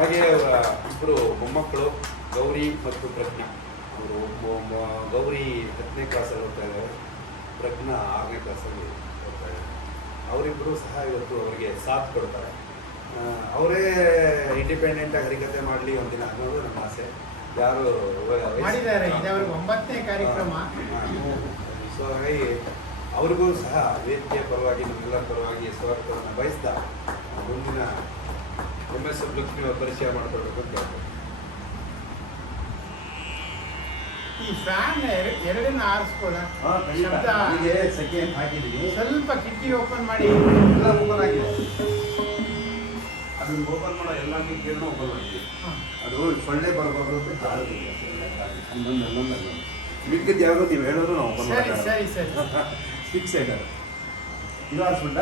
ಹಾಗೆ ಇಬ್ಬರು ಮೊಮ್ಮಕ್ಕಳು ಗೌರಿ ಮತ್ತು ಪ್ರಜ್ಞಾ. ಅವರು ಗೌರಿ 10ನೇ ಕ್ಲಾಸಲ್ಲಿ ಓದ್ತಾ ಇದ್ದಾರೆ, ಪ್ರಜ್ಞಾ 6ನೇ ಕ್ಲಾಸಲ್ಲಿ ಓದ್ತಾ ಇದ್ದಾರೆ. ಅವರಿಬ್ಬರು ಸಹ ಇವತ್ತು ಅವರಿಗೆ ಸಾಥ್ ಕೊಡ್ತಾರೆ. ಅವರೇ ಇಂಡಿಪೆಂಡೆಂಟಾಗಿ ಹರಿಕತೆ ಮಾಡಲಿ ಒಂದಿನ ಅನ್ನೋದು ನಮ್ಮ ಆಸೆ. ಯಾರು ಮಾಡಿದ್ದಾರೆ, ಇದವರು 9ನೇ ಕಾರ್ಯಕ್ರಮ. ಸೊ ಹಾಗಾಗಿ ಅವ್ರಿಗೂ ಸಹ ವೇದಿಕೆಯ ಪರವಾಗಿ ನಮ್ಮೆಲ್ಲರ ಪರವಾಗಿ ಸ್ವಾಗತವನ್ನು ಬಯಸ್ತಾ ಮುಂದಿನ MS ಲಕ್ಷ್ಮಿ ಪರಿಚಯ ಮಾಡಿಕೊಳ್ಬೇಕು ಅಂತ ಹೇಳ್ತಾರೆ. ಈ ಫ್ಯಾನ್ ಎರಡನ್ನ ಆರಿಸ್ಬೋದಾ? ಸೆಕೆಂಡ್ ಹಾಕಿದ್ದೀನಿ, ಸ್ವಲ್ಪ ಕಿಟಕಿ ಓಪನ್ ಮಾಡಿ. ಎಲ್ಲ ಓಪನ್ ಆಗಿದೆ, ಅದನ್ನು ಓಪನ್ ಮಾಡೋ ಎಲ್ಲ ಕಿಟಕಿಯನ್ನು ಓಪನ್ ಮಾಡಿದ್ದೀವಿ. ಅದು ಸೊಳ್ಳೆ ಬರಬಾರ್ದು ಅಂತ ಅಲ್ಲೊಂದು ಮಿಕ್ಕಿದ್ದು ಯಾವುದು ನೀವು ಹೇಳಿದ್ರು ನಾವು ಓಪನ್ ಸರಿ ಸರಿ ಸರಿ. ಫಿಕ್ಸ್ ಆಯ್ತಾರೆ. ಇದು ಆರಿಸ್ಬಿಟ್ಟ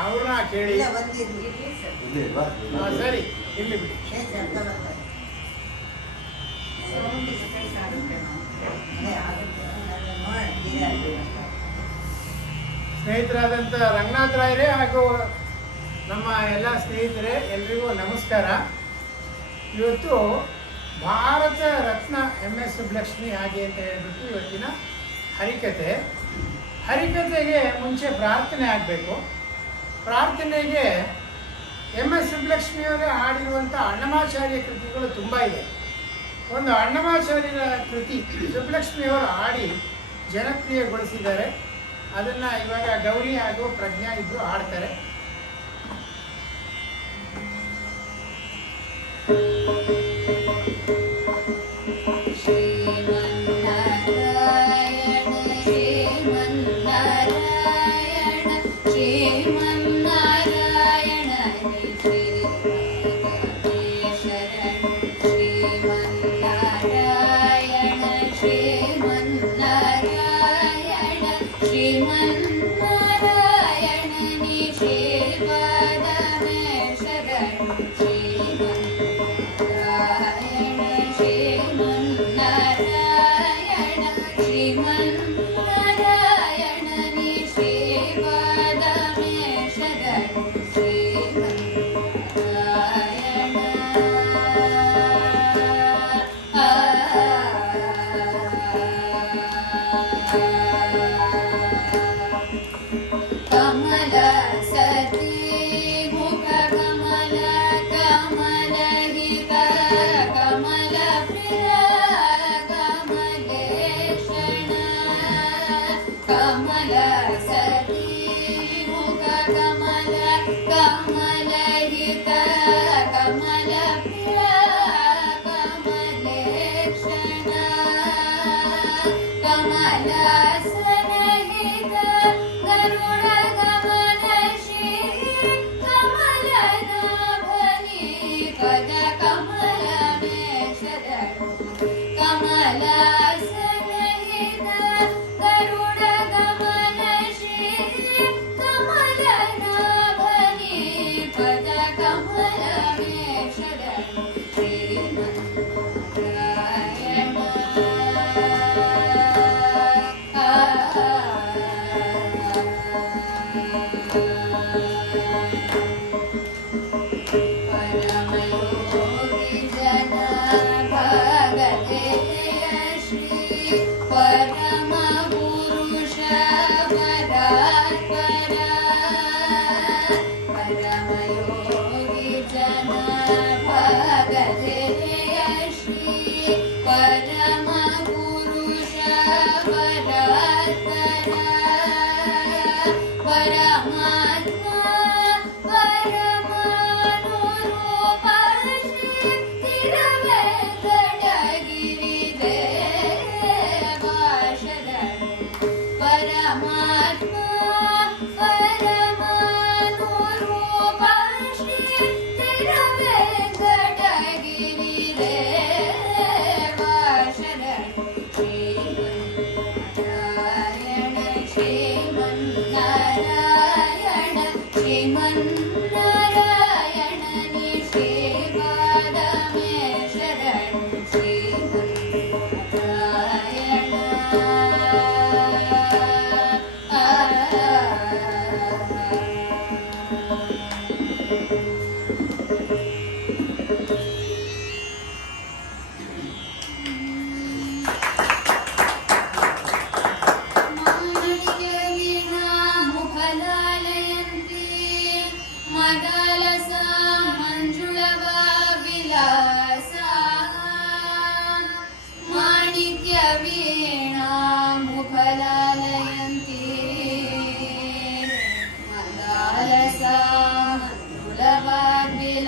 ಅವ್ರನ್ನ ಕೇಳಿ. ಇಲ್ಲೇ ಇಲ್ವಾ? ಸರಿ ಇಲ್ಲಿ ಬಿಡಿ. ಸ್ನೇಹಿತರಾದಂಥ ರಂಗನಾಥ್ ರಾಯರೇ ಹಾಗೂ ನಮ್ಮ ಎಲ್ಲ ಸ್ನೇಹಿತರೇ, ಎಲ್ರಿಗೂ ನಮಸ್ಕಾರ. ಇವತ್ತು ಭಾರತ ರತ್ನ MS ಸುಬ್ಬಲಕ್ಷ್ಮಿ ಹಾಗೆ ಅಂತ ಹೇಳ್ಬಿಟ್ಟು ಇವತ್ತಿನ ಹರಿಕತೆಗೆ ಮುಂಚೆ ಪ್ರಾರ್ಥನೆ ಆಗಬೇಕು. ಪ್ರಾರ್ಥನೆಗೆ MS ಸುಬ್ಬಲಕ್ಷ್ಮಿಯವರೇ ಹಾಡಿರುವಂಥ ಅಣ್ಣಮಾಚಾರ್ಯ ಕೃತಿಗಳು ತುಂಬ ಇದೆ. ಒಂದು ಅಣ್ಣಮಾಚಾರ್ಯರ ಕೃತಿ ಸುಬ್ಬಲಕ್ಷ್ಮಿಯವರು ಹಾಡಿ ಜನಪ್ರಿಯಗೊಳಿಸಿದ್ದಾರೆ. ಅದನ್ನು ಇವಾಗ ಗೌರಿ ಹಾಗೂ ಪ್ರಜ್ಞಾ ಇಬ್ಬರು ಹಾಡ್ತಾರೆ.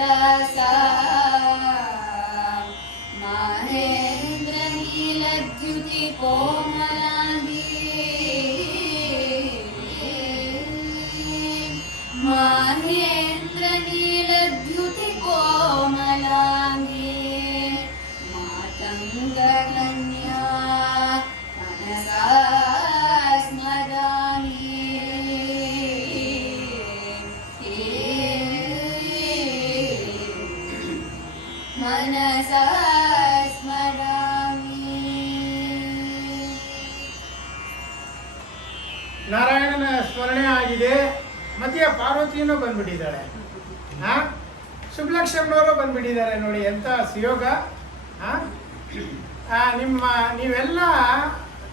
ಮಂದಹಾಸ ಮಹೇಂದ್ರ ನೀಲದ್ಯುತಿ ಕೋಮಲಾಂಗಿ ಮಹೇಂದ್ರ ನೀಲದ್ಯುತಿ ಕೋಮಲಾಂಗಿ ಮಾತಂಗ ಕನ್ಯಾ ಕನಸಾ ಸ್ಮರಾಮಿ ಮನಸಾ ಸ್ಮರಾಮಿ. ನಾರಾಯಣನ ಸ್ಮರಣೆ ಆಗಿದೆ, ಮಧ್ಯ ಪಾರ್ವತಿಯನ್ನು ಬಂದ್ಬಿಟ್ಟಿದ್ದಾಳೆ. ಸುಬ್ಲಕ್ಷ್ಮನವರು ಬಂದ್ಬಿಟ್ಟಿದ್ದಾರೆ ನೋಡಿ, ಎಂಥ ಸುಯೋಗ. ನೀವೆಲ್ಲ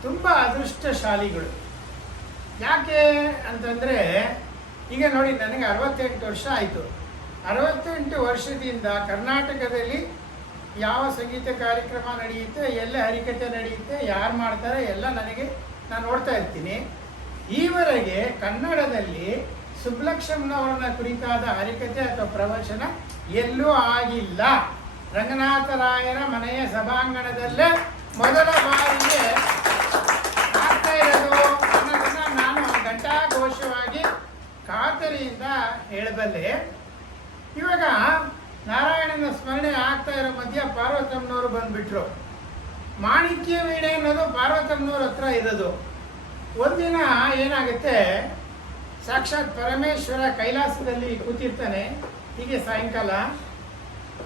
ತುಂಬ ಅದೃಷ್ಟಶಾಲಿಗಳು. ಯಾಕೆ ಅಂತಂದರೆ ಈಗ ನೋಡಿ, ನನಗೆ 68 ವರ್ಷ ಆಯಿತು. 68 ವರ್ಷದಿಂದ ಕರ್ನಾಟಕದಲ್ಲಿ ಯಾವ ಸಂಗೀತ ಕಾರ್ಯಕ್ರಮ ನಡೆಯುತ್ತೆ, ಎಲ್ಲ ಹರಿಕಥೆ ನಡೆಯುತ್ತೆ, ಯಾರು ಮಾಡ್ತಾರೆ ಎಲ್ಲ ನಾನು ನೋಡ್ತಾ ಇರ್ತೀನಿ. ಈವರೆಗೆ ಕನ್ನಡದಲ್ಲಿ ಸುಬ್ಲಕ್ಷ್ಮನವರನ್ನ ಕುರಿತಾದ ಹರಿಕಥೆ ಅಥವಾ ಪ್ರವಚನ ಎಲ್ಲೂ ಆಗಿಲ್ಲ. ರಂಗನಾಥರಾಯರ ಮನೆಯ ಸಭಾಂಗಣದಲ್ಲೇ ಮೊದಲ ಬಾರಿಗೆ ಆಗ್ತಾ ಇರೋದು ಅನ್ನೋದನ್ನ ನಾನು ಘಂಟಾಘೋಷವಾಗಿ ಖಾತರಿಯಿಂದ ಹೇಳಬಲ್ಲೆ. ಇವಾಗ ನಾರಾಯಣನ ಸ್ಮರಣೆ ಆಗ್ತಾ ಇರೋ ಮಧ್ಯ ಪಾರ್ವತಮ್ಮನವರು ಬಂದ್ಬಿಟ್ರು. ಮಾಣಿಕ್ಯ ವೀಣೆ ಅನ್ನೋದು ಪಾರ್ವತಮ್ಮನವ್ರ ಹತ್ರ ಇರೋದು. ಒಂದಿನ ಏನಾಗುತ್ತೆ, ಸಾಕ್ಷಾತ್ ಪರಮೇಶ್ವರ ಕೈಲಾಸದಲ್ಲಿ ಕೂತಿರ್ತಾನೆ. ಹೀಗೆ ಸಾಯಂಕಾಲ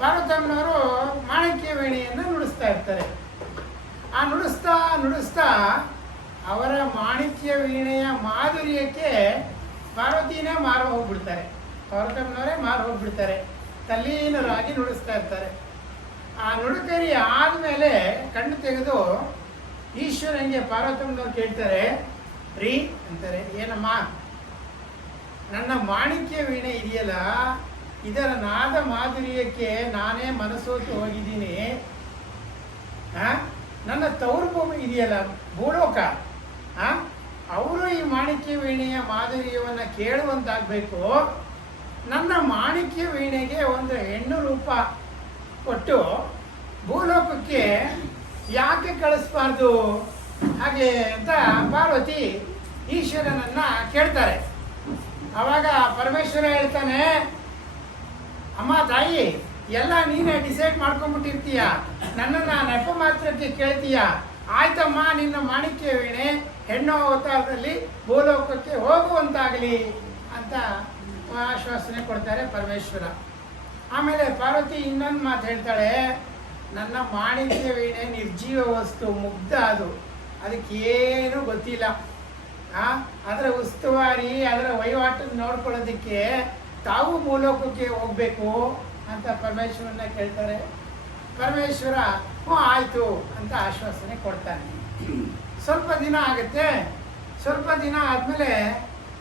ಪಾರ್ವತಮ್ಮನವರು ಮಾಣಿಕ್ಯ ವೀಣೆಯನ್ನು ನುಡಿಸ್ತಾ ಇರ್ತಾರೆ. ಆ ನುಡಿಸ್ತಾ ಅವರ ಮಾಣಿಕ್ಯ ವೀಣೆಯ ಮಾಧುರ್ಯಕ್ಕೆ ಪಾರ್ವತಿನೇ ಮಾರು ಹೋಗ್ಬಿಡ್ತಾರೆ. ಪಾರ್ವತಮ್ಮನವರೇ ಮಾರು ಹೋಗ್ಬಿಡ್ತಾರೆ. ತಲ್ಲೀನರಾಗಿ ನುಡಿಸ್ತಾ ಇರ್ತಾರೆ. ಆ ನುಡುಕರಿ ಆದಮೇಲೆ ಕಣ್ಣು ತೆಗೆದು ಈಶ್ವರನಿಗೆ ಪಾರ್ವತಮ್ಮನವ್ರು ಕೇಳ್ತಾರೆ, ರೀ ಅಂತಾರೆ, ಏನಮ್ಮ ನನ್ನ ಮಾಣಿಕ್ಯ ವೀಣೆ ಇದೆಯಲ್ಲ, ಇದರ ನಾದ ಮಾಧುರ್ಯಕ್ಕೆ ನಾನೇ ಮನಸೋತು ಹೋಗಿದ್ದೀನಿ. ನನ್ನ ತವರು ಭೂಮಿ ಇದೆಯಲ್ಲ ಭೂಲೋಕ, ಅವರು ಈ ಮಾಣಿಕ್ಯ ವೀಣೆಯ ಮಾಧುರ್ಯವನ್ನು ಕೇಳುವಂತಾಗಬೇಕು. ನನ್ನ ಮಾಣಿಕ್ಯ ವೀಣೆಗೆ ಒಂದು ಹೆಣ್ಣು ರೂಪ ಕೊಟ್ಟು ಭೂಲೋಕಕ್ಕೆ ಯಾಕೆ ಕಳಿಸ್ಬಾರ್ದು ಹಾಗೆ ಅಂತ ಪಾರ್ವತಿ ಈಶ್ವರನನ್ನ ಕೇಳ್ತಾರೆ. ಆವಾಗ ಪರಮೇಶ್ವರ ಹೇಳ್ತಾನೆ, ಅಮ್ಮ ತಾಯಿ ಎಲ್ಲ ನೀನೇ ಡಿಸೈಡ್ ಮಾಡ್ಕೊಂಡ್ಬಿಟ್ಟಿರ್ತೀಯ, ನನ್ನನ್ನು ನೆಪ ಮಾತ್ರಕ್ಕೆ ಕೇಳ್ತೀಯ. ಆಯ್ತಮ್ಮ, ನಿನ್ನ ಮಾಣಿಕ್ಯ ವೀಣೆ ಹೆಣ್ಣು ಅವತಾರದಲ್ಲಿ ಭೂಲೋಕಕ್ಕೆ ಹೋಗುವಂತಾಗಲಿ ಅಂತ ಆಶ್ವಾಸನೆ ಕೊಡ್ತಾರೆ ಪರಮೇಶ್ವರ. ಆಮೇಲೆ ಪಾರ್ವತಿ ಇನ್ನೊಂದು ಮಾತು ಹೇಳ್ತಾಳೆ, ನನ್ನ ಮಾಣಿಕ್ಯ ವೀಣೆ ನಿರ್ಜೀವ ವಸ್ತು, ಮುಗ್ಧ, ಅದಕ್ಕೇನು ಗೊತ್ತಿಲ್ಲ. ಅದರ ಉಸ್ತುವಾರಿ, ಅದರ ವಹಿವಾಟನ್ನು ನೋಡ್ಕೊಳ್ಳೋದಕ್ಕೆ ತಾವು ಭೂಲೋಕಕ್ಕೆ ಹೋಗಬೇಕು ಅಂತ ಪರಮೇಶ್ವರನ ಕೇಳ್ತಾರೆ. ಪರಮೇಶ್ವರ ಹ್ಞೂ ಆಯಿತು ಅಂತ ಆಶ್ವಾಸನೆ ಕೊಡ್ತಾನೆ. ಸ್ವಲ್ಪ ದಿನ ಆಗುತ್ತೆ. ಸ್ವಲ್ಪ ದಿನ ಆದಮೇಲೆ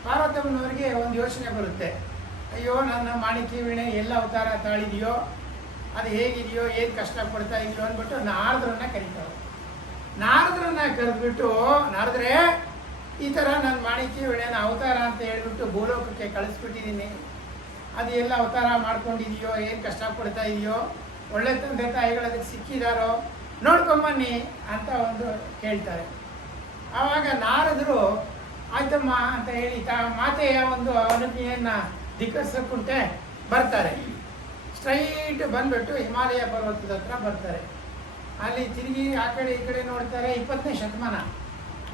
ಪಾರ್ವತಮ್ಮನವರಿಗೆ ಒಂದು ಯೋಚನೆ ಬರುತ್ತೆ, ಅಯ್ಯೋ ನನ್ನ ಮಾಣಿಕ್ಯ ವೀಣೆ ಎಲ್ಲ ಅವತಾರ ತಾಳಿದೆಯೋ, ಅದು ಹೇಗಿದೆಯೋ, ಏನು ಕಷ್ಟಪಡ್ತಾ ಇದೆಯೋ ಅಂದ್ಬಿಟ್ಟು ನಾರದರನ್ನ ಕರೀತಾರೆ. ನಾರದರನ್ನ ಕರೆದ್ಬಿಟ್ಟು, ನಾರದ್ರೆ ಈ ಥರ ನನ್ನ ಮಾಣಿಕ್ಯ ವೀಣೆನ ಅವತಾರ ಅಂತ ಹೇಳ್ಬಿಟ್ಟು ಭೂಲೋಕಕ್ಕೆ ಕಳಿಸ್ಬಿಟ್ಟಿದ್ದೀನಿ, ಅದು ಎಲ್ಲ ಅವತಾರ ಮಾಡ್ಕೊಂಡಿದೆಯೋ, ಏನು ಕಷ್ಟಪಡ್ತಾ ಇದೆಯೋ, ಒಳ್ಳೆ ತಂದೆ ತಾಯಿಗಳು ಅದಕ್ಕೆ ಸಿಕ್ಕಿದಾರೋ ನೋಡ್ಕೊಂಬನ್ನಿ ಅಂತ ಒಂದು ಕೇಳ್ತಾರೆ. ಆವಾಗ ನಾರದರು ಆಯ್ತಮ್ಮ ಅಂತ ಹೇಳಿ ಮಾತೆಯ ಒಂದು ಅನುಜ್ಞೆಯನ್ನು ಧಿಕ್ಕರಿಸಕ್ಕುಂಟೆ ಬರ್ತಾರೆ. ಸ್ಟ್ರೈಟ್ ಬಂದ್ಬಿಟ್ಟು ಹಿಮಾಲಯ ಪರ್ವತದ ಹತ್ರ ಬರ್ತಾರೆ. ಅಲ್ಲಿ ತಿರುಗಿ ಆ ಕಡೆ ಈ ಕಡೆ ನೋಡ್ತಾರೆ. 20ನೇ ಶತಮಾನ,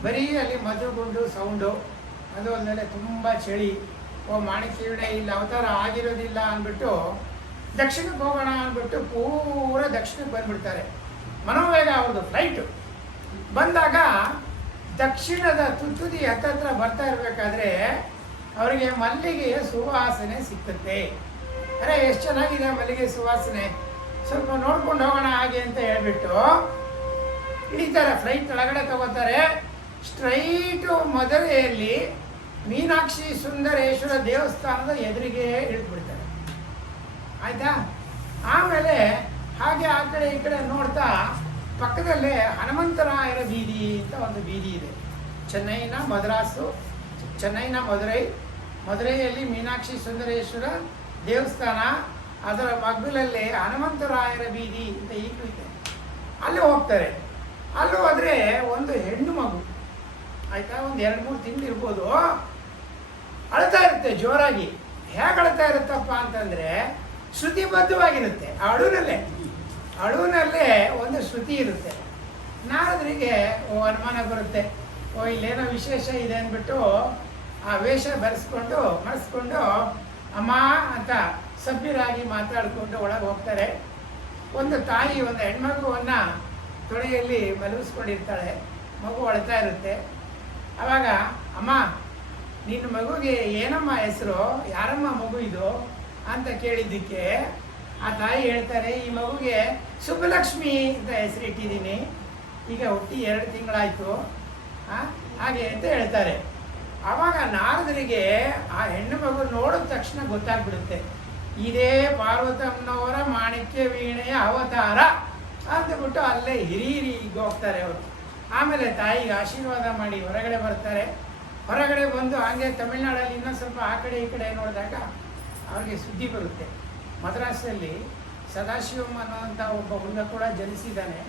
ಬರೀ ಅಲ್ಲಿ ಮಧುಗುಂಡು ಸೌಂಡು, ಅದು ಅಲ್ಲದೆ ತುಂಬ ಚಳಿ. ಮಾಣಿಕ್ಯ ವೀಣೆ ಇಲ್ಲಿ ಅವತಾರ ಆಗಿರೋದಿಲ್ಲ ಅಂದ್ಬಿಟ್ಟು ದಕ್ಷಿಣಕ್ಕೆ ಹೋಗೋಣ ಅಂದ್ಬಿಟ್ಟು ಪೂರ ದಕ್ಷಿಣಕ್ಕೆ ಬಂದ್ಬಿಡ್ತಾರೆ. ಮನೋವೇಗ ಅವ್ರದ್ದು ಫ್ಲೈಟು. ಬಂದಾಗ ದಕ್ಷಿಣದ ತುದಿ ಹತ್ತತ್ರ ಬರ್ತಾ ಇರಬೇಕಾದ್ರೆ ಅವರಿಗೆ ಮಲ್ಲಿಗೆಯ ಸುವಾಸನೆ ಸಿಕ್ಕುತ್ತೆ. ಅರೆ ಎಷ್ಟು ಚೆನ್ನಾಗಿದೆ ಮಲ್ಲಿಗೆ ಸುವಾಸನೆ, ಸ್ವಲ್ಪ ನೋಡ್ಕೊಂಡು ಹೋಗೋಣ ಹಾಗೆ ಅಂತ ಹೇಳ್ಬಿಟ್ಟು ಇಳಿತಾರೆ. ಫ್ಲೈಟ್ ಒಳಗಡೆ ತಗೋತಾರೆ. ಸ್ಟ್ರೈಟು ಮಧುರೆಯಲ್ಲಿ ಮೀನಾಕ್ಷಿ ಸುಂದರೇಶ್ವರ ದೇವಸ್ಥಾನದ ಎದುರಿಗೆ ಇಳಿದ್ಬಿಡ್ತಾರೆ. ಆಯ್ತಾ? ಆಮೇಲೆ ಹಾಗೆ ಆ ಕಡೆ ಈ ಕಡೆ ನೋಡ್ತಾ ಪಕ್ಕದಲ್ಲೇ ಹನುಮಂತರಾಯರ ಬೀದಿ ಅಂತ ಒಂದು ಬೀದಿ ಇದೆ. ಚೆನ್ನೈನ ಮದುರೈ, ಮದುರೈಯಲ್ಲಿ ಮೀನಾಕ್ಷಿ ಸುಂದರೇಶ್ವರ ದೇವಸ್ಥಾನ, ಅದರ ಮಗ್ಗಲಲ್ಲಿ ಹನುಮಂತರಾಯರ ಬೀದಿ ಅಂತ ಈಗಲೂ ಇದೆ. ಅಲ್ಲಿ ಹೋಗ್ತಾರೆ. ಅಲ್ಲಿ ಹೋದರೆ ಒಂದು ಹೆಣ್ಣು ಮಗು, ಆಯಿತಾ, ಒಂದು 2-3 ತಿಂಗಳು ಇರ್ಬೋದು, ಅಳ್ತಾ ಇರುತ್ತೆ ಜೋರಾಗಿ. ಹೇಗೆ ಅಳ್ತಾ ಇರುತ್ತಪ್ಪ ಅಂತಂದರೆ ಶ್ರುತಿಬದ್ಧವಾಗಿರುತ್ತೆ. ಅಳುವಿನಲ್ಲೇ ಒಂದು ಶ್ರುತಿ ಇರುತ್ತೆ. ನಾರದರಿಗೆ ಅನುಮಾನ ಬರುತ್ತೆ, ಇಲ್ಲೇನೋ ವಿಶೇಷ ಇದೆ ಅಂದ್ಬಿಟ್ಟು ಆ ವೇಷ ಮರೆಸ್ಕೊಂಡು ಅಮ್ಮ ಅಂತ ಸಭ್ಯರಾಗಿ ಮಾತಾಡಿಕೊಂಡು ಒಳಗೆ ಹೋಗ್ತಾರೆ. ಒಂದು ತಾಯಿ ಒಂದು ಹೆಣ್ಮಗುವನ್ನು ತೊಡೆಯಲ್ಲಿ ಮಲಗಿಸ್ಕೊಂಡಿರ್ತಾಳೆ. ಮಗು ಅಳ್ತಾ ಇರುತ್ತೆ. ಆವಾಗ ಅಮ್ಮ ನಿನ್ನ ಮಗುಗೆ ಏನಮ್ಮ ಹೆಸರು, ಯಾರಮ್ಮ ಮಗು ಇದು ಅಂತ ಕೇಳಿದ್ದಕ್ಕೆ ಆ ತಾಯಿ ಹೇಳ್ತಾರೆ, ಈ ಮಗುಗೆ ಸುಬ್ಬಲಕ್ಷ್ಮಿ ಅಂತ ಹೆಸರಿಟ್ಟಿದ್ದೀನಿ, ಈಗ ಹುಟ್ಟಿ 2 ತಿಂಗಳಾಯಿತು ಹಾಗೆ ಅಂತ ಹೇಳ್ತಾರೆ. ಆವಾಗ ನಾರದರಿಗೆ ಆ ಹೆಣ್ಣು ಮಗು ನೋಡಿದ ತಕ್ಷಣ ಗೊತ್ತಾಗ್ಬಿಡುತ್ತೆ, ಇದೇ ಪಾರ್ವತಮ್ಮನವರ ಮಾಣಿಕ್ಯ ವೀಣೆಯ ಅವತಾರ ಅಂದ್ಬಿಟ್ಟು ಅಲ್ಲೇ ಹಿರಿ ಹೋಗ್ತಾರೆ ಅವರು. ಆಮೇಲೆ ತಾಯಿಗೆ ಆಶೀರ್ವಾದ ಮಾಡಿ ಹೊರಗಡೆ ಬರ್ತಾರೆ. ಹೊರಗಡೆ ಬಂದು ಹಾಗೆ ತಮಿಳ್ನಾಡಲ್ಲಿ ಇನ್ನೊಂದು ಸ್ವಲ್ಪ ಆ ಕಡೆ ಈ ಕಡೆ ನೋಡಿದಾಗ ಅವ್ರಿಗೆ ಸುದ್ದಿ ಬರುತ್ತೆ, ಮದ್ರಾಸಲ್ಲಿ ಸದಾಶಿವಂ ಅನ್ನುವಂಥ ಒಬ್ಬ ಹುಡುಗ ಕೂಡ ಜನಿಸಿದ್ದಾನೆ,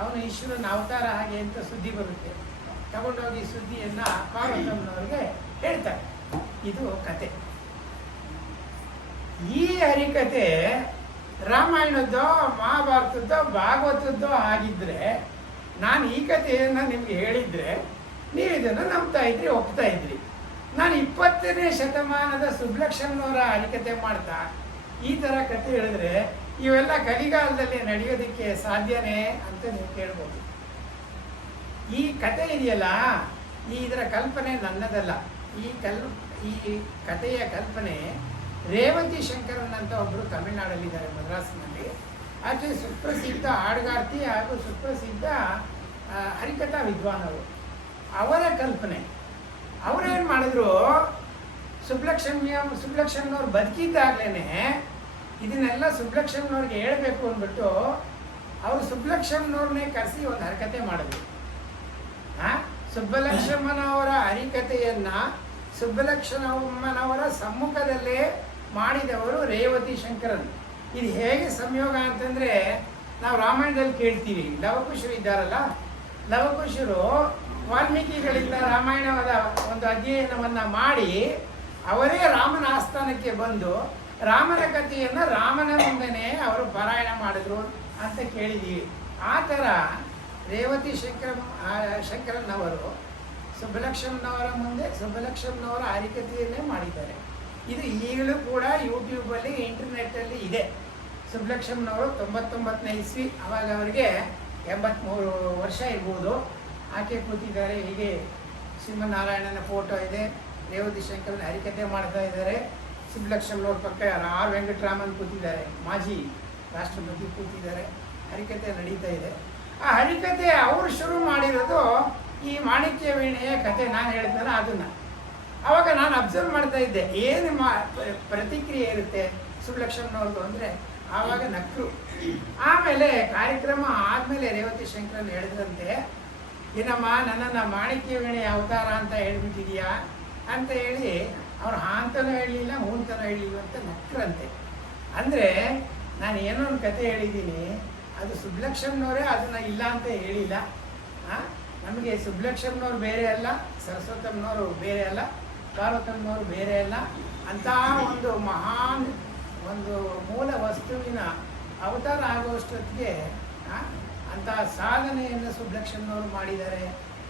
ಅವನು ಈಶ್ವರನ ಅವತಾರ ಹಾಗೆ ಅಂತ ಸುದ್ದಿ ಬರುತ್ತೆ. ತಗೊಂಡೋಗಿ ಸುದ್ದಿಯನ್ನು ಪಾರ್ವತಮ್ಮನವ್ರಿಗೆ ಹೇಳ್ತಾರೆ. ಇದು ಕತೆ. ಈ ಹರಿಕತೆ ರಾಮಾಯಣದ್ದೋ ಮಹಾಭಾರತದ್ದೋ ಭಾಗವತದ್ದೋ ಆಗಿದ್ದರೆ ನಾನು ಈ ಕಥೆಯನ್ನು ನಿಮಗೆ ಹೇಳಿದರೆ ನೀವು ಇದನ್ನು ನಂಬ್ತಾ ಇದ್ರಿ, ಒಪ್ತಾ ಇದ್ರಿ. ನಾನು 20ನೇ ಶತಮಾನದ ಸುಬ್ಲಕ್ಷ್ಮಣವರ ಹರಿಕತೆ ಮಾಡ್ತಾ ಈ ಥರ ಕತೆ ಹೇಳಿದ್ರೆ ಇವೆಲ್ಲ ಕಲಿಗಾಲದಲ್ಲಿ ನಡೆಯೋದಕ್ಕೆ ಸಾಧ್ಯನೇ ಅಂತ ನೀವು ಕೇಳ್ಬೋದು. ಈ ಕತೆ ಇದೆಯಲ್ಲ, ಇದರ ಕಲ್ಪನೆ ನನ್ನದಲ್ಲ. ಈ ಕಥೆಯ ಕಲ್ಪನೆ ರೇವತಿ ಶಂಕರನ್ ಅಂತ ಒಬ್ಬರು ತಮಿಳ್ನಾಡಲ್ಲಿದ್ದಾರೆ, ಮದ್ರಾಸಿನಲ್ಲಿ. ಆಕೆ ಸುಪ್ರಸಿದ್ಧ ಹಾಡುಗಾರ್ತಿ ಹಾಗೂ ಸುಪ್ರಸಿದ್ಧ ಹರಿಕಥಾ ವಿದ್ವಾನರು. ಅವರ ಕಲ್ಪನೆ. ಅವರೇನು ಮಾಡಿದ್ರು, ಸುಬ್ಲಕ್ಷ್ಮಣವ್ರು ಬದುಕಿದ್ದಾಗಲೇ ಇದನ್ನೆಲ್ಲ ಸುಬ್ಲಕ್ಷ್ಮಣವ್ರಿಗೆ ಹೇಳಬೇಕು ಅಂದ್ಬಿಟ್ಟು ಅವರು ಸುಬ್ಲಕ್ಷ್ಮಣವ್ರನ್ನೇ ಕರೆಸಿ ಒಂದು ಹರಿಕತೆ ಮಾಡಿದ್ರು. ಸುಬ್ಬಲಕ್ಷ್ಮಣವರ ಹರಿಕತೆಯನ್ನು ಸುಬ್ಬಲಕ್ಷ್ಮಣವರ ಸಮ್ಮುಖದಲ್ಲೇ ಮಾಡಿದವರು ರೇವತಿ ಶಂಕರನ್. ಇದು ಹೇಗೆ ಸಂಯೋಗ ಅಂತಂದರೆ, ನಾವು ರಾಮಾಯಣದಲ್ಲಿ ಕೇಳ್ತೀವಿ, ಲವಕುಶರು ಇದ್ದಾರಲ್ಲ, ಲವಕುಶರು ವಾಲ್ಮೀಕಿಗಳಿಂದ ರಾಮಾಯಣದ ಒಂದು ಅಧ್ಯಯನವನ್ನು ಮಾಡಿ ಅವರೇ ರಾಮನ ಆಸ್ಥಾನಕ್ಕೆ ಬಂದು ರಾಮನ ಕಥೆಯನ್ನು ರಾಮನ ಮುಂದೆನೇ ಅವರು ಪಾರಾಯಣ ಮಾಡಿದ್ರು ಅಂತ ಕೇಳಿದ್ದೀವಿ. ಆ ಥರ ರೇವತಿ ಶಂಕರನ್ ಅವರು ಸುಬ್ಬಲಕ್ಷ್ಮಣವರ ಮುಂದೆ ಸುಬ್ಬಲಕ್ಷ್ಮಣವರ ಹರಿಕತೆಯನ್ನೇ ಮಾಡಿದ್ದಾರೆ. ಇದು ಈಗಲೂ ಕೂಡ ಯೂಟ್ಯೂಬಲ್ಲಿ ಇಂಟರ್ನೆಟ್ಟಲ್ಲಿ ಇದೆ. ಸುಬ್ಬಲಕ್ಷ್ಮಣವರು 99ನೇ ಇಸ್ವಿ, ಆವಾಗ ಅವರಿಗೆ 83 ವರ್ಷ ಇರ್ಬೋದು. ಆಕೆ ಕೂತಿದ್ದಾರೆ, ಹೀಗೆ ಶ್ರೀಮನ್ನಾರಾಯಣನ ಫೋಟೋ ಇದೆ, ರೇವತಿ ಶಂಕರನ ಹರಿಕತೆ ಮಾಡ್ತಾ ಇದ್ದಾರೆ. ಸುಬ್ಬಲಕ್ಷ್ಮಣವ್ರ ಪಕ್ಕ ಆರ್ ವೆಂಕಟರಾಮನ್ ಕೂತಿದ್ದಾರೆ, ಮಾಜಿ ರಾಷ್ಟ್ರಪತಿ ಕೂತಿದ್ದಾರೆ. ಹರಿಕತೆ ನಡೀತಾ ಇದೆ. ಆ ಹರಿಕತೆ ಅವರು ಶುರು ಮಾಡಿರೋದು ಈ ಮಾಣಿಕ್ಯ ವೀಣೆಯ ಕತೆ ನಾನು ಹೇಳಿದ್ನಲ್ಲ ಅದನ್ನು. ಆವಾಗ ನಾನು ಅಬ್ಸರ್ವ್ ಮಾಡ್ತಾ ಇದ್ದೆ, ಏನು ಪ್ರತಿಕ್ರಿಯೆ ಇರುತ್ತೆ ಸುಬ್ಬಲಕ್ಷ್ಮಣವ್ರದ್ದು ಅಂದರೆ. ಆವಾಗ ನಕ್ಕರು. ಆಮೇಲೆ ಕಾರ್ಯಕ್ರಮ ಆದಮೇಲೆ ರೇವತಿ ಶಂಕರನ್ ಹೇಳಿದ್ರಂತೆ, ಏನಮ್ಮ ನನ್ನನ್ನು ಮಾಣಿಕ್ಯ ವೀಣೆಯ ಅವತಾರ ಅಂತ ಹೇಳ್ಬಿಟ್ಟಿದೀಯಾ ಅಂತ ಹೇಳಿ ಅವ್ರು ಅಂತಲೂ ಹೇಳಲಿಲ್ಲ, ಹೂಂತನೂ ಹೇಳಲಿಲ್ಲ ಅಂತ ನಕ್ಕರಂತೆ. ಅಂದರೆ ನಾನು ಏನೋ ಒಂದು ಕತೆ ಹೇಳಿದ್ದೀನಿ, ಅದು ಸುಬ್ಬಲಕ್ಷ್ಮಣವರೇ ಅದನ್ನು ಇಲ್ಲ ಅಂತ ಹೇಳಿಲ್ಲ. ನಮಗೆ ಸುಬ್ಬಲಕ್ಷ್ಮಣವ್ರು ಬೇರೆ ಅಲ್ಲ, ಸರಸ್ವತಮ್ಮನವರು ಬೇರೆ ಅಲ್ಲ, ಪಾರ್ವತಮ್ಮನವರು ಬೇರೆ ಅಲ್ಲ. ಅಂಥ ಒಂದು ಮಹಾನ್ ಒಂದು ಮೂಲ ವಸ್ತುವಿನ ಅವತಾರ ಆಗುವಷ್ಟೊತ್ತಿಗೆ ಅಂತಹ ಸಾಧನೆಯನ್ನು ಸುಬ್ಬಲಕ್ಷ್ಮಣವ್ರು ಮಾಡಿದ್ದಾರೆ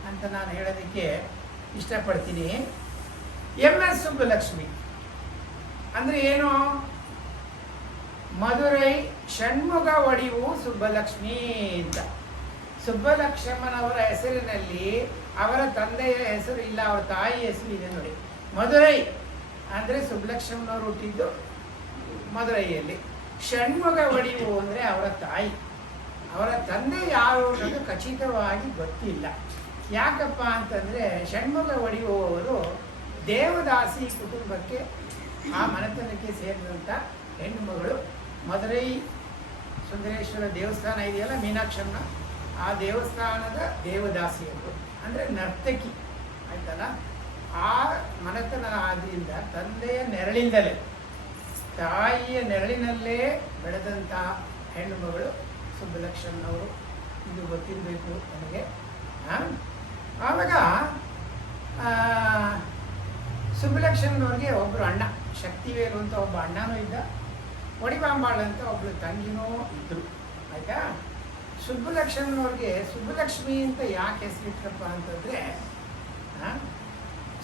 ಅಂತ ನಾನು ಹೇಳೋದಕ್ಕೆ ಇಷ್ಟಪಡ್ತೀನಿ. MS ಸುಬ್ಬಲಕ್ಷ್ಮಿ ಅಂದರೆ ಏನು? ಮಧುರೈ ಷಣ್ಮುಖ ಒಡಿವು ಸುಬ್ಬಲಕ್ಷ್ಮಿ ಅಂತ. ಸುಬ್ಬಲಕ್ಷ್ಮಣವರ ಹೆಸರಿನಲ್ಲಿ ಅವರ ತಂದೆಯ ಹೆಸರು ಇಲ್ಲ, ಅವರ ತಾಯಿ ಹೆಸರು ಇದೆ ನೋಡಿ. ಮಧುರೈ ಅಂದರೆ ಸುಬ್ಬಲಕ್ಷ್ಮಣವ್ರು ಹುಟ್ಟಿದ್ದು ಮಧುರೈಯಲ್ಲಿ. ಷಣ್ಮುಖ ಒಡಿವು ಅಂದರೆ ಅವರ ತಾಯಿ. ಅವರ ತಂದೆ ಯಾರು ಅನ್ನೋದು ಖಚಿತವಾಗಿ ಗೊತ್ತಿಲ್ಲ. ಯಾಕಪ್ಪ ಅಂತಂದರೆ ಷಣ್ಮುಖ ಒಡಿಯುವವರು ದೇವದಾಸಿ ಕುಟುಂಬಕ್ಕೆ, ಆ ಮನೆತನಕ್ಕೆ ಸೇರಿದಂಥ ಹೆಣ್ಣು ಮಗಳು. ಮಧುರೈ ಸುಂದರೇಶ್ವರ ದೇವಸ್ಥಾನ ಇದೆಯಲ್ಲ, ಮೀನಾಕ್ಷಮ್ಮ, ಆ ದೇವಸ್ಥಾನದ ದೇವದಾಸಿಯವರು ಅಂದರೆ ನರ್ತಕಿ, ಆಯ್ತಲ್ಲ. ಆ ಮನೆತನ ಆದ್ದರಿಂದ ತಂದೆಯ ನೆರಳಿಂದಲೇ ತಾಯಿಯ ನೆರಳಿನಲ್ಲೇ ಬೆಳೆದಂಥ ಹೆಣ್ಣು ಮಗಳು ಸುಬ್ಬಲಕ್ಷ್ಮಣ್ಣವರು. ಇದು ಗೊತ್ತಿರಬೇಕು ನನಗೆ. ಆವಾಗ ಸುಬ್ಬಲಕ್ಷ್ಮಣ್ಣವ್ರಿಗೆ ಒಬ್ಬರು ಅಣ್ಣ, ಶಕ್ತಿವೇಲು ಅಂತ ಒಬ್ಬ ಅಣ್ಣನೂ ಇದ್ದ, ಒಡಿಬಾಂಬಾಳ್ ಅಂತ ಒಬ್ಬಳು ತಂಗಿನೂ ಇದ್ದರು. ಆಯಿತಾ? ಸುಬ್ಬಲಕ್ಷ್ಮಣ್ಣವ್ರಿಗೆ ಸುಬ್ಬಲಕ್ಷ್ಮಿ ಅಂತ ಯಾಕೆ ಹೆಸರಿಟ್ರಪ್ಪ ಅಂತಂದರೆ,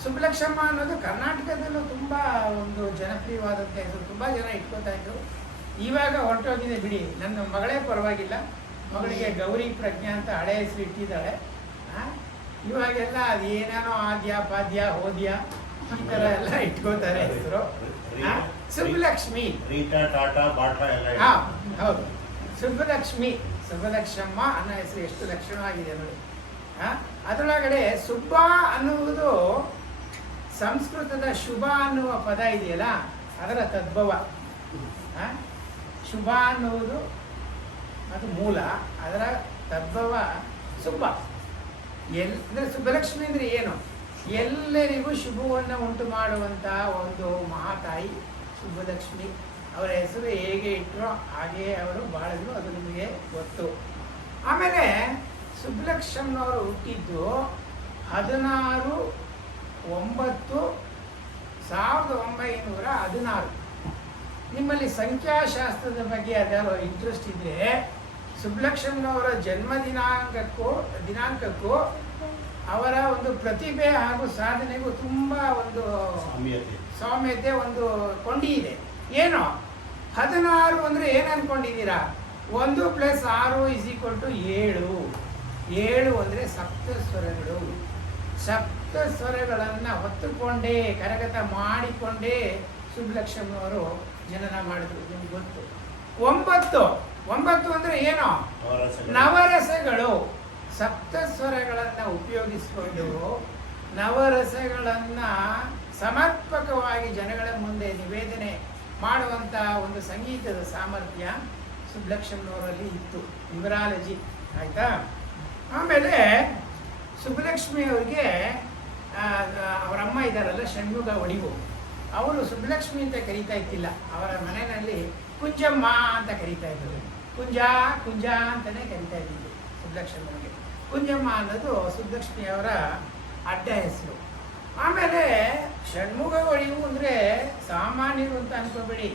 ಸುಬ್ಬಲಕ್ಷ್ಮಮ್ಮ ಅನ್ನೋದು ಕರ್ನಾಟಕದಲ್ಲೂ ತುಂಬ ಒಂದು ಜನಪ್ರಿಯವಾದಂಥ ಹೆಸರು. ತುಂಬ ಜನ ಇಟ್ಕೋತಾ ಇದ್ರು. ಇವಾಗ ಹೊರಟೋಗಿದೆ ಬಿಡಿ. ನನ್ನ ಮಗಳೇ ಪರವಾಗಿಲ್ಲ, ಮಗಳಿಗೆ ಗೌರಿ ಪ್ರಜ್ಞಾ ಅಂತ ಹಳೆ ಹೆಸರು ಇಟ್ಟಿದ್ದಾಳೆ. ಇವಾಗೆಲ್ಲ ಅದು ಏನೇನೋ ಆದ್ಯ ಪಾದ್ಯ ಹೋದ್ಯ ಈ ಥರ ಎಲ್ಲ ಇಟ್ಕೋತಾರೆ ಹೆಸರು. ಸುಬ್ಬಲಕ್ಷ್ಮಿ, ರೀಟಾ, ಟಾಟಾ, ಬಾಟಾ ಎಲ್ಲ ಇದೆ. ಹಾಂ ಹೌದು, ಸುಬ್ಬಲಕ್ಷ್ಮಿ, ಸುಬ್ಬಲಕ್ಷ್ಮಮ್ಮ ಅನ್ನೋ ಹೆಸರು ಎಷ್ಟು ಲಕ್ಷಣವಾಗಿದೆ ನೋಡಿ. ಅದರೊಳಗಡೆ ಸುಬ್ಬ ಅನ್ನುವುದು ಸಂಸ್ಕೃತದ ಶುಭ ಅನ್ನುವ ಪದ ಇದೆಯಲ್ಲ, ಅದರ ತದ್ಭವ. ಶುಭ ಅನ್ನುವುದು ಅದು ಮೂಲ, ಅದರ ತದ್ಭವ ಸುಬ್ಬ. ಅಂದರೆ ಸುಬ್ಬಲಕ್ಷ್ಮಿ ಅಂದರೆ ಏನು? ಎಲ್ಲರಿಗೂ ಶುಭವನ್ನು ಉಂಟು ಮಾಡುವಂಥ ಒಂದು ಮಹಾತಾಯಿ ಸುಬ್ಬಲಕ್ಷ್ಮಿ. ಅವರ ಹೆಸರು ಹೇಗೆ ಇಟ್ಟರೋ ಹಾಗೆಯೇ ಅವರು ಬಾಳಿದ್ರು, ಅದು ನಿಮಗೆ ಗೊತ್ತು. ಆಮೇಲೆ ಸುಬ್ಬಲಕ್ಷ್ಮಣ್ಣವರು ಹುಟ್ಟಿದ್ದು 16/9/1916. ನಿಮ್ಮಲ್ಲಿ ಸಂಖ್ಯಾಶಾಸ್ತ್ರದ ಬಗ್ಗೆ ಅದಾರೋ ಇಂಟ್ರೆಸ್ಟ್ ಇದ್ದರೆ ಸುಬ್ಬಲಕ್ಷ್ಮಣ್ಣವರ ಜನ್ಮ ದಿನಾಂಕಕ್ಕೂ ಅವರ ಒಂದು ಪ್ರತಿಭೆ ಹಾಗೂ ಸಾಧನೆಗೂ ತುಂಬ ಒಂದು ಸಾಮ್ಯತೆ, ಒಂದು ಕೊಂಡಿ ಇದೆ. ಏನೋ 16 ಅಂದರೆ ಏನು ಅಂದ್ಕೊಂಡಿದ್ದೀರಾ? 1 + 6 = 7. 7 ಅಂದರೆ ಸಪ್ತಸ್ವರಗಳು. ಸಪ್ತಸ್ವರಗಳನ್ನು ಹೊತ್ತುಕೊಂಡೇ, ಕರಗತ ಮಾಡಿಕೊಂಡೇ ಸುಬ್ಬಲಕ್ಷ್ಮಣ್ಣವರು ಜನನ ಮಾಡಿದ್ರು. ನಿಮ್ಗೆ ಗೊತ್ತು. 9 ಅಂದರೆ ಏನೋ? ನವರಸಗಳು. ಸಪ್ತಸ್ವರಗಳನ್ನು ಉಪಯೋಗಿಸಿಕೊಂಡು ನವರಸಗಳನ್ನು ಸಮರ್ಪಕವಾಗಿ ಜನಗಳ ಮುಂದೆ ನಿವೇದನೆ ಮಾಡುವಂಥ ಒಂದು ಸಂಗೀತದ ಸಾಮರ್ಥ್ಯ ಸುಬ್ಬಲಕ್ಷ್ಮಣ್ಣವರಲ್ಲಿ ಇತ್ತು. ನ್ಯೂಮರಾಲಜಿ. ಆಯಿತಾ? ಆಮೇಲೆ ಸುಬ್ಬಲಕ್ಷ್ಮಿಯವರಿಗೆ ಅವರಮ್ಮ ಇದ್ದಾರಲ್ಲ, ಷಣ್ಮುಗ ಒಡಿವು, ಅವರು ಸುಬ್ಬಲಕ್ಷ್ಮಿ ಅಂತ ಕರೀತಾ ಇದ್ದಿಲ್ಲ. ಅವರ ಮನೆಯಲ್ಲಿ ಕುಂಜಮ್ಮ ಅಂತ ಕರೀತಾ ಇದ್ದರು. ಕುಂಜ ಅಂತಲೇ ಕರೀತಾ ಇದ್ದಿದ್ದು ಸುಬ್ಬಲಕ್ಷ್ಮಿಯವರಿಗೆ. ಕುಂಜಮ್ಮ ಅನ್ನೋದು ಸುಬ್ಬಲಕ್ಷ್ಮಿಯವರ ಅಡ್ಡ ಹೆಸರು. ಆಮೇಲೆ ಷಣ್ಮುಗ ಒಡಿವು ಅಂದರೆ ಸಾಮಾನ್ಯರು ಅಂತ ಅನ್ಕೋಬೇಡಿ.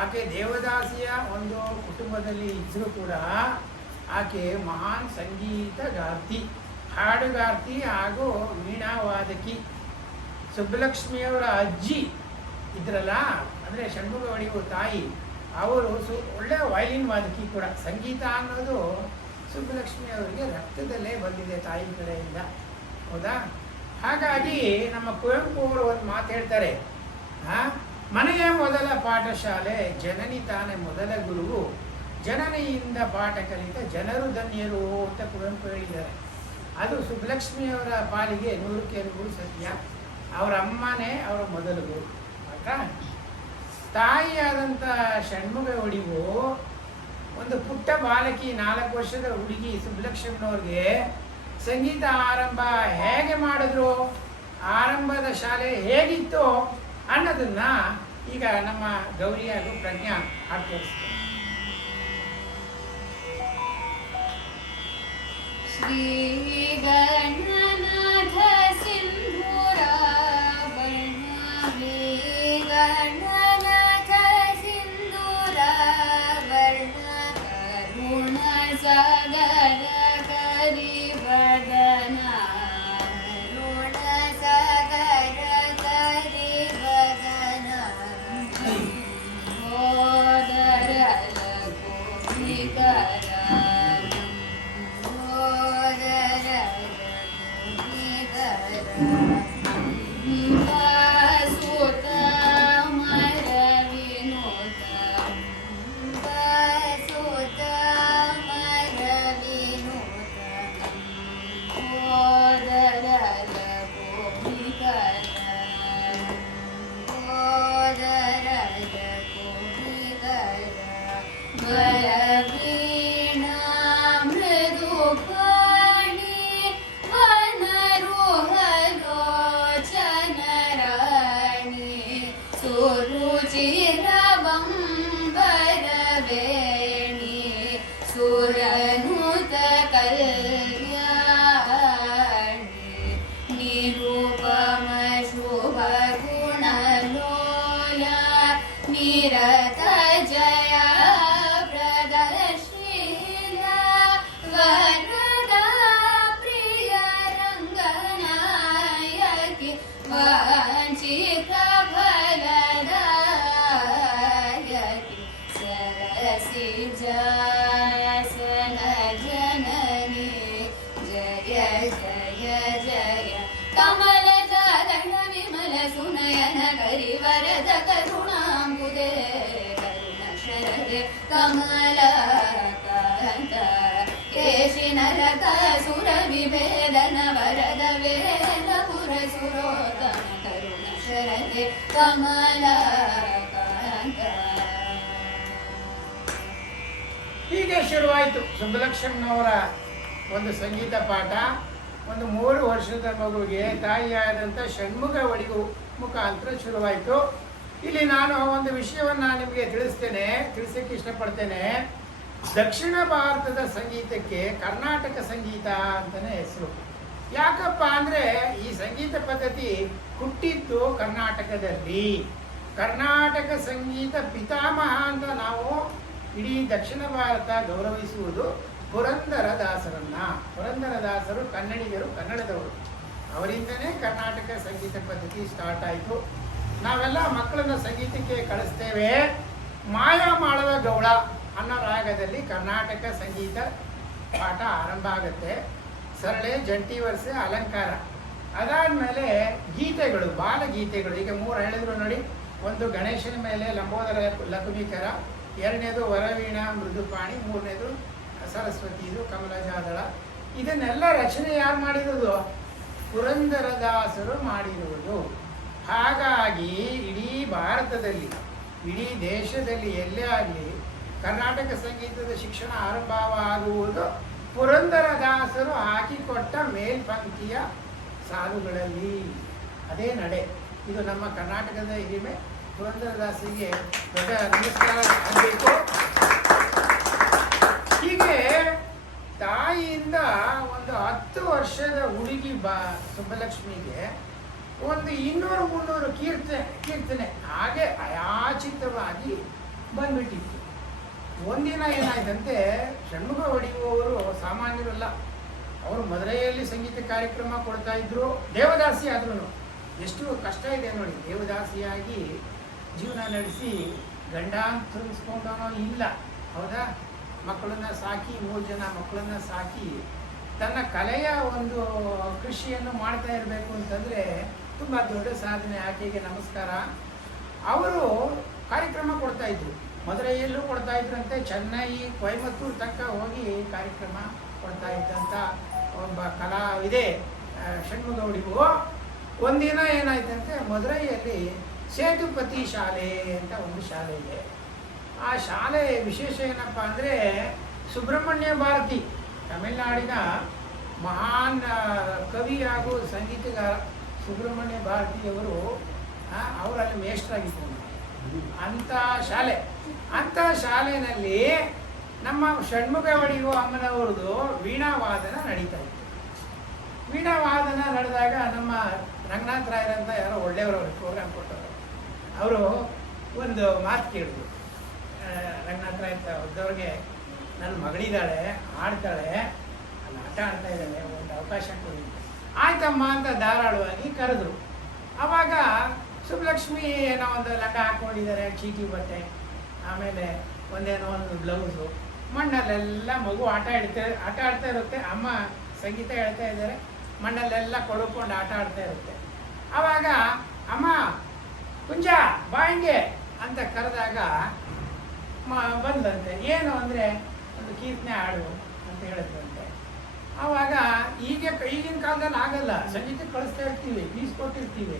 ಆಕೆ ದೇವದಾಸಿಯ ಒಂದು ಕುಟುಂಬದಲ್ಲಿ ಇದ್ದರೂ ಕೂಡ ಆಕೆ ಮಹಾನ್ ಸಂಗೀತಗಾರ್ತಿ, ಹಾಡುಗಾರ್ತಿ ಹಾಗೂ ವೀಣಾವಾದಕಿ. ಸುಬ್ಬಲಕ್ಷ್ಮಿಯವರ ಅಜ್ಜಿ ಇದ್ರಲ್ಲ, ಅಂದರೆ ಷಣ್ಮುಗ ಒಡಿವು ತಾಯಿ, ಅವರು ಒಳ್ಳೆಯ ವಯಲಿನ್ ವಾದಕಿ ಕೂಡ. ಸಂಗೀತ ಅನ್ನೋದು ಸುಬ್ಬಲಕ್ಷ್ಮಿಯವರಿಗೆ ರಕ್ತದಲ್ಲೇ ಬಂದಿದೆ ತಾಯಿ ಕಡೆಯಿಂದ. ಹೌದಾ? ಹಾಗಾಗಿ ನಮ್ಮ ಕುವೆಂಪು ಅವರು ಒಂದು ಮಾತು ಹೇಳ್ತಾರೆ, ಮನೆಯೇ ಮೊದಲ ಪಾಠಶಾಲೆ, ಜನನಿ ತಾನೇ ಮೊದಲ ಗುರುವು, ಜನನಿಯಿಂದ ಪಾಠ ಕಲಿತ ಜನರು ಧನ್ಯರು ಅಂತ ಕುವೆಂಪು ಹೇಳಿದ್ದಾರೆ. ಅದು ಸುಬ್ಬಲಕ್ಷ್ಮಿಯವರ ಪಾಲಿಗೆ 100ಕ್ಕೆ 100 ಸತ್ಯ. ಅವರ ಅಮ್ಮನೇ ಅವರ ಮೊದಲ ಗುರು. ಆಯ್ತಾ? ತಾಯಿಯಾದಂಥ ಷಣ್ಮುಗ ಒಡಿವು ಒಂದು ಪುಟ್ಟ ಬಾಲಕಿ, 4 ವರ್ಷದ ಹುಡುಗಿ ಸುಬ್ಬಲಕ್ಷ್ಮಣ್ಣವ್ರಿಗೆ ಸಂಗೀತ ಆರಂಭ ಹೇಗೆ ಮಾಡಿದ್ರು, ಆರಂಭದ ಶಾಲೆ ಹೇಗಿತ್ತು ಅನ್ನೋದನ್ನ ಈಗ ನಮ್ಮ ಗೌರಿ ಹಾಗೂ ಪ್ರಜ್ಞಾ ಹಾಡು ತೋರಿಸ್ತಾರೆ. ಶ್ರೀ ಗಣನಾಥ ಸಿಂಧೂರ ವರ್ಣವೇ, ಗಣನಾಥ ಸಿಂಧೂರ ವರ್ಣ ಕರುಣ ಸಾಗರ ಕರಿ ವದನ, ಋಣ ಸಾಗರ ಕರಿ ವದನ, ಓದರಲ ಗೋಪಿಕರ ಸುರುಚಿರ सिजासन जननी जय जय जय कमलदलन विमल सुनयन करिवरद करुणाम्बुदे करुणशरदे कमलकान्त केशिनरक सुरविभेदन वरद वेदपुर सुरोत्तम करुणशरदे कमलकान्त. ಹೀಗೆ ಶುರುವಾಯಿತು ಸುಬ್ಬಲಕ್ಷ್ಮನವರ ಒಂದು ಸಂಗೀತ ಪಾಠ. ಒಂದು 3 ವರ್ಷದ ಮಗುವಿಗೆ ತಾಯಿಯಾದಂಥ ಷಣ್ಮುಖ ಒಡಿಗು ಮುಖಾಂತರ ಶುರುವಾಯಿತು. ಇಲ್ಲಿ ನಾನು ಒಂದು ವಿಷಯವನ್ನು ನಿಮಗೆ ತಿಳಿಸಕ್ಕೆ ಇಷ್ಟಪಡ್ತೇನೆ. ದಕ್ಷಿಣ ಭಾರತದ ಸಂಗೀತಕ್ಕೆ ಕರ್ನಾಟಕ ಸಂಗೀತ ಅಂತಲೇ ಹೆಸರು. ಯಾಕಪ್ಪ ಅಂದರೆ ಈ ಸಂಗೀತ ಪದ್ಧತಿ ಹುಟ್ಟಿದ್ದು ಕರ್ನಾಟಕದಲ್ಲಿ. ಕರ್ನಾಟಕ ಸಂಗೀತ ಪಿತಾಮಹ ಅಂತ ನಾವು ಇಡೀ ದಕ್ಷಿಣ ಭಾರತ ಗೌರವಿಸುವುದು ಪುರಂದರದಾಸರನ್ನ. ಪುರಂದರದಾಸರು ಕನ್ನಡಿಗರು, ಕನ್ನಡದವರು. ಅವರಿಂದನೇ ಕರ್ನಾಟಕ ಸಂಗೀತ ಪದ್ಧತಿ ಸ್ಟಾರ್ಟ್ ಆಯಿತು. ನಾವೆಲ್ಲ ಮಕ್ಕಳನ್ನ ಸಂಗೀತಕ್ಕೆ ಕಳಿಸ್ತೇವೆ. ಮಾಯಾ ಮಾಳವ ಗೌಳ ಅನ್ನೋ ರಾಗದಲ್ಲಿ ಕರ್ನಾಟಕ ಸಂಗೀತ ಪಾಠ ಆರಂಭ ಆಗುತ್ತೆ. ಸರಳೆ, ಜಂಟಿ ವರ್ಷೆ, ಅಲಂಕಾರ. ಅದಾದಮೇಲೆ ಗೀತೆಗಳು, ಬಾಲಗೀತೆಗಳು. ಈಗ 3 ಹೇಳಿದ್ರು ನೋಡಿ. ಒಂದು ಗಣೇಶನ ಮೇಲೆ ಲಂಬೋದರ ಲಕುಮಿಕರ, 2ನೇದು ವರವೀಣ ಮೃದುಪಾಣಿ, 3ನೇದು ಸರಸ್ವತಿದು ಕಮಲಜಾದಳ. ಇದನ್ನೆಲ್ಲ ರಚನೆ ಯಾರು ಮಾಡಿರೋದು? ಪುರಂದರದಾಸರು ಮಾಡಿರುವುದು. ಹಾಗಾಗಿ ಇಡೀ ಭಾರತದಲ್ಲಿ, ಇಡೀ ದೇಶದಲ್ಲಿ ಎಲ್ಲೇ ಆಗಲಿ ಕರ್ನಾಟಕ ಸಂಗೀತದ ಶಿಕ್ಷಣ ಆರಂಭವಾಗುವುದು ಪುರಂದರದಾಸರು ಹಾಕಿಕೊಟ್ಟ ಮೇಲ್ಪಂಕ್ತಿಯ ಸಾಲುಗಳಲ್ಲಿ. ಅದೇ ನಡೆ. ಇದು ನಮ್ಮ ಕರ್ನಾಟಕದ ಹಿರಿಮೆ. ಪುರಂದರದಾಸರಿಗೆ ದೊಡ್ಡ ನಮಸ್ಕಾರ ಆಗಬೇಕು. ಹೀಗೆ ತಾಯಿಯಿಂದ ಒಂದು 10 ವರ್ಷದ ಹುಡುಗಿ ಸುಬ್ಬಲಕ್ಷ್ಮಿಗೆ ಒಂದು 200-300 ಕೀರ್ತನೆ ಹಾಗೆ ಅಯಾಚಿತವಾಗಿ ಬಂದ್ಬಿಟ್ಟಿತ್ತು. ಒಂದಿನ ಏನಾಯ್ತಂತೆ, ಷಣ್ಮುಖ ಒಡಿಯುವವರು ಸಾಮಾನ್ಯರಲ್ಲ. ಅವರು ಮದುರೆಯಲ್ಲಿ ಸಂಗೀತ ಕಾರ್ಯಕ್ರಮ ಕೊಡ್ತಾ ಇದ್ರು. ದೇವದಾಸಿ ಆದ್ರೂ ಎಷ್ಟು ಕಷ್ಟ ಇದೆ ನೋಡಿ. ದೇವದಾಸಿಯಾಗಿ ಜೀವನ ನಡೆಸಿ ಗಂಡ ತುಂಬಿಸ್ಕೊಂಡವನೋ ಇಲ್ಲ, ಹೌದಾ? ಮಕ್ಕಳನ್ನ ಸಾಕಿ, 3 ಜನ ಮಕ್ಕಳನ್ನ ಸಾಕಿ ತನ್ನ ಕಲೆಯ ಒಂದು ಕೃಷಿಯನ್ನು ಮಾಡ್ತಾ ಇರಬೇಕು ಅಂತಂದರೆ ತುಂಬ ದೊಡ್ಡ ಸಾಧನೆ. ಆಕೆಗೆ ನಮಸ್ಕಾರ. ಅವರು ಕಾರ್ಯಕ್ರಮ ಕೊಡ್ತಾ ಇದ್ರು. ಮದುರೆಯಲ್ಲೂ ಕೊಡ್ತಾ ಇದ್ರಂತೆ. ಚೆನ್ನೈ, ಕೊಯಮತ್ತೂರು ತನಕ ಹೋಗಿ ಕಾರ್ಯಕ್ರಮ ಕೊಡ್ತಾ ಇದ್ದಂಥ ಒಬ್ಬ ಕಲಾವಿದೆ ಷಣ್ಮುಖ ಒಡಿಗು. ಒಂದಿನ ಏನಾಯ್ತಂತೆ, ಮದುರೆಯಲ್ಲಿ ಸೇತುಪತಿ ಶಾಲೆ ಅಂತ ಒಂದು ಶಾಲೆ ಇದೆ. ಆ ಶಾಲೆ ವಿಶೇಷ ಏನಪ್ಪ ಅಂದರೆ, ಸುಬ್ರಹ್ಮಣ್ಯ ಭಾರತಿ, ತಮಿಳುನಾಡಿನ ಮಹಾನ್ ಕವಿ ಹಾಗೂ ಸಂಗೀತಗಾರ ಸುಬ್ರಹ್ಮಣ್ಯ ಭಾರತಿಯವರು ಅವರಲ್ಲಿ ಮೇಷ್ಟ್ರಾಗಿದ್ದರು. ಅಂಥ ಶಾಲೆ. ಅಂಥ ಶಾಲೆಯಲ್ಲಿ ನಮ್ಮ ಷಣ್ಮುಖ ಒಡಿಗು ಅಮ್ಮನವ್ರದ್ದು ವೀಣಾವಾದನ ನಡೀತಾ ಇತ್ತು. ವೀಣಾವಾದನ ನಡೆದಾಗ ನಮ್ಮ ರಂಗನಾಥ ರಾಯರಂತ ಯಾರೋ ಒಳ್ಳೆಯವರು ಪ್ರೋಗ್ರಾಮ್ ಕೊಟ್ಟವರು. ಅವರು ಒಂದು ಮಾತು ಕೇಳಿದ್ರು. ರಂಗನಾಥ ರಾಯ ಇದ್ದವ್ರಿಗೆ, ನನ್ನ ಮಗಳಿದ್ದಾಳೆ, ಆಡ್ತಾಳೆ, ಅಲ್ಲಿ ಆಟ ಆಡ್ತಾ ಇದ್ದಾಳೆ, ಒಂದು ಅವಕಾಶ ಕೊಡಿ. ಆಯ್ತಮ್ಮ ಅಂತ ಧಾರಾಳವಾಗಿ ಕರೆದ್ರು. ಆವಾಗ ಸುಬ್ಬಲಕ್ಷ್ಮಿ ಏನೋ ಒಂದು ಲಂಗ ಹಾಕ್ಕೊಂಡಿದ್ದಾರೆ, ಚೀಟಿ ಬಟ್ಟೆ, ಆಮೇಲೆ ಒಂದೇನೋ ಒಂದು ಬ್ಲೌಸು. ಮಣ್ಣಲ್ಲೆಲ್ಲ ಮಗು ಆಟ ಆಡ್ತಾ ಇರುತ್ತೆ. ಅಮ್ಮ ಸಂಗೀತ ಹೇಳ್ತಾ ಇದ್ದಾರೆ. ಮಣ್ಣಲ್ಲೆಲ್ಲ ಕೊಡ್ಕೊಂಡು ಆಟ ಆಡ್ತಾ ಇರುತ್ತೆ. ಆವಾಗ ಅಮ್ಮ ಕುಂಜ ಬಾ ಹಿಂಗೆ ಅಂತ ಕರೆದಾಗ ಬಂದಂತೆ. ಏನು ಅಂದರೆ ಒಂದು ಕೀರ್ತನೆ ಹಾಡು ಅಂತ ಹೇಳಿದ್ರಂತೆ. ಆವಾಗ ಈಗಿನ ಕಾಲದಲ್ಲಿ ಆಗಲ್ಲ. ಸಂಗೀತಕ್ಕೆ ಕಳಿಸ್ತಾ ಇರ್ತೀವಿ, ಬೀಸ್ಕೊಟ್ಟಿರ್ತೀವಿ.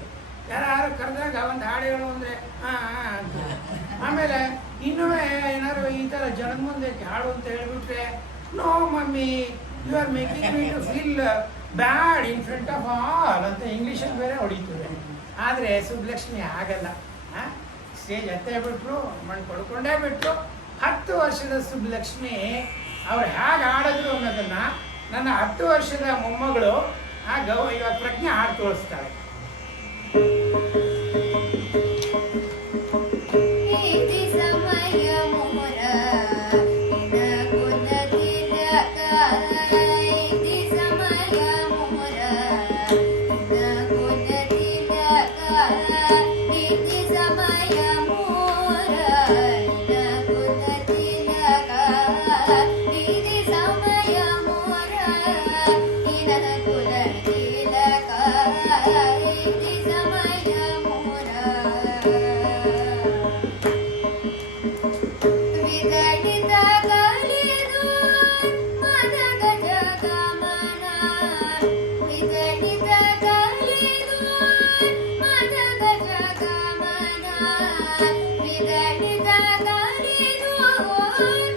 ಯಾರು ಕರೆದಾಗ ಒಂದು ಹಾಡು ಹೇಳು ಅಂದರೆ ಅಂತ. ಆಮೇಲೆ ಇನ್ನೂ ಏನಾದ್ರು ಈ ಥರ ಜನದ ಮುಂದೆ ಹಾಡು ಅಂತ ಹೇಳ್ಬಿಟ್ರೆ, no mummy, you are making me to feel bad in front of all ಅಂತ ಇಂಗ್ಲೀಷಲ್ಲಿ ಬೇರೆ ಹೊಡಿತದೆ. ಆದರೆ ಸುಬ್ಬಲಕ್ಷ್ಮಿ ಆಗಲ್ಲ. ಸ್ಟೇಜ್ ಹತ್ತೇ ಬಿಟ್ರು, ಮಣ್ಣು ಕೊಡ್ಕೊಂಡೇ ಬಿಟ್ರು. 10 ವರ್ಷದ ಸುಬ್ಬಲಕ್ಷ್ಮಿ ಅವ್ರು ಹೇಗೆ ಆಡಿದ್ರು ಅನ್ನೋದನ್ನು ನನ್ನ 10 ವರ್ಷದ ಮೊಮ್ಮಗಳು ಇವಾಗ ಪ್ರಜ್ಞೆ ಹಾಡು ತೋರಿಸ್ತಾಳೆ. ವಿಗಣಿತ ಕಲಿದು ಮದ ಗಜ ಗಮನ ವಿಗಣಿತ ಕಲಿದು ಮದ ಗಜ ಗಮನ ವಿಗಣಿತ ಕಲಿದು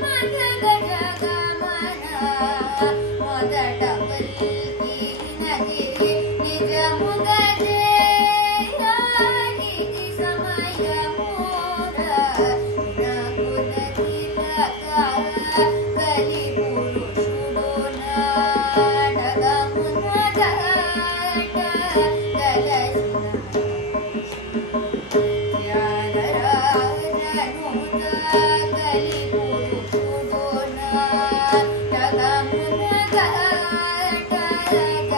ಮದ ಗಜ ಗಮನ ಮೊದಟ ಪಲ್ಕಿ ನದಿ ನಿಜ ಮುಗಜೆ ನಿಧಿ ಸಮಯ ಮೂರ ನಗುಲ ತಿಲಕ ಕಲಿ ಪುರುಷುಡು ನಾಡಗ ಮುನ್ನದ ತ್ಯಾಗರಾಜನುತ ಕಲಿ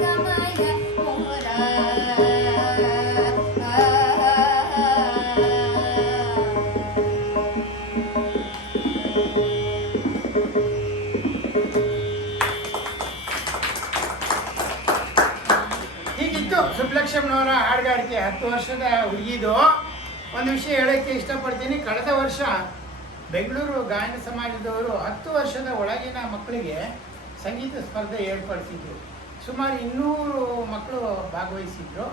ಪುರುಷುಡು ನಾಡಗ ಮುನ್ನದ ಹೀಗಿತ್ತು ಸುಬ್ಲಕ್ಷ್ಮನವರ ಹಾಡುಗಾರಿಕೆ. 10 ವರ್ಷದ ಹುಡುಗಿದು. ಒಂದು ವಿಷಯ ಹೇಳೋಕ್ಕೆ ಇಷ್ಟಪಡ್ತೀನಿ. ಕಳೆದ ವರ್ಷ ಬೆಂಗಳೂರು ಗಾಯನ ಸಮಾಜದವರು 10 ವರ್ಷದ ಒಳಗಿನ ಮಕ್ಕಳಿಗೆ ಸಂಗೀತ ಸ್ಪರ್ಧೆ ಏರ್ಪಡಿಸಿದ್ರು. ಸುಮಾರು 200 ಮಕ್ಕಳು ಭಾಗವಹಿಸಿದ್ರು.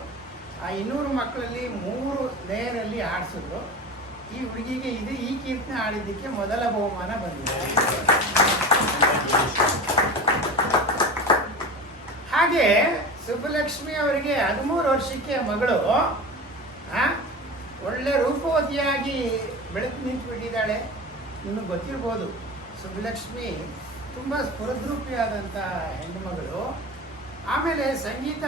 ಆ 200 ಮಕ್ಕಳಲ್ಲಿ 3 ಲೇಯರಲ್ಲಿ ಆಡಿಸಿದ್ರು. ಈ ಹುಡುಗಿಗೆ ಈ ಕೀರ್ತನೆ ಆಡಿದ್ದಕ್ಕೆ ಮೊದಲ ಬಹುಮಾನ ಬಂದಿದೆ. ಹಾಗೆ ಸುಬ್ಬಲಕ್ಷ್ಮಿ ಅವರಿಗೆ 13 ವರ್ಷಕ್ಕೆ ಮಗಳು ಒಳ್ಳೆ ರೂಪವತಿಯಾಗಿ ಬೆಳೆದು ನಿಂತುಬಿಟ್ಟಿದ್ದಾಳೆ. ನಿಮಗೆ ಗೊತ್ತಿರ್ಬೋದು, ಸುಬ್ಬಲಕ್ಷ್ಮಿ ತುಂಬ ಸ್ಫುರದ್ರೂಪಿಯಾದಂಥ ಹೆಣ್ಣು ಮಗಳು. ಆಮೇಲೆ ಸಂಗೀತ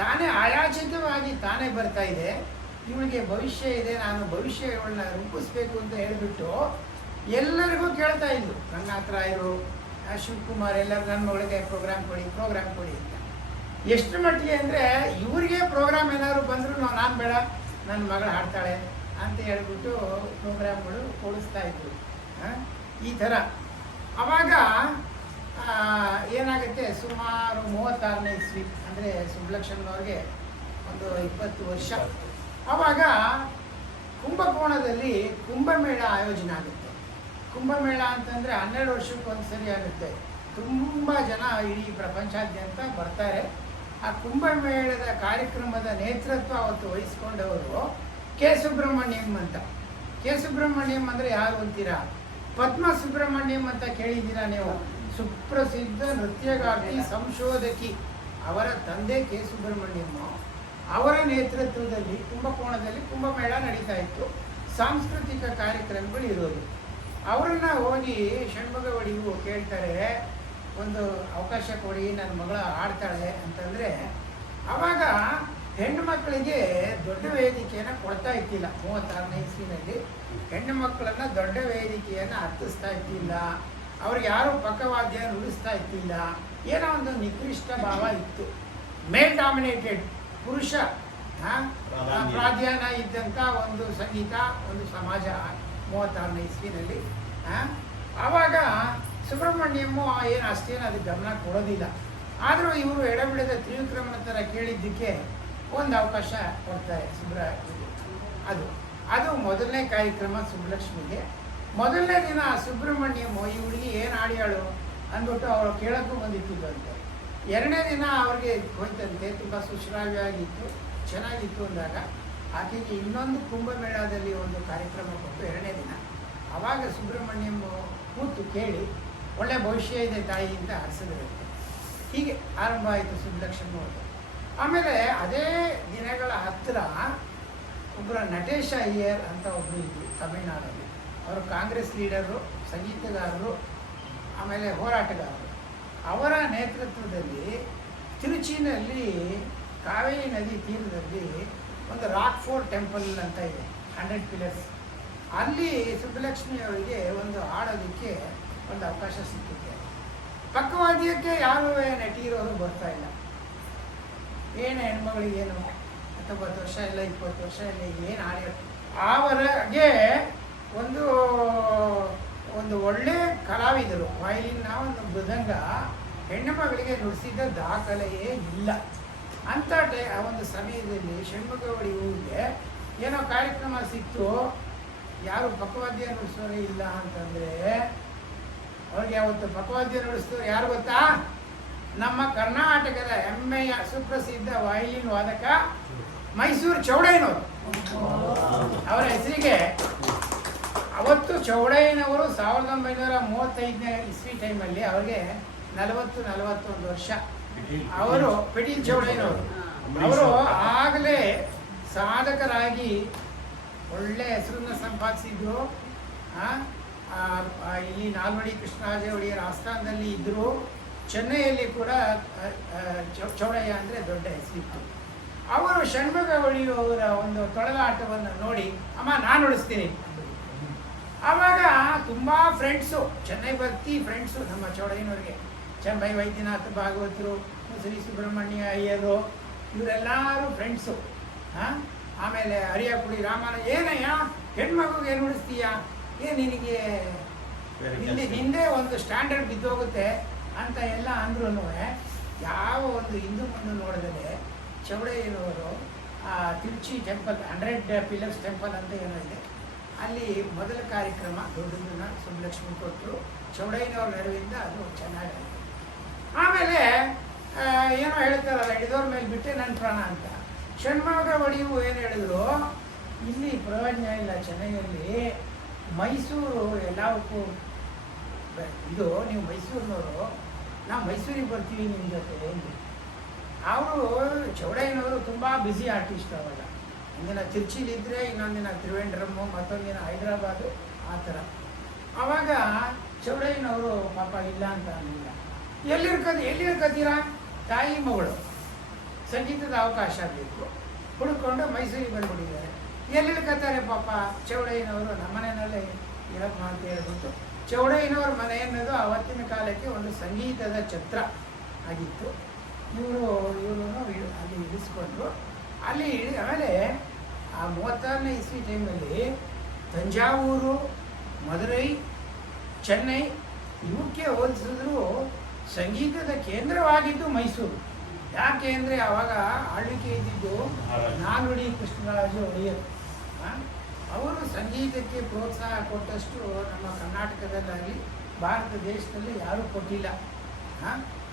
ತಾನೇ ಆಯಾಚಿತವಾಗಿ ತಾನೇ ಬರ್ತಾ ಇದೆ. ಇವಳಿಗೆ ಭವಿಷ್ಯ ಇದೆ, ನಾನು ಭವಿಷ್ಯ ಇವಳನ್ನ ರೂಪಿಸ್ಬೇಕು ಅಂತ ಹೇಳಿಬಿಟ್ಟು ಎಲ್ಲರಿಗೂ ಕೇಳ್ತಾ ಇದ್ರು. ರಂಗನಾಥ ರಾಯರು, ಶಿವಕುಮಾರ್ ಎಲ್ಲರೂ ನನ್ನ ಮಗಳಿಗೆ ಪ್ರೋಗ್ರಾಮ್ ಕೊಡಿ ಅಂತ. ಎಷ್ಟು ಮಟ್ಟಿಗೆ ಅಂದರೆ ಇವರಿಗೆ ಪ್ರೋಗ್ರಾಮ್ ಏನಾದ್ರು ಬಂದರೂ ನಾನು ಬೇಡ, ನನ್ನ ಮಗಳು ಹಾಡ್ತಾಳೆ ಅಂತ ಹೇಳ್ಬಿಟ್ಟು ಪ್ರೋಗ್ರಾಮ್ಗಳು ಕೊಡಿಸ್ತಾ ಇದ್ರು. ಈ ಥರ ಆವಾಗ ಏನಾಗುತ್ತೆ, ಸುಮಾರು 36ನೇ ಇಸ್ವಿ ಅಂದರೆ ಸುಬ್ಬಲಕ್ಷ್ಮನವ್ರಿಗೆ ಒಂದು 20 ವರ್ಷ. ಆವಾಗ ಕುಂಭಕೋಣದಲ್ಲಿ ಕುಂಭಮೇಳ ಆಯೋಜನೆ ಆಗುತ್ತೆ. ಕುಂಭಮೇಳ ಅಂತಂದರೆ 12 ವರ್ಷಕ್ಕೆ ಒಂದು ಸರಿ ಆಗುತ್ತೆ. ತುಂಬ ಜನ ಇಡೀ ಪ್ರಪಂಚಾದ್ಯಂತ ಬರ್ತಾರೆ. ಆ ಕುಂಭಮೇಳದ ಕಾರ್ಯಕ್ರಮದ ನೇತೃತ್ವ ಅವತ್ತು ವಹಿಸ್ಕೊಂಡವರು ಕೆ ಸುಬ್ರಹ್ಮಣ್ಯಂ ಅಂತ. ಕೆ ಸುಬ್ರಹ್ಮಣ್ಯಂ ಅಂದರೆ ಯಾರು ಅಂತೀರಾ? ಪದ್ಮ ಸುಬ್ರಹ್ಮಣ್ಯಂ ಅಂತ ಕೇಳಿದ್ದೀರಾ ನೀವು? ಸುಪ್ರಸಿದ್ಧ ನೃತ್ಯಗಾರ್ತಿ, ಸಂಶೋಧಕಿ. ಅವರ ತಂದೆ ಕೆ ಸುಬ್ರಹ್ಮಣ್ಯಂ. ಅವರ ನೇತೃತ್ವದಲ್ಲಿ ಕುಂಭಕೋಣದಲ್ಲಿ ಕುಂಭಮೇಳ ನಡೀತಾ ಇತ್ತು. ಸಾಂಸ್ಕೃತಿಕ ಕಾರ್ಯಕ್ರಮಗಳು ಇರೋದು. ಅವರನ್ನು ಹೋಗಿ ಷಣ್ಮುಗ ಒಡೆಯು ಕೇಳ್ತಾರೆ, ಒಂದು ಅವಕಾಶ ಕೊಡಿ, ನನ್ನ ಮಗಳ ಆಡ್ತಾಳೆ ಅಂತಂದರೆ ಆವಾಗ ಹೆಣ್ಣು ಮಕ್ಕಳಿಗೆ ದೊಡ್ಡ ವೇದಿಕೆಯನ್ನು ಕೊಡ್ತಾ ಇದ್ದಿಲ್ಲ. 36ನೇ ಇಸ್ವಿನಲ್ಲಿ ಹೆಣ್ಣು ಮಕ್ಕಳನ್ನು ದೊಡ್ಡ ವೇದಿಕೆಯನ್ನು ಹತ್ತಿಸ್ತಾ ಇದ್ದಿಲ್ಲ. ಅವ್ರಿಗೆ ಯಾರೂ ಪಕ್ಕವಾದ್ಯ ನುಡಿಸ್ತಾ ಇದ್ದಿಲ್ಲ. ಏನೋ ಒಂದು ನಿಕೃಷ್ಟ ಭಾವ ಇತ್ತು. ಮೇಲ್ ಡಾಮಿನೇಟೆಡ್, ಪುರುಷ ಪ್ರಾಧಾನ್ಯ ಇದ್ದಂಥ ಒಂದು ಸಂಗೀತ, ಒಂದು ಸಮಾಜ 36ನೇ ಇಸ್ವಿನಲ್ಲಿ. ಆವಾಗ ಸುಬ್ರಹ್ಮಣ್ಯಮ್ಮು ಏನು ಅಷ್ಟೇನು ಅದಕ್ಕೆ ಗಮನ ಕೊಡೋದಿಲ್ಲ. ಆದರೂ ಇವರು ಎಡಬಿಡದ ತ್ರಿವಿಕ್ರಮನ ಥರ ಕೇಳಿದ್ದಕ್ಕೆ ಒಂದು ಅವಕಾಶ ಕೊಡ್ತಾರೆ ಅದು ಮೊದಲನೇ ಕಾರ್ಯಕ್ರಮ ಸುಬ್ಬಲಕ್ಷ್ಮಿಗೆ. ಮೊದಲನೇ ದಿನ ಸುಬ್ರಹ್ಮಣ್ಯಮ್ಮು ಈ ಹುಡುಗಿ ಏನು ಆಡಿಯಾಳು ಅಂದ್ಬಿಟ್ಟು ಅವರು ಕೇಳೋಕ್ಕೂ ಬಂದಿಟ್ಟಿದ್ದಂತೆ. 2ನೇ ದಿನ ಅವ್ರಿಗೆ ಹೋಯ್ತಂತೆ, ತುಂಬ ಸುಶ್ರಾವ್ಯವಾಗಿತ್ತು, ಚೆನ್ನಾಗಿತ್ತು ಅಂದಾಗ ಆಕೆಗೆ ಇನ್ನೊಂದು ಕುಂಭಮೇಳದಲ್ಲಿ ಒಂದು ಕಾರ್ಯಕ್ರಮ ಕೊಟ್ಟು 2ನೇ ದಿನ ಆವಾಗ ಸುಬ್ರಹ್ಮಣ್ಯಂ ಕೂತು ಕೇಳಿ ಒಳ್ಳೆ ಭವಿಷ್ಯ ಇದೆ ತಾಯಿ ಅಂತ ಹರಿಸಿದ್ರಂತೆ. ಹೀಗೆ ಆರಂಭ ಆಯಿತು ಸುಬ್ಬಲಕ್ಷ್ಮಿ ಅವರು. ಆಮೇಲೆ ಅದೇ ದಿನಗಳ ಹತ್ತಿರ ಒಬ್ಬರ ನಟೇಶ ಅಯ್ಯರ್ ಅಂತ ಒಬ್ಬರು ಇದ್ದರು ತಮಿಳ್ನಾಡಲ್ಲಿ. ಅವರು ಕಾಂಗ್ರೆಸ್ ಲೀಡರು, ಸಂಗೀತಗಾರರು, ಆಮೇಲೆ ಹೋರಾಟಗಾರರು. ಅವರ ನೇತೃತ್ವದಲ್ಲಿ ತಿರುಚಿನಲ್ಲಿ ಕಾವೇರಿ ನದಿ ತೀರದಲ್ಲಿ ಒಂದು ರಾಕ್ ಫೋರ್ಟ್ ಟೆಂಪಲ್ ಅಂತ ಇದೆ, 100 ಪಿಲ್ಲರ್ಸ್. ಅಲ್ಲಿ ಸುಬ್ಬಲಕ್ಷ್ಮಿ ಅವರಿಗೆ ಒಂದು ಹಾಡೋದಕ್ಕೆ ಒಂದು ಅವಕಾಶ ಸಿಕ್ಕಿದೆ. ಪಕ್ಕವಾದ್ಯಕ್ಕೆ ಯಾರೂ ನಟಿರೋರು ಬರ್ತಾ ಇಲ್ಲ. ಏನು ಹೆಣ್ಮಗಳಿಗೇನು 19 ವರ್ಷ ಇಲ್ಲ 20 ವರ್ಷ ಇಲ್ಲ, ಏನು ಹಾಡು ಅವರಿಗೆ ಒಂದು ಒಂದು ಒಳ್ಳೆ ಕಲಾವಿದರು ವಯಲಿನ್ನ ಒಂದು ಮೃದಂಗ ಹೆಣ್ಣು ಮಗಳಿಗೆ ನುಡಿಸಿದ ದಾಖಲೆಯೇ ಇಲ್ಲ. ಅಂಥ ಆ ಒಂದು ಸಮಯದಲ್ಲಿ ಷಣ್ಮುಖವಡಿ ಊರಿಗೆ ಏನೋ ಕಾರ್ಯಕ್ರಮ ಸಿಕ್ತು, ಯಾರು ಪಕ್ಕವಾದ್ಯ ನುಡಿಸೋರೇ ಇಲ್ಲ ಅಂತಂದರೆ ಅವ್ರಿಗೆ ಅವತ್ತು ಪಕ್ಕವಾದ್ಯ ನುಡಿಸಿದವರು ಯಾರು ಗೊತ್ತಾ? ನಮ್ಮ ಕರ್ನಾಟಕದ ಹೆಮ್ಮೆಯ ಸುಪ್ರಸಿದ್ಧ ವಯಲಿನ್ ವಾದಕ ಮೈಸೂರು ಚೌಡಯ್ಯನವರು. ಅವರ ಹೆಸರಿಗೆ ಅವತ್ತು ಚೌಡಯ್ಯನವರು 1935ನೇ ಇಸ್ವಿ ಟೈಮಲ್ಲಿ ಅವ್ರಿಗೆ 41 ವರ್ಷ. ಅವರು ಪಿಟೀಲ್ ಚೌಡಯ್ಯನವರು ಅವರು ಆಗಲೇ ಸಾಧಕರಾಗಿ ಒಳ್ಳೆ ಹೆಸರನ್ನು ಸಂಪಾದಿಸಿದ್ರು. ಇಲ್ಲಿ ನಾಲ್ವಡಿ ಕೃಷ್ಣರಾಜ ಒಡೆಯರ ಆಸ್ಥಾನದಲ್ಲಿ ಇದ್ದರು. ಚೆನ್ನೈಯಲ್ಲಿ ಕೂಡ ಚೌಡಯ್ಯ ಅಂದರೆ ದೊಡ್ಡ ಹೆಸರಿತ್ತು. ಅವರು ಷಣ್ಮುಖ ಒಡೆಯುವವರ ಒಂದು ತೊಳಲಾಟವನ್ನು ನೋಡಿ, ಅಮ್ಮ ನಾನು ನುಡಿಸ್ತೀನಿ. ಆವಾಗ ತುಂಬ ಫ್ರೆಂಡ್ಸು, ಚೆನ್ನೈ ಭಕ್ತಿ ಫ್ರೆಂಡ್ಸು ನಮ್ಮ ಚೌಡಯ್ಯನವ್ರಿಗೆ. ಚೆಂಬೈ ವೈದ್ಯನಾಥ ಭಾಗವತರು, ಶ್ರೀ ಸುಬ್ರಹ್ಮಣ್ಯ ಅಯ್ಯರು, ಇವರೆಲ್ಲರೂ ಫ್ರೆಂಡ್ಸು. ಆಮೇಲೆ ಅರಿಯಾಪುಡಿ ರಾಮನ, ಏನಯ್ಯ ಹೆಣ್ಮಗುಗೆ ನುಡಿಸ್ತೀಯಾ, ನಿನಗೆ ಹಿಂದೆ ಒಂದು ಸ್ಟ್ಯಾಂಡರ್ಡ್ ಬಿದ್ದೋಗುತ್ತೆ ಅಂತ ಎಲ್ಲ ಅಂದ್ರೂ ಯಾವ ಒಂದು ಹಿಂದೂ ಮುಂದೆ ನೋಡಿದರೆ ಚೌಡಯ್ಯನವರು ತಿರುಚಿ ಟೆಂಪಲ್ 100 ಪಿಲ್ಲರ್ಸ್ ಟೆಂಪಲ್ ಅಂತ ಏನೋ ಇದೆ, ಅಲ್ಲಿ ಮೊದಲ ಕಾರ್ಯಕ್ರಮ ದೊಡ್ಡದನ್ನ ಸುಬ್ಬಲಕ್ಷ್ಮಿ ಕೊಟ್ಟರು. ಚೌಡಯ್ಯನವ್ರ ನೆರವಿಂದ ಅದು ಚೆನ್ನಾಗಾಯಿತು. ಆಮೇಲೆ ಏನೋ ಹೇಳ್ತಾರಲ್ಲ, ಹಿಡಿದವ್ರ ಮೇಲೆ ಬಿಟ್ಟೆ ನನ್ನ ಪ್ರಾಣ ಅಂತ. ಷಣ್ಮುಖ ಒಡೆಯು ಏನು ಹೇಳಿದ್ರು, ಇಲ್ಲಿ ಪ್ರಯೋಜನ ಇಲ್ಲ, ಚೆನ್ನೈಯಲ್ಲಿ ಮೈಸೂರು ಎಲ್ಲವಕ್ಕೂ ಇದು, ನೀವು ಮೈಸೂರಿನವರು, ನಾವು ಮೈಸೂರಿಗೆ ಬರ್ತೀವಿ ನಿಮ್ಮ ಜೊತೆ. ಅವರು ಚೌಡಯ್ಯನವರು ತುಂಬ ಬ್ಯುಸಿ ಆರ್ಟಿಸ್ಟ್. ಅವಾಗ ಒಂದಿನ ತಿರುಚಿಲಿದ್ದರೆ ಇನ್ನೊಂದಿನ ತ್ರಿವೇಂದ್ರಮ್ಮು, ಮತ್ತೊಂದಿನ ಹೈದರಾಬಾದು, ಆ ಥರ. ಆವಾಗ ಚೌಡಯ್ಯನವರು ಪಾಪ ಇಲ್ಲ ಅಂತ ಅನ್ನಿಲ್ಲ. ಎಲ್ಲಿರ್ಕತ್ತೀರಾ? ತಾಯಿ ಮಗಳು ಸಂಗೀತದ ಅವಕಾಶ ಬೇಕು ಹುಡುಕೊಂಡು ಮೈಸೂರಿಗೆ ಬಂದ್ಬಿಟ್ಟಿದ್ದಾರೆ. ಎಲ್ಲಿರ್ಕತ್ತಾರೆ ಪಾಪ ಚೌಡಯ್ಯನವರು? ನಮ್ಮನೆಯಲ್ಲೇ ಇರಪ್ಪ ಅಂತ ಹೇಳ್ಬಿಟ್ಟು ಚೌಡಯ್ಯನವ್ರ ಮನೆ ಅನ್ನೋದು ಆವತ್ತಿನ ಕಾಲಕ್ಕೆ ಒಂದು ಸಂಗೀತದ ಛತ್ರ ಆಗಿತ್ತು. ಇವರು ಅಲ್ಲಿ ಇಳಿಸ್ಕೊಂಡ್ರು. ಅಲ್ಲಿ ಆಮೇಲೆ ಆ 36ನೇ ಇಸ್ವಿ ಟೈಮಲ್ಲಿ ತಂಜಾವೂರು, ಮದುರೈ, ಚೆನ್ನೈ ಇವಕ್ಕೆ ಹೋಲಿಸಿದ್ರು ಸಂಗೀತದ ಕೇಂದ್ರವಾಗಿದ್ದು ಮೈಸೂರು. ಯಾಕೆ ಅಂದರೆ ಆವಾಗ ಆಳ್ವಿಕೆ ಇದ್ದಿದ್ದು ನಾಲ್ವಡಿ ಕೃಷ್ಣರಾಜ ಒಡೆಯರ್. ಅವರು ಸಂಗೀತಕ್ಕೆ ಪ್ರೋತ್ಸಾಹ ಕೊಟ್ಟಷ್ಟು ನಮ್ಮ ಕರ್ನಾಟಕದಲ್ಲಾಗಲಿ ಭಾರತ ದೇಶದಲ್ಲಿ ಯಾರೂ ಕೊಟ್ಟಿಲ್ಲ.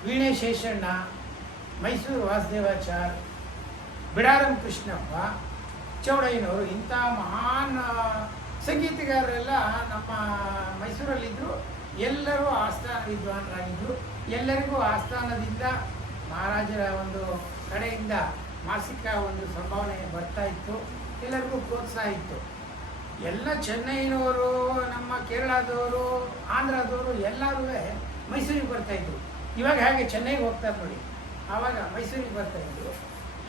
ವೀಣೆ ಶೇಷಣ್ಣ, ಮೈಸೂರು ವಾಸುದೇವಾಚಾರ್, ಬಿಡಾರಂ ಕೃಷ್ಣಪ್ಪ, ಚೌಡಯ್ಯನವರು ಇಂಥ ಮಹಾನ್ ಸಂಗೀತಗಾರರೆಲ್ಲ ನಮ್ಮ ಮೈಸೂರಲ್ಲಿದ್ದರು. ಎಲ್ಲರೂ ಆಸ್ಥಾನ ವಿದ್ವಾನರಾಗಿದ್ದರು. ಎಲ್ಲರಿಗೂ ಆಸ್ಥಾನದಿಂದ ಮಹಾರಾಜರ ಒಂದು ಕಡೆಯಿಂದ ಮಾಸಿಕ ಒಂದು ಸಂಭಾವನೆ ಬರ್ತಾ ಇತ್ತು. ಎಲ್ಲರಿಗೂ ಪ್ರೋತ್ಸಾಹ ಇತ್ತು. ಎಲ್ಲ ಚೆನ್ನೈನವರು, ನಮ್ಮ ಕೇರಳದವರು, ಆಂಧ್ರದವರು ಎಲ್ಲರೂ ಮೈಸೂರಿಗೆ ಬರ್ತಾಯಿದ್ರು. ಇವಾಗ ಹಾಗೆ ಚೆನ್ನೈಗೆ ಹೋಗ್ತಾರೆ ನೋಡಿ, ಆವಾಗ ಮೈಸೂರಿಗೆ ಬರ್ತಾಯಿದ್ರು.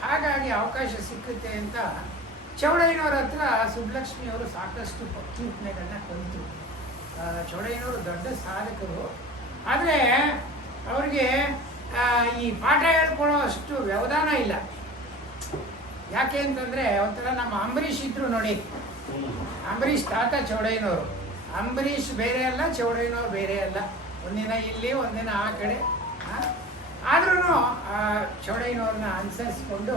ಹಾಗಾಗಿ ಅವಕಾಶ ಸಿಕ್ಕುತ್ತೆ ಅಂತ ಚೌಡಯ್ಯನವ್ರ ಹತ್ರ ಸುಬ್ಬಲಕ್ಷ್ಮಿಯವರು ಸಾಕಷ್ಟು ಕೀರ್ತನೆಗಳನ್ನ ಕಲಿತರು. ಚೌಡಯ್ಯನವರು ದೊಡ್ಡ ಸಾಧಕರು. ಆದರೆ ಅವ್ರಿಗೆ ಈ ಪಾಠ ಹೇಳ್ಕೊಳ್ಳೋ ಅಷ್ಟು ವ್ಯವಧಾನ ಇಲ್ಲ. ಯಾಕೆ ಅಂತಂದರೆ ಒಂಥರ ನಮ್ಮ ಅಂಬರೀಷ್ ಇದ್ರು ನೋಡಿ, ಅಂಬರೀಷ್ ತಾತ ಚೌಡಯ್ಯನವರು. ಅಂಬರೀಷ್ ಬೇರೆ ಅಲ್ಲ, ಚೌಡಯ್ಯನವ್ರು ಬೇರೆ ಅಲ್ಲ. ಒಂದಿನ ಇಲ್ಲಿ ಒಂದಿನ ಆ ಕಡೆ. ಆದ್ರೂ ಚೌಡಯ್ಯನವ್ರನ್ನ ಅನುಸರಿಸ್ಕೊಂಡು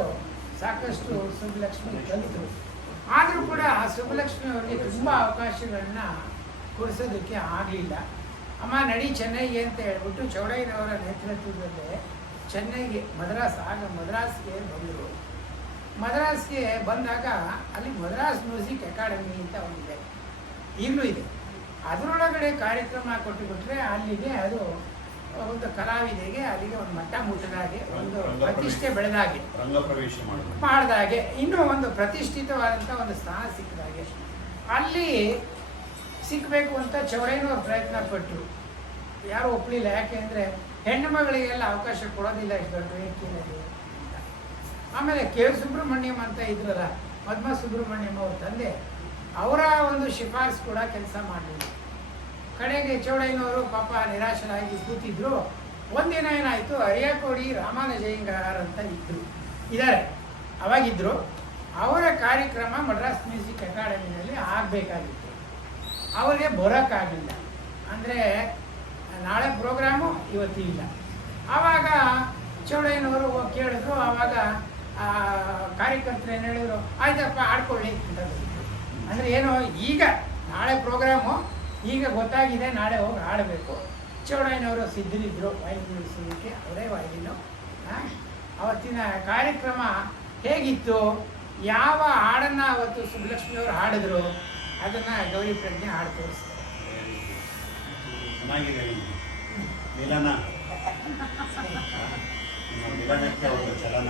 ಸಾಕಷ್ಟು ಸುಬ್ಬಲಕ್ಷ್ಮಿ ಕಲಿತರು. ಆದರೂ ಕೂಡ ಸುಬ್ಬಲಕ್ಷ್ಮಿ ಅವರಿಗೆ ತುಂಬ ಅವಕಾಶಗಳನ್ನ ಕೊಡಿಸೋದಕ್ಕೆ ಆಗಲಿಲ್ಲ. ಅಮ್ಮ ನಡಿ ಚೆನ್ನೈಗೆ ಅಂತ ಹೇಳ್ಬಿಟ್ಟು ಚೌಡಯ್ಯನವರ ನೇತೃತ್ವದಲ್ಲೇ ಚೆನ್ನೈಗೆ ಮದ್ರಾಸ್ಗೆ ಬಂದರು. ಮದ್ರಾಸ್ಗೆ ಬಂದಾಗ ಅಲ್ಲಿ ಮದ್ರಾಸ್ ಮ್ಯೂಸಿಕ್ ಅಕಾಡೆಮಿ ಅಂತ ಒಂದಿದೆ, ಈಗಲೂ ಇದೆ. ಅದರೊಳಗಡೆ ಕಾರ್ಯಕ್ರಮ ಕೊಟ್ಟುಬಿಟ್ರೆ ಅಲ್ಲಿಗೆ ಅದು ಒಂದು ಕಲಾವಿದೆಗೆ ಅಲ್ಲಿಗೆ ಒಂದು ಮಟ್ಟ ಮುಟ್ಟದಾಗೆ, ಒಂದು ಪ್ರತಿಷ್ಠೆ ಬೆಳೆದಾಗೆ, ಮಾಡಿದಾಗೆ, ಇನ್ನೂ ಒಂದು ಪ್ರತಿಷ್ಠಿತವಾದಂಥ ಒಂದು ಸ್ಥಾನ ಸಿಕ್ಕಿದಾಗೆ. ಅಲ್ಲಿ ಸಿಕ್ಕಬೇಕು ಅಂತ ಚೌಡಯ್ಯನವ್ರು ಪ್ರಯತ್ನ ಪಟ್ಟರು. ಯಾರೂ ಒಪ್ಪಲಿಲ್ಲ. ಯಾಕೆ ಅಂದರೆ ಹೆಣ್ಣು ಮಗಳಿಗೆಲ್ಲ ಅವಕಾಶ ಕೊಡೋದಿಲ್ಲ ಇಷ್ಟು ದೊಡ್ಡ ವೇದಿಕೆಯಲ್ಲಿ. ಆಮೇಲೆ ಕೆ ಸುಬ್ರಹ್ಮಣ್ಯಂ ಅಂತ ಇದ್ರಲ್ಲ, ಪದ್ಮ ಸುಬ್ರಹ್ಮಣ್ಯಂ ಅವ್ರ ತಂದೆ, ಅವರ ಒಂದು ಶಿಫಾರಸು ಕೂಡ ಕೆಲಸ ಮಾಡಲಿಲ್ಲ. ಕಡೆಗೆ ಚೌಡಯ್ಯನವರು ಪಾಪ ನಿರಾಶರಾಗಿ ಕೂತಿದ್ರು. ಒಂದಿನ ಏನಾಯಿತು, ಅರಿಯಾಕೋಡಿ ರಾಮಾನುಜಯ್ಯಂಗಾರ್ ಅಂತ ಇದ್ದಾರೆ, ಅವಾಗಿದ್ದರು. ಅವರ ಕಾರ್ಯಕ್ರಮ ಮಡ್ರಾಸ್ ಮ್ಯೂಸಿಕ್ ಅಕಾಡೆಮಿನಲ್ಲಿ ಆಗಬೇಕಾಗಿತ್ತು. ಅವರಿಗೆ ಬರೋಕ್ಕಾಗಲಿಲ್ಲ. ಅಂದರೆ ನಾಳೆ ಪ್ರೋಗ್ರಾಮು ಇವತ್ತು ಇಲ್ಲ. ಆವಾಗ ಚೌಡಯ್ಯನವರು ಕೇಳಿದ್ರು. ಆವಾಗ ಕಾರ್ಯಕರ್ತರು ಏನು ಹೇಳಿದ್ರು, ಆಯ್ತಪ್ಪ ಆಡ್ಕೊಳ್ಳಿ ಅಂತ ಹೇಳಿದ್ರು. ಅಂದರೆ ಏನು, ಈಗ ನಾಳೆ ಪ್ರೋಗ್ರಾಮು ಈಗ ಗೊತ್ತಾಗಿದೆ, ನಾಳೆ ಹೋಗಿ ಆಡಬೇಕು. ಚೌಡಯ್ಯನವರು ಸಿದ್ಧರಿದ್ದರು ವೈಲಿನ್ ನುಡಿಸೋದಕ್ಕೆ, ಅವರೇ ವೈಲಿನು. ಅವತ್ತಿನ ಕಾರ್ಯಕ್ರಮ ಹೇಗಿತ್ತು, ಯಾವ ಹಾಡನ್ನು ಅವತ್ತು ಸುಬ್ಬಲಕ್ಷ್ಮಿಯವರು ಹಾಡಿದ್ರು ಅದನ್ನು ಗೌರಿ ಪ್ರಜ್ಞೆ ಹಾಡು ತೋರಿಸ್ತಾರೆ. ಚೆನ್ನಾಗಿದೆ ಮಿಲನ, ಮಿಲನಕ್ಕೆ ಒಂದು ಚಲನ.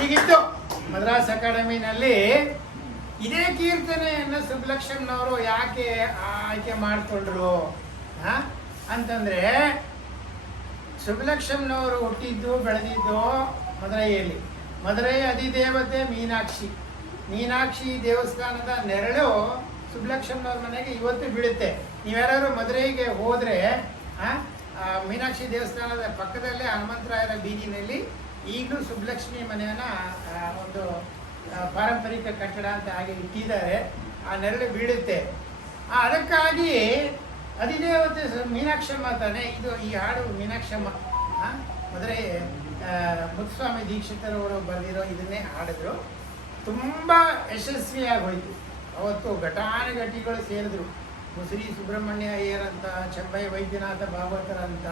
ಹೀಗಿತ್ತು ಮದ್ರಾಸ್ ಅಕಾಡೆಮಿನಲ್ಲಿ. ಇದೇ ಕೀರ್ತನೆಯನ್ನು ಸುಬ್ಬಲಕ್ಷ್ಮನವರು ಯಾಕೆ ಆಯ್ಕೆ ಮಾಡಿಕೊಂಡ್ರು ಅಂತಂದರೆ ಸುಬ್ಬಲಕ್ಷ್ಮನವರು ಹುಟ್ಟಿದ್ದು ಬೆಳೆದಿದ್ದು ಮದುರೈಯಲ್ಲಿ. ಮದುರೈ ಅಧಿದೇವತೆ ಮೀನಾಕ್ಷಿ. ಮೀನಾಕ್ಷಿ ದೇವಸ್ಥಾನದ ನೆರಳು ಸುಬ್ಬಲಕ್ಷ್ಮನವ್ರ ಮನೆಗೆ ಇವತ್ತು ಬೀಳುತ್ತೆ. ನೀವ್ಯಾರು ಮದುರೈಗೆ ಹೋದರೆ ಮೀನಾಕ್ಷಿ ದೇವಸ್ಥಾನದ ಪಕ್ಕದಲ್ಲೇ ಹನುಮಂತರಾಯರ ಬೀದಿನಲ್ಲಿ ಈಗಲೂ ಸುಬ್ಬಲಕ್ಷ್ಮಿ ಮನೆಯನ್ನು ಒಂದು ಪಾರಂಪರಿಕ ಕಟ್ಟಡ ಅಂತ ಹಾಗೆ ಇಟ್ಟಿದ್ದಾರೆ. ಆ ನೆರಳು ಬೀಳುತ್ತೆ. ಅದಕ್ಕಾಗಿ ಅಧಿದೇವತೆ ಮೀನಾಕ್ಷಮ್ಮ ತಾನೆ. ಇದು ಈ ಹಾಡು ಮೀನಾಕ್ಷಮ್ಮ ಮದುರೈ ಮುತ್ತುಸ್ವಾಮಿ ದೀಕ್ಷಿತರವರು ಬರೆದಿರೋ ಇದನ್ನೇ ಹಾಡಿದ್ರು. ತುಂಬ ಯಶಸ್ವಿಯಾಗಿ ಹೋಯಿತು. ಅವತ್ತು ಘಟಾನುಘಟಿಗಳು ಸೇರಿದ್ರು. ಮುಸುರಿ ಸುಬ್ರಹ್ಮಣ್ಯ ಅಯ್ಯರ್ ಅಂತ, ಚೆಂಬೈ ವೈದ್ಯನಾಥ ಭಾಗವತರ ಅಂತ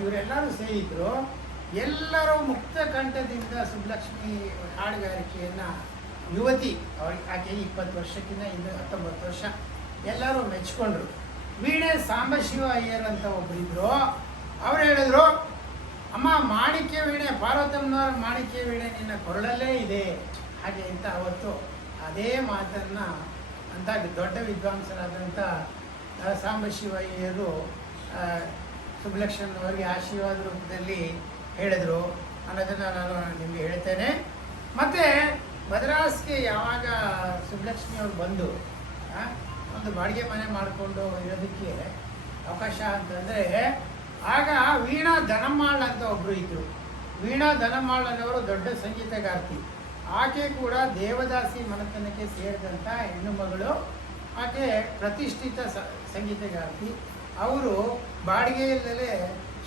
ಇವರೆಲ್ಲರೂ ಸೇರಿದ್ರು. ಎಲ್ಲರೂ ಮುಕ್ತ ಕಂಠದಿಂದ ಸುಬ್ಬಲಕ್ಷ್ಮಿ ಹಾಡುಗಾರಿಕೆಯನ್ನು ಯುವತಿ ಆಕೆ 20 ವರ್ಷಕ್ಕಿಂತ 19 ವರ್ಷ ಎಲ್ಲರೂ ಮೆಚ್ಕೊಂಡ್ರು. ವೀಣೆ ಸಾಂಬಶಿವ ಅಯ್ಯರ್ ಅಂತ ಒಬ್ಬರಿದ್ರು. ಅವ್ರು ಹೇಳಿದ್ರು, ಅಮ್ಮ ಮಾಣಿಕ್ಯ ವೀಣೆ ಪಾರ್ವತಮ್ಮನವರ ಮಾಣಿಕ್ಯ ವೀಣೆ ನಿನ್ನ ಕೊರಳಲ್ಲೇ ಇದೆ ಹಾಗೆ ಅಂತ. ಅವತ್ತು ಅದೇ ಮಾತನ್ನು ಅಂತ ದೊಡ್ಡ ವಿದ್ವಾಂಸರಾದಂಥ ಸಾಂಬಶಿವ ಅಯ್ಯರು ಸುಬ್ಬಲಕ್ಷ್ಮನವರಿಗೆ ಆಶೀರ್ವಾದ ರೂಪದಲ್ಲಿ ಹೇಳಿದ್ರು ಅನ್ನೋದನ್ನು ನಾನು ನಿಮಗೆ ಹೇಳ್ತೇನೆ. ಮತ್ತು ಮದ್ರಾಸ್ಗೆ ಯಾವಾಗ ಸುಬ್ಬಲಕ್ಷ್ಮಿಯವರು ಬಂದು ಒಂದು ಬಾಡಿಗೆ ಮನೆ ಮಾಡಿಕೊಂಡು ಇರೋದಕ್ಕೆ ಅವಕಾಶ ಅಂತಂದರೆ, ಆಗ ವೀಣಾ ಧನಮ್ಮಾಳ್ ಅಂತ ಒಬ್ಬರು ಇದ್ದರು. ವೀಣಾ ಧನಮ್ಮಾಳ್ ಅನ್ನೋರು ದೊಡ್ಡ ಸಂಗೀತಗಾರ್ತಿ. ಆಕೆ ಕೂಡ ದೇವದಾಸಿ ಮನೆತನಕ್ಕೆ ಸೇರಿದಂಥ ಹೆಣ್ಣು ಮಗಳು. ಆಕೆ ಪ್ರತಿಷ್ಠಿತ ಸಂಗೀತಗಾರ್ತಿ. ಅವರು ಬಾಡಿಗೆಯಲ್ಲೇ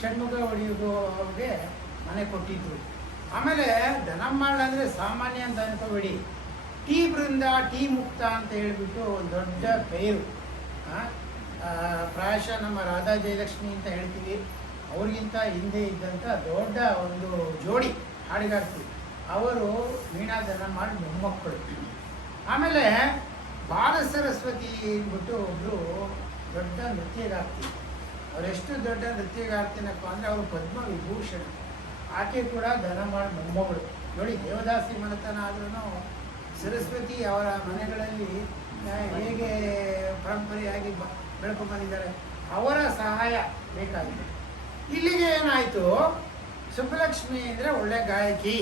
ಷಣ್ಮುಖ ಒಡೆಯುವುದು ಅವ್ರಿಗೆ ಮನೆ ಕೊಟ್ಟಿದ್ರು. ಆಮೇಲೆ ಧನಮ್ಮಾಳ್ ಅಂದರೆ ಸಾಮಾನ್ಯ ಅಂತ ಅನ್ಕೋಬೇಡಿ. ಟೀ ಬೃಂದ, ಟೀ ಮುಕ್ತ ಅಂತ ಹೇಳಿಬಿಟ್ಟು ಒಂದು ದೊಡ್ಡ ಪೇರು. ಪ್ರಾಯಶಃ ನಮ್ಮ ರಾಧಾ ಜಯಲಕ್ಷ್ಮಿ ಅಂತ ಹೇಳ್ತೀವಿ, ಅವ್ರಿಗಿಂತ ಹಿಂದೆ ಇದ್ದಂಥ ದೊಡ್ಡ ಒಂದು ಜೋಡಿ ಹಾಡುಗಾರ್ತಿ. ಅವರು ವೀಣಾ ಧನಮ್ಮಾಳ್ ಮೊಮ್ಮಕ್ಕಳು. ಆಮೇಲೆ ಬಾಲ ಸರಸ್ವತಿ ಅಂದ್ಬಿಟ್ಟು ಒಬ್ಬರು ದೊಡ್ಡ ನೃತ್ಯಗಾರ್ತಿ. ಅವರೆಷ್ಟು ದೊಡ್ಡ ನೃತ್ಯಗಾರ್ತಿನಪ್ಪ ಅಂದರೆ ಅವರು ಪದ್ಮ ವಿಭೂಷಣ. ಆಕೆ ಕೂಡ ಧನಮ್ಮಾಳ್ ಮೊಮ್ಮಗಳು. ನೋಡಿ, ದೇವದಾಸಿ ಮನೆತನ ಆದ್ರೂ ಸರಸ್ವತಿ ಅವರ ಮನೆಗಳಲ್ಲಿ ಹೇಗೆ ಪರಂಪರೆಯಾಗಿ ಬೆಳ್ಕೊಂಡ್ಬಂದಿದ್ದಾರೆ. ಅವರ ಸಹಾಯ ಬೇಕಾಗಿದೆ. ಇಲ್ಲಿಗೆ ಏನಾಯಿತು, ಸುಬ್ಬಲಕ್ಷ್ಮಿ ಅಂದರೆ ಒಳ್ಳೆ ಗಾಯಕಿ,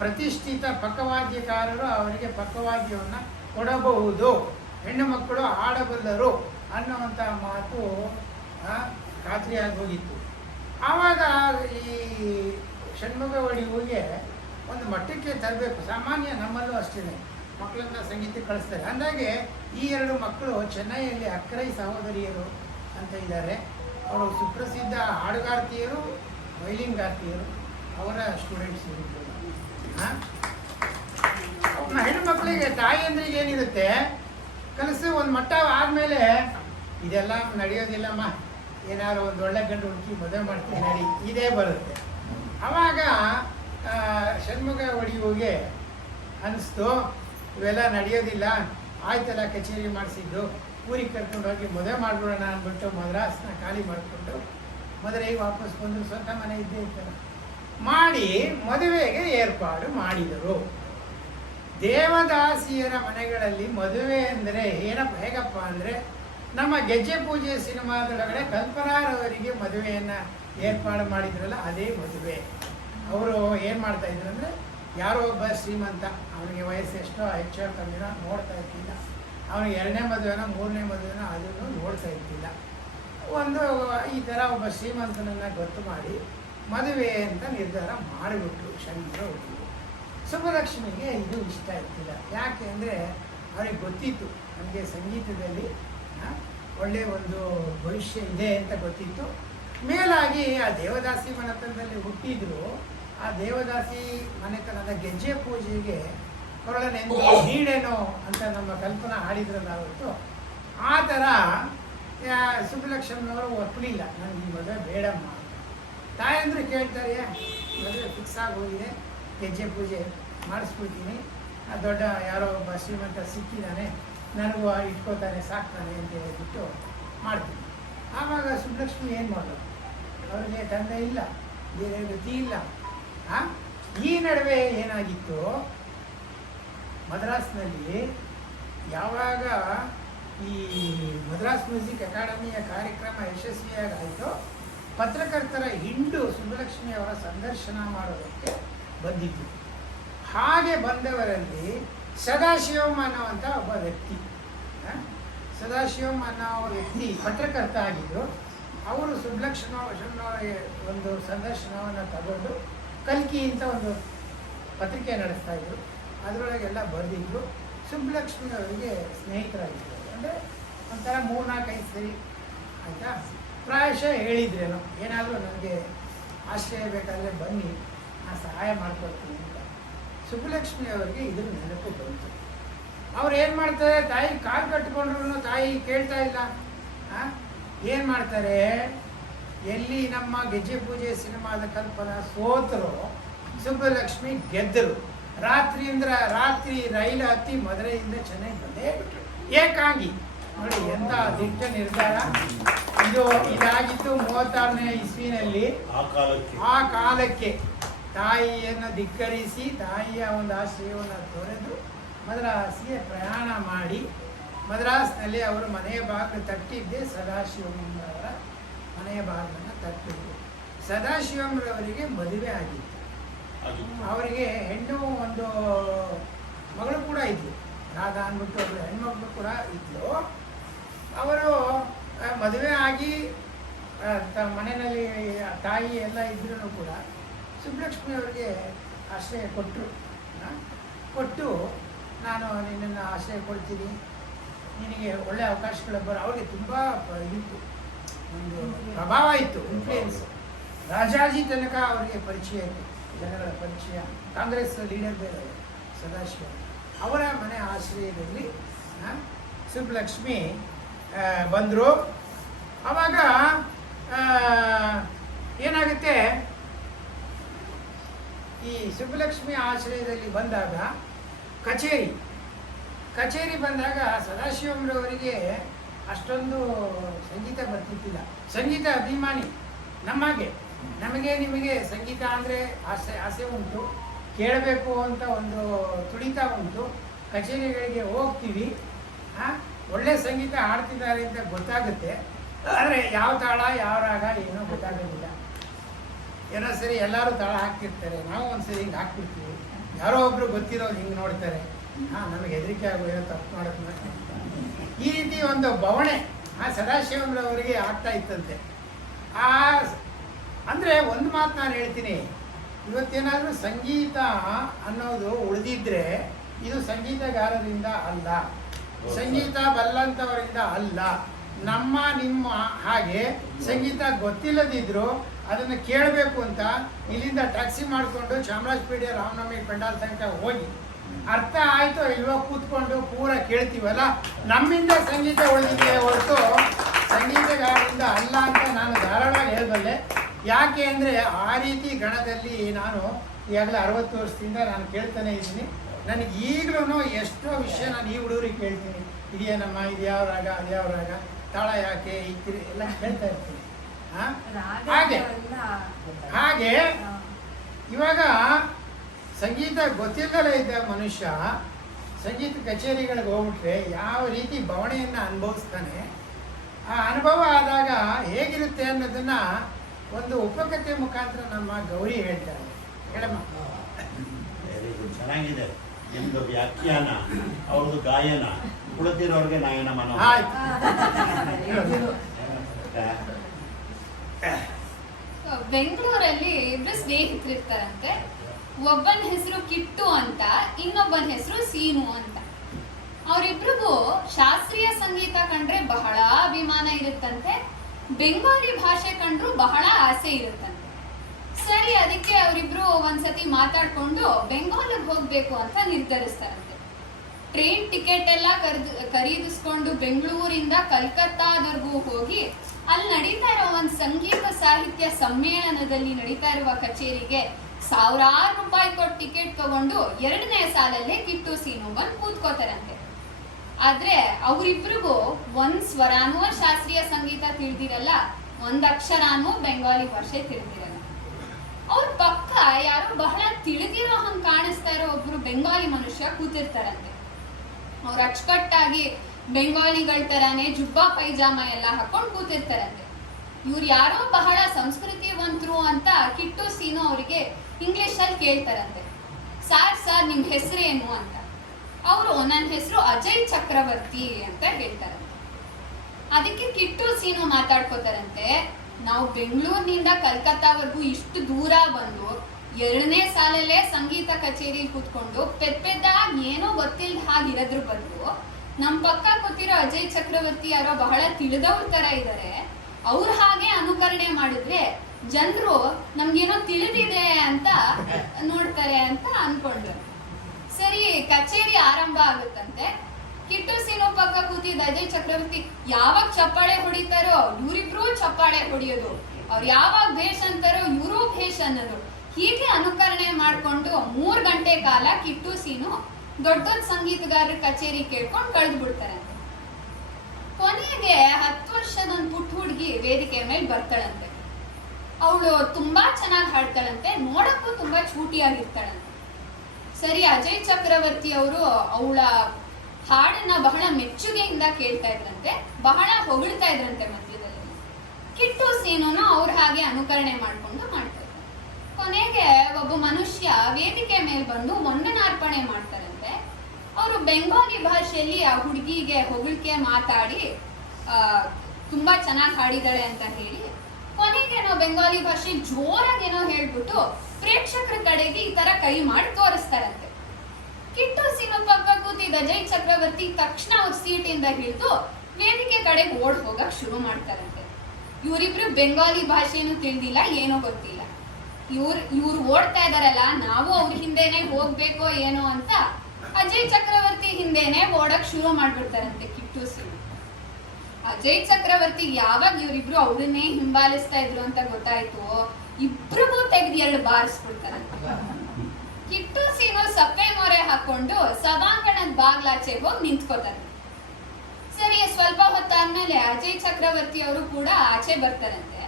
ಪ್ರತಿಷ್ಠಿತ ಪಕ್ಕವಾದ್ಯಕಾರರು ಅವರಿಗೆ ಪಕ್ಕವಾದ್ಯವನ್ನು ಕೊಡಬಹುದು, ಹೆಣ್ಣು ಮಕ್ಕಳು ಹಾಡಬಲ್ಲರು ಅನ್ನುವಂಥ ಮಾತು ಖಾತ್ರಿಯಾಗಿ ಹೋಗಿತ್ತು. ಆವಾಗ ಈ ಷಣ್ಮುಖ ಒಡೆಯುವಿಗೆ ಒಂದು ಮಟ್ಟಕ್ಕೆ ತರಬೇಕು. ಸಾಮಾನ್ಯ ನಮ್ಮಲ್ಲೂ ಅಷ್ಟೇ ಮಕ್ಕಳನ್ನ ಸಂಗೀತಕ್ಕೆ ಕಳಿಸ್ತಾರೆ. ಅಂದಾಗೆ ಈ 2 ಮಕ್ಕಳು ಚೆನ್ನೈಯಲ್ಲಿ ಅಕ್ರೈ ಸಹೋದರಿಯರು ಅಂತ ಇದ್ದಾರೆ. ಅವರು ಸುಪ್ರಸಿದ್ಧ ಹಾಡುಗಾರ್ತಿಯರು, ವೈಲಿನ್ಗಾರ್ತಿಯರು. ಅವರ ಸ್ಟೂಡೆಂಟ್ಸ್ ಇರುವುದು. ಹೆಣ್ಣು ಮಕ್ಕಳಿಗೆ ತಾಯಿಯಂದ್ರಿಗೆ ಏನಿರುತ್ತೆ, ಕಲಿಸಿ ಒಂದು ಮಟ್ಟ ಆದಮೇಲೆ ಇದೆಲ್ಲ ನಡೆಯೋದಿಲ್ಲಮ್ಮ, ಏನಾದ್ರು ಒಂದು ಒಳ್ಳೆ ಗಂಡು ಹುಡುಕಿ ಮದುವೆ ಮಾಡ್ತೀನಿ ನಡಿ, ಇದೇ ಬರುತ್ತೆ. ಆವಾಗ ಷಣ್ಮುಖ ಒಡೆಯುವಿಗೆ ಅನಿಸ್ತು, ಇವೆಲ್ಲ ನಡೆಯೋದಿಲ್ಲ, ಆಯ್ತಲ್ಲ ಕಚೇರಿ ಮಾಡಿಸಿದ್ದು, ಊರಿಗೆ ಕರ್ಕೊಂಡು ಹೋಗಿ ಮದುವೆ ಮಾಡಿಬಿಡೋಣ ಅಂದ್ಬಿಟ್ಟು ಮದ್ರಾಸ್ನ ಖಾಲಿ ಮಾಡಿಕೊಂಡು ಮದುವೆಗೆ ವಾಪಸ್ ಬಂದು ಸ್ವಂತ ಮನೆ ಇದ್ದೇ ಇತ್ತಲ್ಲ ಮಾಡಿ ಮದುವೆಗೆ ಏರ್ಪಾಡು ಮಾಡಿದರು. ದೇವದಾಸಿಯರ ಮನೆಗಳಲ್ಲಿ ಮದುವೆ ಅಂದರೆ ಹೇಗಪ್ಪ ಅಂದರೆ, ನಮ್ಮ ಗೆಜ್ಜೆ ಪೂಜೆ ಸಿನಿಮಾದೊಳಗಡೆ ಕಲ್ಪನಾರವರಿಗೆ ಮದುವೆಯನ್ನು ಏರ್ಪಾಡು ಮಾಡಿದ್ರಲ್ಲ, ಅದೇ ಮದುವೆ. ಅವರು ಏನು ಮಾಡ್ತಾಯಿದ್ರು ಅಂದರೆ, ಯಾರೋ ಒಬ್ಬ ಶ್ರೀಮಂತ, ಅವನಿಗೆ ವಯಸ್ಸು ಎಷ್ಟೋ ಹೆಚ್ಚೋ ಕಮ್ಮಿನೋ ನೋಡ್ತಾ ಇರ್ತಿಲ್ಲ, ಅವನಿಗೆ 2ನೇ ಮದುವೆನೋ 3ನೇ ಮದುವೆನೋ ಅದನ್ನು ನೋಡ್ತಾ ಇರ್ತಿಲ್ಲ. ಒಂದು ಈ ಥರ ಒಬ್ಬ ಶ್ರೀಮಂತನನ್ನು ಗೊತ್ತು ಮಾಡಿ ಮದುವೆ ಅಂತ ನಿರ್ಧಾರ ಮಾಡಿಬಿಟ್ರು ಷಣ್ಮುಖ ಒಡೆಯುವರು. ಸುಬ್ಬಲಕ್ಷ್ಮಿಗೆ ಇದು ಇಷ್ಟ ಇರ್ತಿಲ್ಲ. ಯಾಕೆ ಅಂದರೆ ಅವರಿಗೆ ಗೊತ್ತಿತ್ತು ನಮಗೆ ಸಂಗೀತದಲ್ಲಿ ಒಳ್ಳೆಯ ಒಂದು ಭವಿಷ್ಯ ಇದೆ ಅಂತ ಗೊತ್ತಿತ್ತು. ಮೇಲಾಗಿ ಆ ದೇವದಾಸಿ ಮನೆತನದಲ್ಲಿ ಹುಟ್ಟಿದ್ರು. ಆ ದೇವದಾಸಿ ಮನೆತನದ ಗೆಜ್ಜೆ ಪೂಜೆಗೆ ಕೊರಳನೆಂದು ನೀಡೇನೋ ಅಂತ ನಮ್ಮ ಕಲ್ಪನಾ ಹಾಡಿದ್ರಲ್ಲ ಅವತ್ತು, ಆ ಥರ ಸುಬ್ಬಲಕ್ಷ್ಮನವರು ಒಪ್ಪಲಿಲ್ಲ, ನನಗೆ ಈ ಮದುವೆ ಬೇಡಮ್ಮ. ತಾಯಂದ್ರೆ ಕೇಳ್ತಾರೆ, ಮದುವೆ ಫಿಕ್ಸ್ ಆಗಿ ಹೋಗಿದೆ, ಗೆಜ್ಜೆ ಪೂಜೆ ಮಾಡಿಸ್ಬಿಡ್ತೀನಿ, ದೊಡ್ಡ ಯಾರೋ ಒಬ್ಬ ಶ್ರೀಮಂತ ಸಿಕ್ಕಿದ್ದಾನೆ, ನನಗೂ ಇಟ್ಕೋತಾನೆ ಸಾಕ್ತಾನೆ ಅಂತ ಹೇಳ್ಬಿಟ್ಟು ಮಾಡ್ತೀನಿ. ಆವಾಗ ಸುಬ್ಬಲಕ್ಷ್ಮಿ ಏನು ಮಾಡೋದು, ಅವರಿಗೆ ತಂದೆ ಇಲ್ಲ, ಬೇರೆ ಗತಿ ಇಲ್ಲ. ಈ ನಡುವೆ ಏನಾಗಿತ್ತು, ಮದ್ರಾಸ್ನಲ್ಲಿ ಯಾವಾಗ ಈ ಮದ್ರಾಸ್ ಮ್ಯೂಸಿಕ್ ಅಕಾಡೆಮಿಯ ಕಾರ್ಯಕ್ರಮ ಯಶಸ್ವಿಯಾಗಿ ಆಯಿತು. ಪತ್ರಕರ್ತರ ಹಿಂಡು ಸುಬ್ಬಲಕ್ಷ್ಮಿ ಅವರ ಸಂದರ್ಶನ ಮಾಡೋದಕ್ಕೆ ಬಂದಿದ್ದು. ಹಾಗೆ ಬಂದವರಲ್ಲಿ ಸದಾಶಿವಂ ಅನ್ನುವಂಥ ಒಬ್ಬ ವ್ಯಕ್ತಿ, ಸದಾಶಿವಂ ಅನ್ನೋ ವ್ಯಕ್ತಿ ಪತ್ರಕರ್ತ ಆಗಿದ್ದರು. ಅವರು ಸುಬ್ಬಲಕ್ಷ್ಮಿ ಒಂದು ಸಂದರ್ಶನವನ್ನು ತಗೊಂಡು ಕಲ್ಕಿ ಅಂತ ಒಂದು ಪತ್ರಿಕೆ ನಡೆಸ್ತಾ ಇದ್ರು. ಅದರೊಳಗೆಲ್ಲ ಬರೆದಿದ್ರು. ಸುಬ್ಬಲಕ್ಷ್ಮಿ ಅವರಿಗೆ ಸ್ನೇಹಿತರಾಗಿದ್ದರು. ಅಂದರೆ ಒಂಥರ 3-4-5 ಸರಿ ಆಯಿತಾ. ಪ್ರಾಯಶಃ ಹೇಳಿದ್ರೇನೋ ಏನಾದರೂ ನನಗೆ ಆಶ್ರಯ ಬೇಕಾದರೆ ಬನ್ನಿ, ನಾನು ಸಹಾಯ ಮಾಡ್ಕೊಡ್ತೀನಿ ಅಂತ. ಸುಬ್ಬಲಕ್ಷ್ಮಿ ಅವರಿಗೆ ಇದ್ರ ನೆನಪು ಬಂತು. ಅವ್ರು ಏನು ಮಾಡ್ತಾರೆ, ತಾಯಿ ಕಾಲು ಕಟ್ಕೊಂಡ್ರು ತಾಯಿ ಕೇಳ್ತಾ ಇಲ್ಲ. ಏನು ಮಾಡ್ತಾರೆ, ಎಲ್ಲಿ ನಮ್ಮ ಗೆಜ್ಜೆ ಪೂಜೆ ಸಿನಿಮಾದ ಕಲ್ಪನಾ ಸೋತರು, ಸುಬ್ಬಲಕ್ಷ್ಮಿ ಗೆದ್ದರು. ರಾತ್ರಿ ರೈಲು ಹತ್ತಿ ಮದುರೆಯಿಂದ ಚೆನ್ನೈ ಬಂದೇ ಬಿಟ್ರು ಏಕಾಂಗಿ. ನೋಡಿ ಎಂಥ ದಿಟ್ಟ ನಿರ್ಧಾರ ಇದು. ಇದಾಗಿತ್ತು 36ನೇ ಇಸ್ವಿನಲ್ಲಿ. ಆ ಕಾಲಕ್ಕೆ ತಾಯಿಯನ್ನು ಧಿಕ್ಕರಿಸಿ ತಾಯಿಯ ಒಂದು ಆಶ್ರಯವನ್ನು ತೊರೆದು ಮದ್ರಾಸಿಗೆ ಪ್ರಯಾಣ ಮಾಡಿ, ಮದ್ರಾಸ್ನಲ್ಲಿ ಅವರು ಮನೆಯ ಬಾಗಿಲು ತಟ್ಟಿದ್ದೆ ಸದಾಶಿವಮ್ಮರವರ ಮನೆಯ ಬಾಗಿಲನ್ನು ತಟ್ಟಿದ್ರು. ಸದಾಶಿವಮ್ಮರವರಿಗೆ ಮದುವೆ ಆಗಿತ್ತು. ಅವರಿಗೆ ಹೆಣ್ಣು ಒಂದು ಮಗಳು ಕೂಡ ಇದ್ಲು, ರಾಧಾ ಅಂದ್ಬಿಟ್ಟು ಒಬ್ಬಳು ಹೆಣ್ಮಗಳು ಕೂಡ ಇದ್ಲು. ಅವರು ಮದುವೆ ಆಗಿ ಮನೆಯಲ್ಲಿ ತಾಯಿ ಎಲ್ಲ ಇದ್ರೂ ಕೂಡ ಸುಬ್ಬಲಕ್ಷ್ಮಿ ಅವರಿಗೆ ಆಶ್ರಯ ಕೊಟ್ಟು ನಾನು ನಿನ್ನನ್ನು ಆಶ್ರಯ ಕೊಡ್ತೀನಿ, ನಿನಗೆ ಒಳ್ಳೆ ಅವಕಾಶಗಳು ಅವ್ರಿಗೆ ತುಂಬ ಇತ್ತು, ಒಂದು ಪ್ರಭಾವ ಇತ್ತು, ಇನ್ಫ್ಲೂಯೆನ್ಸ್. ರಾಜಾಜಿ ತನಕ ಅವರಿಗೆ ಪರಿಚಯ ಇತ್ತು, ಜನಗಳ ಪರಿಚಯ. ಕಾಂಗ್ರೆಸ್ ಲೀಡರ್ ಬೇರೆ ಸದಾಶಿವ. ಅವರ ಮನೆ ಆಶ್ರಯದಲ್ಲಿ ಸುಬ್ಬಲಕ್ಷ್ಮಿ ಬಂದರು. ಆವಾಗ ಏನಾಗುತ್ತೆ, ಈ ಸುಬ್ಬಲಕ್ಷ್ಮಿ ಆಶ್ರಯದಲ್ಲಿ ಬಂದಾಗ ಕಚೇರಿ ಬಂದಾಗ ಸದಾಶಿವಮ್ರವರಿಗೆ ಅಷ್ಟೊಂದು ಸಂಗೀತ ಬರ್ತಿದ್ದಿಲ್ಲ. ಸಂಗೀತ ಅಭಿಮಾನಿ ನಮಗೆ ನಿಮಗೆ ಸಂಗೀತ ಅಂದರೆ ಆಸೆ ಉಂಟು, ಕೇಳಬೇಕು ಅಂತ ಒಂದು ತುಡಿತ ಉಂಟು. ಕಚೇರಿಗಳಿಗೆ ಹೋಗ್ತೀವಿ, ಒಳ್ಳೆ ಸಂಗೀತ ಹಾಡ್ತಿದ್ದಾರೆ ಅಂತ ಗೊತ್ತಾಗುತ್ತೆ. ಆದರೆ ಯಾವ ತಾಳ ಯಾವ ರಾಗ ಏನೋ ಗೊತ್ತಾಗೋದಿಲ್ಲ. ಏನೋ ಸರಿ ಎಲ್ಲರೂ ತಾಳ ಹಾಕ್ತಿರ್ತಾರೆ, ನಾವು ಒಂದ್ಸರಿ ಹಿಂಗೆ ಹಾಕ್ತಿರ್ತೀವಿ, ಯಾರೋ ಒಬ್ರು ಗೊತ್ತಿರೋರು ಹಿಂಗೆ ನೋಡ್ತಾರೆ, ನಮಗೆ ಹೆದರಿಕೆ ಆಗೋ ಏನೋ ತಪ್ಪು ಮಾಡೋದು. ಈ ರೀತಿ ಒಂದು ಬವಣೆ ಸದಾಶಿವಮ್ರವರಿಗೆ ಆಗ್ತಾ ಇತ್ತಂತೆ. ಅಂದರೆ ಒಂದು ಮಾತು ನಾನು ಹೇಳ್ತೀನಿ, ಇವತ್ತೇನಾದರೂ ಸಂಗೀತ ಅನ್ನೋದು ಉಳಿದಿದ್ರೆ ಇದು ಸಂಗೀತಗಾರರಿಂದ ಅಲ್ಲ, ಸಂಗೀತ ಬಲ್ಲಂಥವರಿಂದ ಅಲ್ಲ. ನಿಮ್ಮ ಹಾಗೆ ಸಂಗೀತ ಗೊತ್ತಿಲ್ಲದಿದ್ರು ಅದನ್ನು ಕೇಳಬೇಕು ಅಂತ ಇಲ್ಲಿಂದ ಟ್ಯಾಕ್ಸಿ ಮಾಡಿಕೊಂಡು ಚಾಮರಾಜಪೇಟೆ ರಾಮನವಮಿ ಪೆಂಡಾಲ್ ತನಕ ಹೋಗಿ ಅರ್ಥ ಆಯಿತೋ ಇಲ್ವೋ ಕೂತ್ಕೊಂಡು ಪೂರ ಕೇಳ್ತೀವಲ್ಲ, ನಮ್ಮಿಂದ ಸಂಗೀತ ಉಳಿದಿದೆ ಹೊರತು ಸಂಗೀತಗಾರರಿಂದ ಅಲ್ಲ ಅಂತ ನಾನು ಧಾರಾಳವಾಗಿ ಹೇಳಬಲ್ಲೆ. ಯಾಕೆ ಅಂದರೆ ಆ ರೀತಿ ಗಣದಲ್ಲಿ ನಾನು ಈಗಾಗಲೇ 60 ವರ್ಷದಿಂದ ನಾನು ಕೇಳ್ತಾನೆ ಇದ್ದೀನಿ. ನನಗೆ ಈಗಲೂ ಎಷ್ಟೋ ವಿಷಯ ನಾನು ಈ ಹುಡುಗರಿಗೆ ಕೇಳ್ತೀನಿ, ಇದೇನಮ್ಮ, ಇದು ಯಾವ ರಾಗ, ಅದು ಯಾವ ರಾಗ, ತಾಳ ಯಾಕೆ ಇತ್ತಿರಿ ಎಲ್ಲ ಹೇಳ್ತಾ ಇರ್ತೀನಿ. ಹಾಗೆ ಇವಾಗ ಸಂಗೀತ ಗೊತ್ತಿಲ್ಲದಲೇ ಇದ್ದ ಮನುಷ್ಯ ಸಂಗೀತ ಕಚೇರಿಗಳಿಗೆ ಹೋಗ್ಬಿಟ್ರೆ ಯಾವ ರೀತಿ ಬವಣೆಯನ್ನು ಅನುಭವಿಸ್ತಾನೆ. ಆ ಅನುಭವ ಆದಾಗ ಹೇಗಿರುತ್ತೆ ಅನ್ನೋದನ್ನ ಒಂದು ಉಪಕಥೆ ಮುಖಾಂತರ ನಮ್ಮ ಗೌರಿ ಹೇಳ್ತಾರೆ. ಹೇಳಮ್ಮ. ವೆರಿ ಗುಡ್, ಚೆನ್ನಾಗಿದೆ ನಿಮ್ದು ವ್ಯಾಖ್ಯಾನ, ಅವ್ರದ್ದು ಗಾಯನ, ಕುಳಿತಿರೋರ್ಗೆ ನಾಯನ ಮನೋ. ಬೆಂಗಳೂರಲ್ಲಿ ಇಬ್ರು ಸ್ನೇಹಿತರಿರ್ತಾರಂತೆ. ಒಬ್ಬನ ಹೆಸರು ಕಿಟ್ಟು ಅಂತ, ಇನ್ನೊಬ್ಬನ ಹೆಸರು ಸೀನು ಅಂತ. ಅವರಿಬ್ರಿಗೂ ಶಾಸ್ತ್ರೀಯ ಸಂಗೀತ ಕಂಡ್ರೆ ಬಹಳ ಅಭಿಮಾನ ಇರುತ್ತಂತೆ, ಬೆಂಗಾಲಿ ಭಾಷೆ ಕಂಡ್ರು ಬಹಳ ಆಸೆ ಇರುತ್ತಂತೆ. ಸರಿ, ಅದಕ್ಕೆ ಅವರಿಬ್ರು ಒಂದ್ಸತಿ ಮಾತಾಡ್ಕೊಂಡು ಬೆಂಗಾಲಿಗೆ ಹೋಗ್ಬೇಕು ಅಂತ ನಿರ್ಧರಿಸ್ತಾರಂತೆ. ಟ್ರೈನ್ ಟಿಕೆಟ್ ಎಲ್ಲ ಖರೀದಿಸ್ಕೊಂಡು ಬೆಂಗಳೂರಿಂದ ಕಲ್ಕತ್ತಾದವರೆಗೂ ಹೋಗಿ ಅಲ್ಲಿ ನಡೀತಾ ಇರೋ ಒಂದು ಸಂಗೀತ ಸಾಹಿತ್ಯ ಸಮ್ಮೇಳನದಲ್ಲಿ ನಡೀತಾ ಇರುವ ಕಚೇರಿಗೆ ಸಾವಿರಾರು ರೂಪಾಯಿ ಕೊಟ್ಟು ಟಿಕೆಟ್ ತಗೊಂಡು 2ನೇ ಸಾಲಲ್ಲೇ ಕಿಟ್ಟು ಸೀನು ಬಂದು ಕೂತ್ಕೋತಾರಂತೆ. ಆದ್ರೆ ಅವರಿಬ್ರಿಗೂ ಒಂದ್ ಸ್ವರಾನೂ ಶಾಸ್ತ್ರೀಯ ಸಂಗೀತ ತಿಳಿದಿರಲ್ಲ, ಒಂದ್ ಅಕ್ಷರಾನೂ ಬೆಂಗಾಲಿ ಭಾಷೆ ತಿಳಿದಿರಲ್ಲ. ಅವ್ರ ಪಕ್ಕ ಯಾರೋ ಬಹಳ ತಿಳಿದಿರೋ ಹಂಗೆ ಕಾಣಿಸ್ತಾ ಇರೋ ಒಬ್ರು ಬೆಂಗಾಲಿ ಮನುಷ್ಯ ಕೂತಿರ್ತಾರಂತೆ. ಅವ್ರು ಅಚ್ಚುಕಟ್ಟಾಗಿ ಬೆಂಗಾಲಿಗಳ ತರಾನೇ ಜುಬ್ಬಾ ಪೈಜಾಮ ಎಲ್ಲ ಹಾಕೊಂಡು ಕೂತಿರ್ತಾರಂತೆ. ಇವ್ರು ಯಾರೋ ಬಹಳ ಸಂಸ್ಕೃತಿವಂತರು ಅಂತ ಕಿಟ್ಟು ಸೀನು ಅವರಿಗೆ ಇಂಗ್ಲಿಷಲ್ಲಿ ಕೇಳ್ತಾರಂತೆ, ಸಾರ್ ನಿಮ್ ಹೆಸರೇನು ಅಂತ. ಅವರು ನನ್ನ ಹೆಸರು ಅಜಯ್ ಚಕ್ರವರ್ತಿ ಅಂತ ಹೇಳ್ತಾರಂತೆ. ಅದಕ್ಕೆ ಕಿಟ್ಟು ಸೀನು ಮಾತಾಡ್ಕೋತಾರಂತೆ, ನಾವು ಬೆಂಗಳೂರಿನಿಂದ ಕಲ್ಕತ್ತಾವರೆಗೂ ಇಷ್ಟು ದೂರ ಬಂದು 2ನೇ ಸಾಲಲ್ಲೇ ಸಂಗೀತ ಕಚೇರಿ ಕೂತ್ಕೊಂಡು ಪೆದ್ದಾಗಿ ಏನೋ ಗೊತ್ತಿಲ್ಲದ ಹಾಗಿರೋದ್ರ ಬದಲು ನಮ್ಮ ಪಕ್ಕ ಕೂತಿರೋ ಅಜಯ್ ಚಕ್ರವರ್ತಿ ಯಾರೋ ಬಹಳ ತಿಳಿದವ್ರ ತರ ಇದ್ದಾರೆ, ಅವ್ರ ಹಾಗೆ ಅನುಕರಣೆ ಮಾಡಿದ್ರೆ ಜನರು ನಮ್ಗೇನೋ ತಿಳಿದಿದೆ ಅಂತ ನೋಡ್ತಾರೆ ಅಂತ ಅನ್ಕೊಂಡ್ರು. ಸರಿ, ಕಚೇರಿ ಆರಂಭ ಆಗುತ್ತಂತೆ. ಕಿಟ್ಟು ಸೀನು ಪಕ್ಕ ಕೂತಿದ್ದ ಅಜಯ್ ಚಕ್ರವರ್ತಿ ಯಾವಾಗ ಚಪ್ಪಾಳೆ ಹೊಡಿತಾರೋ ಇವರಿಬ್ರು ಚಪ್ಪಾಳೆ ಹೊಡಿಯೋದು, ಅವ್ರು ಯಾವಾಗ ಭೇಷ್ ಅಂತಾರೋ ಇವರು ಭೇಷ್ ಅನ್ನೋದು. ಹೀಗೆ ಅನುಕರಣೆ ಮಾಡ್ಕೊಂಡು 3 ಗಂಟೆ ಕಾಲ ಕಿಟ್ಟು ಸೀನು ದೊಡ್ಡ ಸಂಗೀತಗಾರರ ಕಚೇರಿ ಕೇಳ್ಕೊಂಡು ಕಳೆದು ಬಿಡ್ತಾರಂತೆ. ಕೊನೆಗೆ 10 ವರ್ಷದ ಒಂದು ಪುಟ್ಟ ಹುಡುಗಿ ವೇದಿಕೆ ಮೇಲೆ ಬರ್ತಾಳಂತೆ. ಅವಳು ತುಂಬಾ ಚೆನ್ನಾಗಿ ಹಾಡ್ತಾಳಂತೆ, ನೋಡಕ್ಕೂ ತುಂಬಾ ಚೂಟಿಯಾಗಿರ್ತಾಳಂತೆ. ಸರಿ, ಅಜಯ್ ಚಕ್ರವರ್ತಿ ಅವರು ಅವಳ ಹಾಡನ್ನ ಬಹಳ ಮೆಚ್ಚುಗೆಯಿಂದ ಕೇಳ್ತಾ ಇದ್ರಂತೆ, ಬಹಳ ಹೊಗಳ್ತಾ ಇದ್ರಂತೆ ಮಧ್ಯದಲ್ಲಿ. ಕಿಟ್ಟು ಸೀನುನು ಅವ್ರ ಹಾಗೆ ಅನುಕರಣೆ ಮಾಡ್ಕೊಂಡು ಮಾಡ್ತಾರೆ. ಕೊನೆಗೆ ಒಬ್ಬ ಮನುಷ್ಯ ವೇದಿಕೆ ಮೇಲೆ ಬಂದು ವಂದನಾರ್ಪಣೆ ಮಾಡ್ತಾರಂತೆ. ಅವರು ಬೆಂಗಾಲಿ ಭಾಷೆಯಲ್ಲಿ ಆ ಹುಡುಗಿಗೆ ಹೊಗಳಿಕೆ ಮಾತಾಡಿ ತುಂಬಾ ಚೆನ್ನಾಗಿ ಹಾಡಿದಾಳೆ ಅಂತ ಹೇಳಿ, ಕೊನೆಗೇನೋ ಬೆಂಗಾಲಿ ಭಾಷೆ ಜೋರಾಗೇನೋ ಹೇಳ್ಬಿಟ್ಟು ಪ್ರೇಕ್ಷಕರ ಕಡೆಗೆ ಈ ತರ ಕೈ ಮಾಡಿ ತೋರಿಸ್ತಾರಂತೆ. ಕಿಟ್ಟು ಸೀನು ಪಕ್ಕ ಕೂತಿದ್ದ ಅಜಯ್ ಚಕ್ರವರ್ತಿ ತಕ್ಷಣ ಅವ್ರ ಸೀಟಿಂದ ಹಿಡಿದು ವೇದಿಕೆ ಕಡೆಗೆ ಓಡ್ ಹೋಗಕ್ ಶುರು ಮಾಡ್ತಾರಂತೆ. ಇವರಿಬ್ರು ಬೆಂಗಾಲಿ ಭಾಷೆನೂ ತಿಳಿದಿಲ್ಲ, ಏನೋ ಗೊತ್ತಿಲ್ಲ. ಇವ್ರು ಓಡ್ತಾ ಇದಾರಲ್ಲ, ನಾವು ಅವ್ರ ಹಿಂದೆನೆ ಹೋಗ್ಬೇಕೋ ಏನೋ ಅಂತ ಅಜಯ್ ಚಕ್ರವರ್ತಿ ಹಿಂದೆನೆ ಓಡಕ್ ಶುರು ಮಾಡ್ಬಿಡ್ತಾರಂತೆ ಕಿಟ್ಟು ಸೀನು. ಅಜಯ್ ಚಕ್ರವರ್ತಿ ಯಾವಾಗ ಇವರಿಬ್ರು ಅವ್ರನ್ನೇ ಹಿಂಬಾಲಿಸ್ತಾ ಇದ್ರು ಅಂತ ಗೊತ್ತಾಯ್ತು, ಇಬ್ರಿಗೂ ತೆಗೆದು 2 ಬಾರಿಸ್ಬಿಡ್ತಾರಂತೆ. ಕಿಟ್ಟು ಸೀನು ಸಪ್ಪೆ ಮೊರೆ ಹಾಕೊಂಡು ಸಭಾಂಗಣದ ಬಾಗ್ಲಾಚೆ ಹೋಗಿ ನಿಂತ್ಕೋತಾರೆ. ಸರಿ, ಸ್ವಲ್ಪ ಹೊತ್ತಾದ್ಮೇಲೆ ಅಜಯ್ ಚಕ್ರವರ್ತಿ ಅವರು ಕೂಡ ಆಚೆ ಬರ್ತಾರಂತೆ.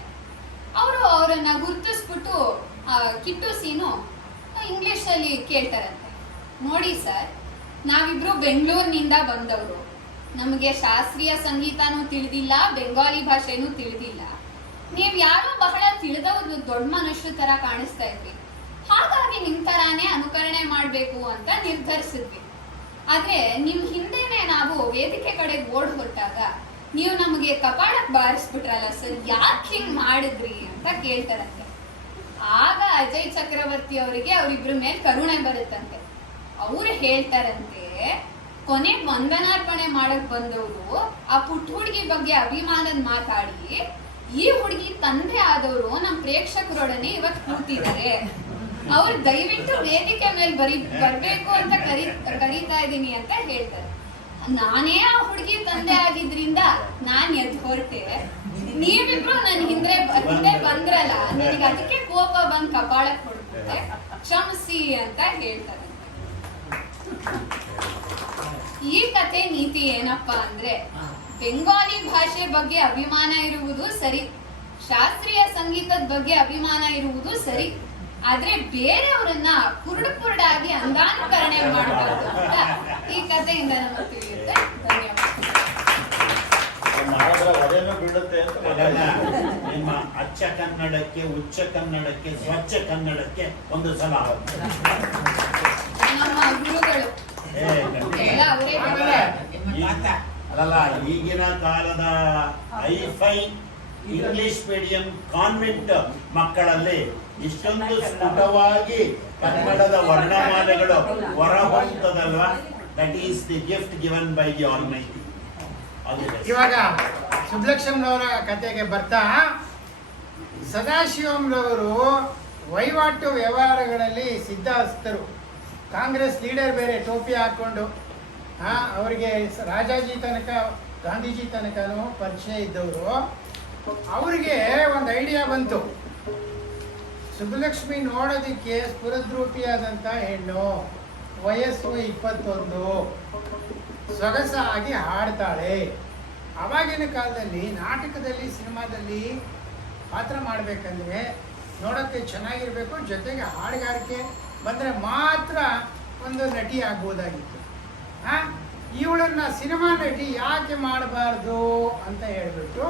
ಅವರು ಅವರನ್ನ ಗುರ್ತಿಸ್ಬಿಟ್ಟು ಕಿಟ್ಟು ಸೀನು ಇಂಗ್ಲಿಷ್ ಅಲ್ಲಿ ಕೇಳ್ತಾರಂತೆ, ನೋಡಿ ಸರ್, ನಾವಿಬ್ರು ಬೆಂಗಳೂರಿನಿಂದ ಬಂದವರು, ನಮಗೆ ಶಾಸ್ತ್ರೀಯ ಸಂಗೀತನೂ ತಿಳಿದಿಲ್ಲ, ಬೆಂಗಾಲಿ ಭಾಷೆನೂ ತಿಳಿದಿಲ್ಲ. ನೀವ್ ಯಾರೋ ಬಹಳ ತಿಳಿದವ್ರು ದೊಡ್ಡ ಮನುಷ್ಯರ ತರ ಕಾಣಿಸ್ತಾ ಇದ್ವಿ, ಹಾಗಾಗಿ ನಿಮ್ ತರಾನೇ ಅನುಕರಣೆ ಮಾಡ್ಬೇಕು ಅಂತ ನಿರ್ಧರಿಸಿದ್ವಿ. ಆದ್ರೆ ನಿಮ್ ಹಿಂದೆನೆ ನಾವು ವೇದಿಕೆ ಕಡೆಗೆ ಓಡ್ ಹೊರಟಾಗ ನೀವು ನಮಗೆ ಕಪಾಳಕ್ ಬಾರಿಸ್ಬಿಟ್ರಲ್ಲ ಸರ್, ಯಾಕೆ ಹಿಂಗ್ ಮಾಡಿದ್ರಿ ಅಂತ ಕೇಳ್ತಾರಂತೆ. ಆಗ ಅಜಯ್ ಚಕ್ರವರ್ತಿ ಅವರಿಗೆ ಅವರಿಬ್ರ ಮೇಲೆ ಕರುಣೆ ಬರುತ್ತಂತೆ. ಅವ್ರು ಹೇಳ್ತಾರಂತೆ, ಕೊನೆಗೆ ವಂದನಾರ್ಪಣೆ ಮಾಡಕ್ ಬಂದವರು ಆ ಪುಟ್ಟ ಹುಡುಗಿ ಬಗ್ಗೆ ಅಭಿಮಾನದ ಮಾತಾಡಿ ಈ ಹುಡುಗಿ ತಂದೆ ಆದವರು ನಮ್ಮ ಪ್ರೇಕ್ಷಕರೊಡನೆ ಇವತ್ತು ಕೂತಿದ್ದಾರೆ, ಅವ್ರು ದಯವಿಟ್ಟು ವೇದಿಕೆ ಮೇಲೆ ಬರ್ಬೇಕು ಅಂತ ಕರೀತಾ ಇದ್ದೀನಿ ಅಂತ ಹೇಳ್ತಾರೆ. ನಾನೇ ಆ ಹುಡುಗಿ ತಂದೆ ಆಗಿದ್ರಿಂದ ನಾನ್ ಎದ್ದು ಹೊರಟೆ, ನೀವಿಬ್ರು ನನ್ ಹಿಂದೆ ಬಂದ್ರಲ್ಲ, ನನಗೆ ಅದಕ್ಕೆ ಕೋಪ ಬಂದ್ ಕಪಾಳಕ್ ಹೊಡ್ಬಿಟ್ಟೆ, ಕ್ಷಮಿಸಿ ಅಂತ ಹೇಳ್ತಾರೆ. ಈ ಕಥೆ ನೀತಿ ಏನಪ್ಪಾ ಅಂದ್ರೆ, ಬೆಂಗಾಲಿ ಭಾಷೆ ಬಗ್ಗೆ ಅಭಿಮಾನ ಇರುವುದು ಸರಿ, ಶಾಸ್ತ್ರೀಯ ಸಂಗೀತದ ಬಗ್ಗೆ ಅಭಿಮಾನ ಇರುವುದು ಸರಿ, ಆದ್ರೆ ಬೇರೆಯವರನ್ನ ಕುರುಡಾಗಿ ಅಂಧಾನುಕರಣೆ ಮಾಡಬಾರ್ದು ಅಂತ ಈ ಕಥೆಯಿಂದ ನಮಗೆ ತಿಳಿಯುತ್ತೆ. ನಿಮ್ಮ ಅಚ್ಚ ಕನ್ನಡಕ್ಕೆ, ಉಚ್ಚ ಕನ್ನಡಕ್ಕೆ, ಸ್ವಚ್ಛ ಕನ್ನಡಕ್ಕೆ ಒಂದು ಸಲ ನಮ್ಮ ಗುರುಗಳು ಎಲ್ಲ ಅವರೇ ಅಲ್ಲ, ಈಗಿನ ಕಾಲದ ಐಫೈ ಇಂಗ್ಲಿಷ್ ಮೀಡಿಯಂ ಕಾನ್ವೆಂಟ್ ಮಕ್ಕಳಲ್ಲಿ ಇಷ್ಟೊಂದು ಸ್ಫುಟವಾಗಿ ಕನ್ನಡದ ವರ್ಣಮಾಲೆಗಳು ಹೊರಹೊಮ್ಮುತ್ತದಲ್ವಾ? That is the gift given by the almighty. ಇವಾಗ ಸುಬ್ಲಕ್ಷ್ಮರವರ ಕತೆಗೆ ಬರ್ತಾ, ಸದಾಶಿವಂರವರು ವಹಿವಾಟು ವ್ಯವಹಾರಗಳಲ್ಲಿ ಸಿದ್ಧಹಸ್ತರು. ಕಾಂಗ್ರೆಸ್ ಲೀಡರ್ ಬೇರೆ, ಟೋಪಿ ಹಾಕ್ಕೊಂಡು ಅವರಿಗೆ ರಾಜಾಜಿ ತನಕ ಗಾಂಧೀಜಿ ತನಕನೂ ಪರಿಚಯ ಇದ್ದವರು. ಅವರಿಗೆ ಒಂದು ಐಡಿಯಾ ಬಂತು, ಸುಬ್ಬಲಕ್ಷ್ಮಿ ನೋಡೋದಕ್ಕೆ ಸ್ಫುರದ್ರೂಪಿಯಾದಂಥ ಹೆಣ್ಣು, ವಯಸ್ಸು 21, ಸೊಗಸಾಗಿ ಹಾಡ್ತಾಳೆ. ಆವಾಗಿನ ಕಾಲದಲ್ಲಿ ನಾಟಕದಲ್ಲಿ, ಸಿನಿಮಾದಲ್ಲಿ ಪಾತ್ರ ಮಾಡಬೇಕಂದ್ರೆ ನೋಡೋಕ್ಕೆ ಚೆನ್ನಾಗಿರಬೇಕು, ಜೊತೆಗೆ ಹಾಡುಗಾರಿಕೆ ಬಂದರೆ ಮಾತ್ರ ಒಂದು ನಟಿ ಆಗ್ಬೋದಾಗಿತ್ತು. ಇವಳನ್ನ ಸಿನಿಮಾ ನಟಿ ಯಾಕೆ ಮಾಡಬಾರ್ದು ಅಂತ ಹೇಳ್ಬಿಟ್ಟು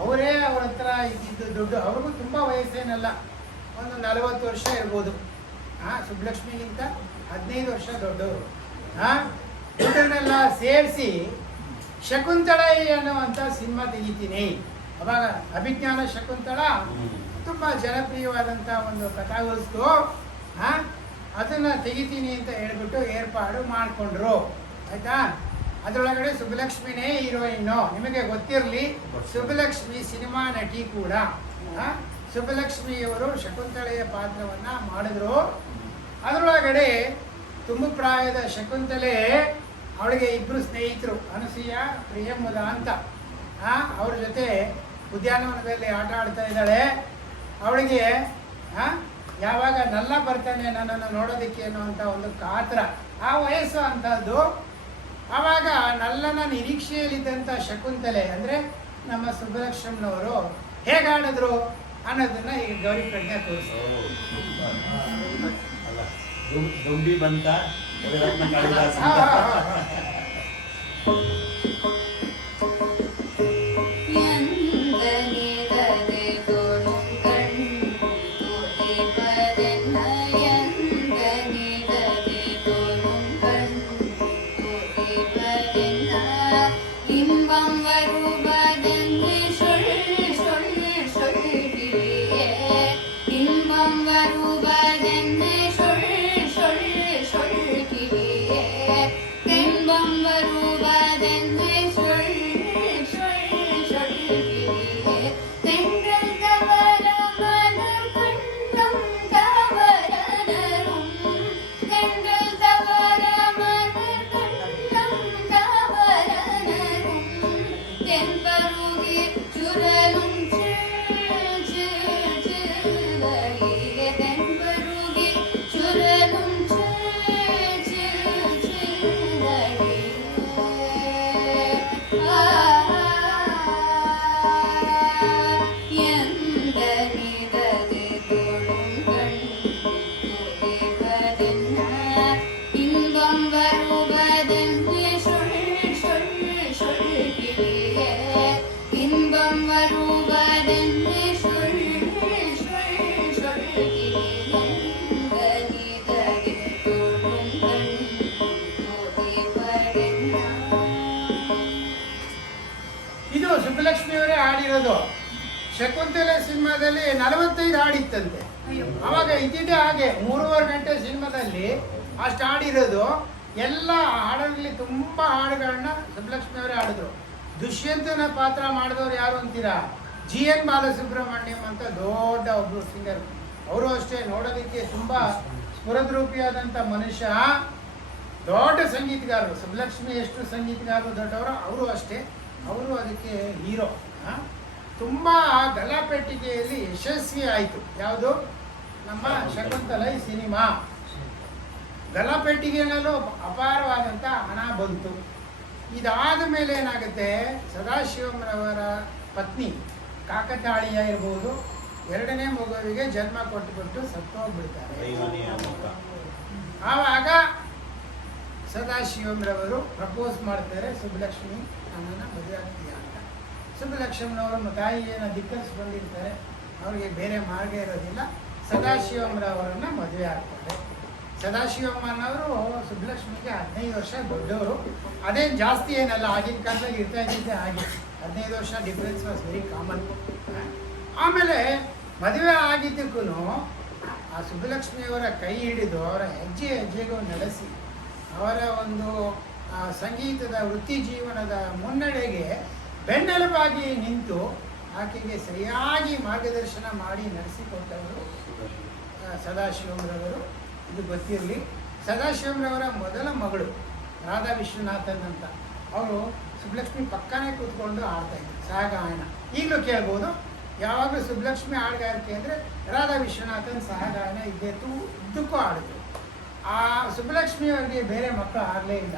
ಅವರೇ ಅವ್ರ ಹತ್ರ ಇದ್ದಿದ್ದು ದುಡ್ಡು, ಅವ್ರಿಗೂ ತುಂಬ ವಯಸ್ಸೇನಲ್ಲ, ಒಂದು 40 ವರ್ಷ ಇರ್ಬೋದು. ಸುಬ್ಬಲಕ್ಷ್ಮಿಗಿಂತ 15 ವರ್ಷ ದೊಡ್ಡವರು. ದುಡ್ಡನ್ನೆಲ್ಲ ಸೇರಿಸಿ ಶಕುಂತಳೈ ಅನ್ನುವಂಥ ಸಿನಿಮಾ ತೆಗಿತೀನಿ. ಅವಾಗ ಅಭಿಜ್ಞಾನ ಶಕುಂತಳ ತುಂಬ ಜನಪ್ರಿಯವಾದಂಥ ಒಂದು ಕಥಾವಸ್ತು. ಅದನ್ನು ತೆಗಿತೀನಿ ಅಂತ ಹೇಳ್ಬಿಟ್ಟು ಏರ್ಪಾಡು ಮಾಡಿಕೊಂಡ್ರು. ಆಯಿತಾ? ಅದರೊಳಗಡೆ ಸುಬ್ಬಲಕ್ಷ್ಮಿನೇ ಹೀರೋಯಿನ್ನು. ನಿಮಗೆ ಗೊತ್ತಿರಲಿ, ಸುಬ್ಬಲಕ್ಷ್ಮಿ ಸಿನಿಮಾ ನಟಿ ಕೂಡ. ಸುಬ್ಬಲಕ್ಷ್ಮಿಯವರು ಶಕುಂತಳೆಯ ಪಾತ್ರವನ್ನು ಮಾಡಿದ್ರು. ಅದರೊಳಗಡೆ ತುಂಬ ಪ್ರಾಯದ ಶಕುಂತಲೆ, ಅವಳಿಗೆ ಇಬ್ಬರು ಸ್ನೇಹಿತರು, ಅನಸೂಯ ಪ್ರಿಯಂವದ ಅಂತ. ಅವ್ರ ಜೊತೆ ಉದ್ಯಾನವನದಲ್ಲಿ ಆಟ ಆಡ್ತಾ ಇದ್ದಾಳೆ. ಅವಳಿಗೆ ಯಾವಾಗ ನಲ್ಲ ಬರ್ತಾನೆ ನನ್ನನ್ನು ನೋಡೋದಕ್ಕೆ ಅನ್ನುವಂಥ ಒಂದು ಕಾತರ, ಆ ವಯಸ್ಸು ಅಂಥದ್ದು. ಆವಾಗ ನಲ್ಲನ ನಿರೀಕ್ಷೆಯಲ್ಲಿದ್ದಂಥ ಶಕುಂತಲೆ ಅಂದರೆ ನಮ್ಮ ಸುಬ್ಬಲಕ್ಷ್ಮನವರು ಹೇಗಾಡಿದ್ರು ಅನ್ನೋದನ್ನ ಈಗ ಗೌರಿ ಪ್ರಜ್ಞೆ ತೋರಿಸ್ತಾರೆ. ದುಂಬಿ ಬಂತ ಕಾಳಿದಾಸ. ಇದು ಸುಬ್ಬಲಕ್ಷ್ಮಿಯವರೇ ಆಡಿರೋದು. ಶಕುಂತಲೆ ಸಿನಿಮಾದಲ್ಲಿ 45 ಹಾಡಿತ್ತಂತೆ. ಅವಾಗ ಇದ್ದಿದ್ದೇ ಹಾಗೆ 3.5 ಗಂಟೆ ಸಿನಿಮಾದಲ್ಲಿ ಅಷ್ಟು ಹಾಡಿರೋದು. ಎಲ್ಲ ಹಾಡಲ್ಲಿ ತುಂಬ ಹಾಡುಗಳನ್ನ ಸುಬ್ಬಲಕ್ಷ್ಮಿಯವರೇ ಆಡಿದ್ರು. ದುಷ್ಯಂತನ ಪಾತ್ರ ಮಾಡಿದವ್ರು ಯಾರು ಅಂತೀರಾ? GN ಬಾಲಸುಬ್ರಹ್ಮಣ್ಯಂ ಅಂತ ದೊಡ್ಡ ಒಬ್ಬರು ಸಿಂಗರ್. ಅವರು ಅಷ್ಟೇ ನೋಡೋದಕ್ಕೆ ತುಂಬ ಸ್ಫುರದ್ರೂಪಿಯಾದಂಥ ಮನುಷ್ಯ, ದೊಡ್ಡ ಸಂಗೀತಗಾರರು. ಸುಬ್ಬಲಕ್ಷ್ಮಿ ಎಷ್ಟು ಸಂಗೀತಗಾರರು ದೊಡ್ಡವರು, ಅವರು ಅಷ್ಟೇ. ಅವರು ಅದಕ್ಕೆ ಹೀರೋ. ತುಂಬ ಗಲಾಪೆಟ್ಟಿಗೆಯಲ್ಲಿ ಯಶಸ್ವಿ ಆಯಿತು. ಯಾವುದು? ನಮ್ಮ ಶಕುಂತಲೈ ಸಿನಿಮಾ. ಗಲಾಪೆಟ್ಟಿಗೆನಲ್ಲೂ ಅಪಾರವಾದಂಥ ಹಣ ಬಂತು. ಇದಾದ ಮೇಲೆ ಏನಾಗುತ್ತೆ, ಸದಾಶಿವಮ್ಮನವರ ಪತ್ನಿ ಕಾಕತಾಳೀಯ ಇರ್ಬೋದು, 2ನೇ ಮಗುವಿಗೆ ಜನ್ಮ ಕೊಟ್ಟುಬಿಟ್ಟು ಸತ್ತೋಗ್ಬಿಡ್ತಾರೆ. ಆವಾಗ ಸದಾಶಿವಮ್ರವರು ಪ್ರಪೋಸ್ ಮಾಡ್ತಾರೆ, ಸುಬ್ಬಲಕ್ಷ್ಮಿ ನನ್ನನ್ನು ಮದುವೆ ಆಗ್ತೀಯಾ ಅಂತ. ಸುಬ್ಬಲಕ್ಷ್ಮನವರು ತಾಯಿಯನ್ನು ಧಿಕ್ಕರಿಸಿ ಬಂದಿರ್ತಾರೆ, ಅವರಿಗೆ ಬೇರೆ ಮಾರ್ಗ ಇರೋದಿಲ್ಲ, ಸದಾಶಿವಮ್ರವರನ್ನು ಮದುವೆ ಆಗ್ತಾರೆ. ಸದಾಶಿವಮ್ಮನವರು ಸುಬ್ಬಲಕ್ಷ್ಮಿಗೆ 15 ವರ್ಷ ದೊಡ್ಡವರು. ಅದೇನು ಜಾಸ್ತಿ ಏನಲ್ಲ, ಆಗಿನ ಕಾಲದಲ್ಲಿ ಇರ್ತಾ ಇದ್ದಿದ್ದೆ ಹಾಗೆ. 15 ವರ್ಷ ಡಿಫ್ರೆನ್ಸ್ ವಾಸ್ ವೆರಿ ಕಾಮನ್. ಆಮೇಲೆ ಮದುವೆ ಆಗಿದ್ದಕ್ಕೂ ಆ ಸುಬ್ಬಲಕ್ಷ್ಮಿಯವರ ಕೈ ಹಿಡಿದು ಅವರ ಹೆಜ್ಜೆ ಹೆಜ್ಜೆಗೂ ನಡೆಸಿ ಅವರ ಒಂದು ಸಂಗೀತದ ವೃತ್ತಿ ಜೀವನದ ಮುನ್ನಡೆಗೆ ಬೆನ್ನೆಲುಬಾಗಿ ನಿಂತು ಆಕೆಗೆ ಸರಿಯಾಗಿ ಮಾರ್ಗದರ್ಶನ ಮಾಡಿ ನಡೆಸಿಕೊಟ್ಟವರು ಸದಾಶಿವಮ್ರವರು. ಇದು ಗೊತ್ತಿರಲಿ. ಸದಾಶಿವಮ್ರವರ ಮೊದಲ ಮಗಳು ರಾಧಾ ವಿಶ್ವನಾಥನ್ ಅಂತ, ಅವರು ಸುಬ್ಬಲಕ್ಷ್ಮಿ ಪಕ್ಕನೇ ಕೂತ್ಕೊಂಡು ಆಡ್ತಾಯಿದ್ರು ಸಹಗಾಯನ. ಈಗಲೂ ಕೇಳ್ಬೋದು. ಯಾವಾಗಲೂ ಸುಬ್ಬಲಕ್ಷ್ಮಿ ಹಾಡುಗಾರಿಕೆ ಅಂದರೆ ರಾಧಾ ವಿಶ್ವನಾಥನ್ ಸಹಗಾಯನ ಇದ್ದಕ್ಕೂ ಆಡಿದ್ರು. ಆ ಸುಬ್ಬಲಕ್ಷ್ಮಿ ಅವರಿಗೆ ಬೇರೆ ಮಕ್ಕಳು ಆಗಲೇ ಇಲ್ಲ.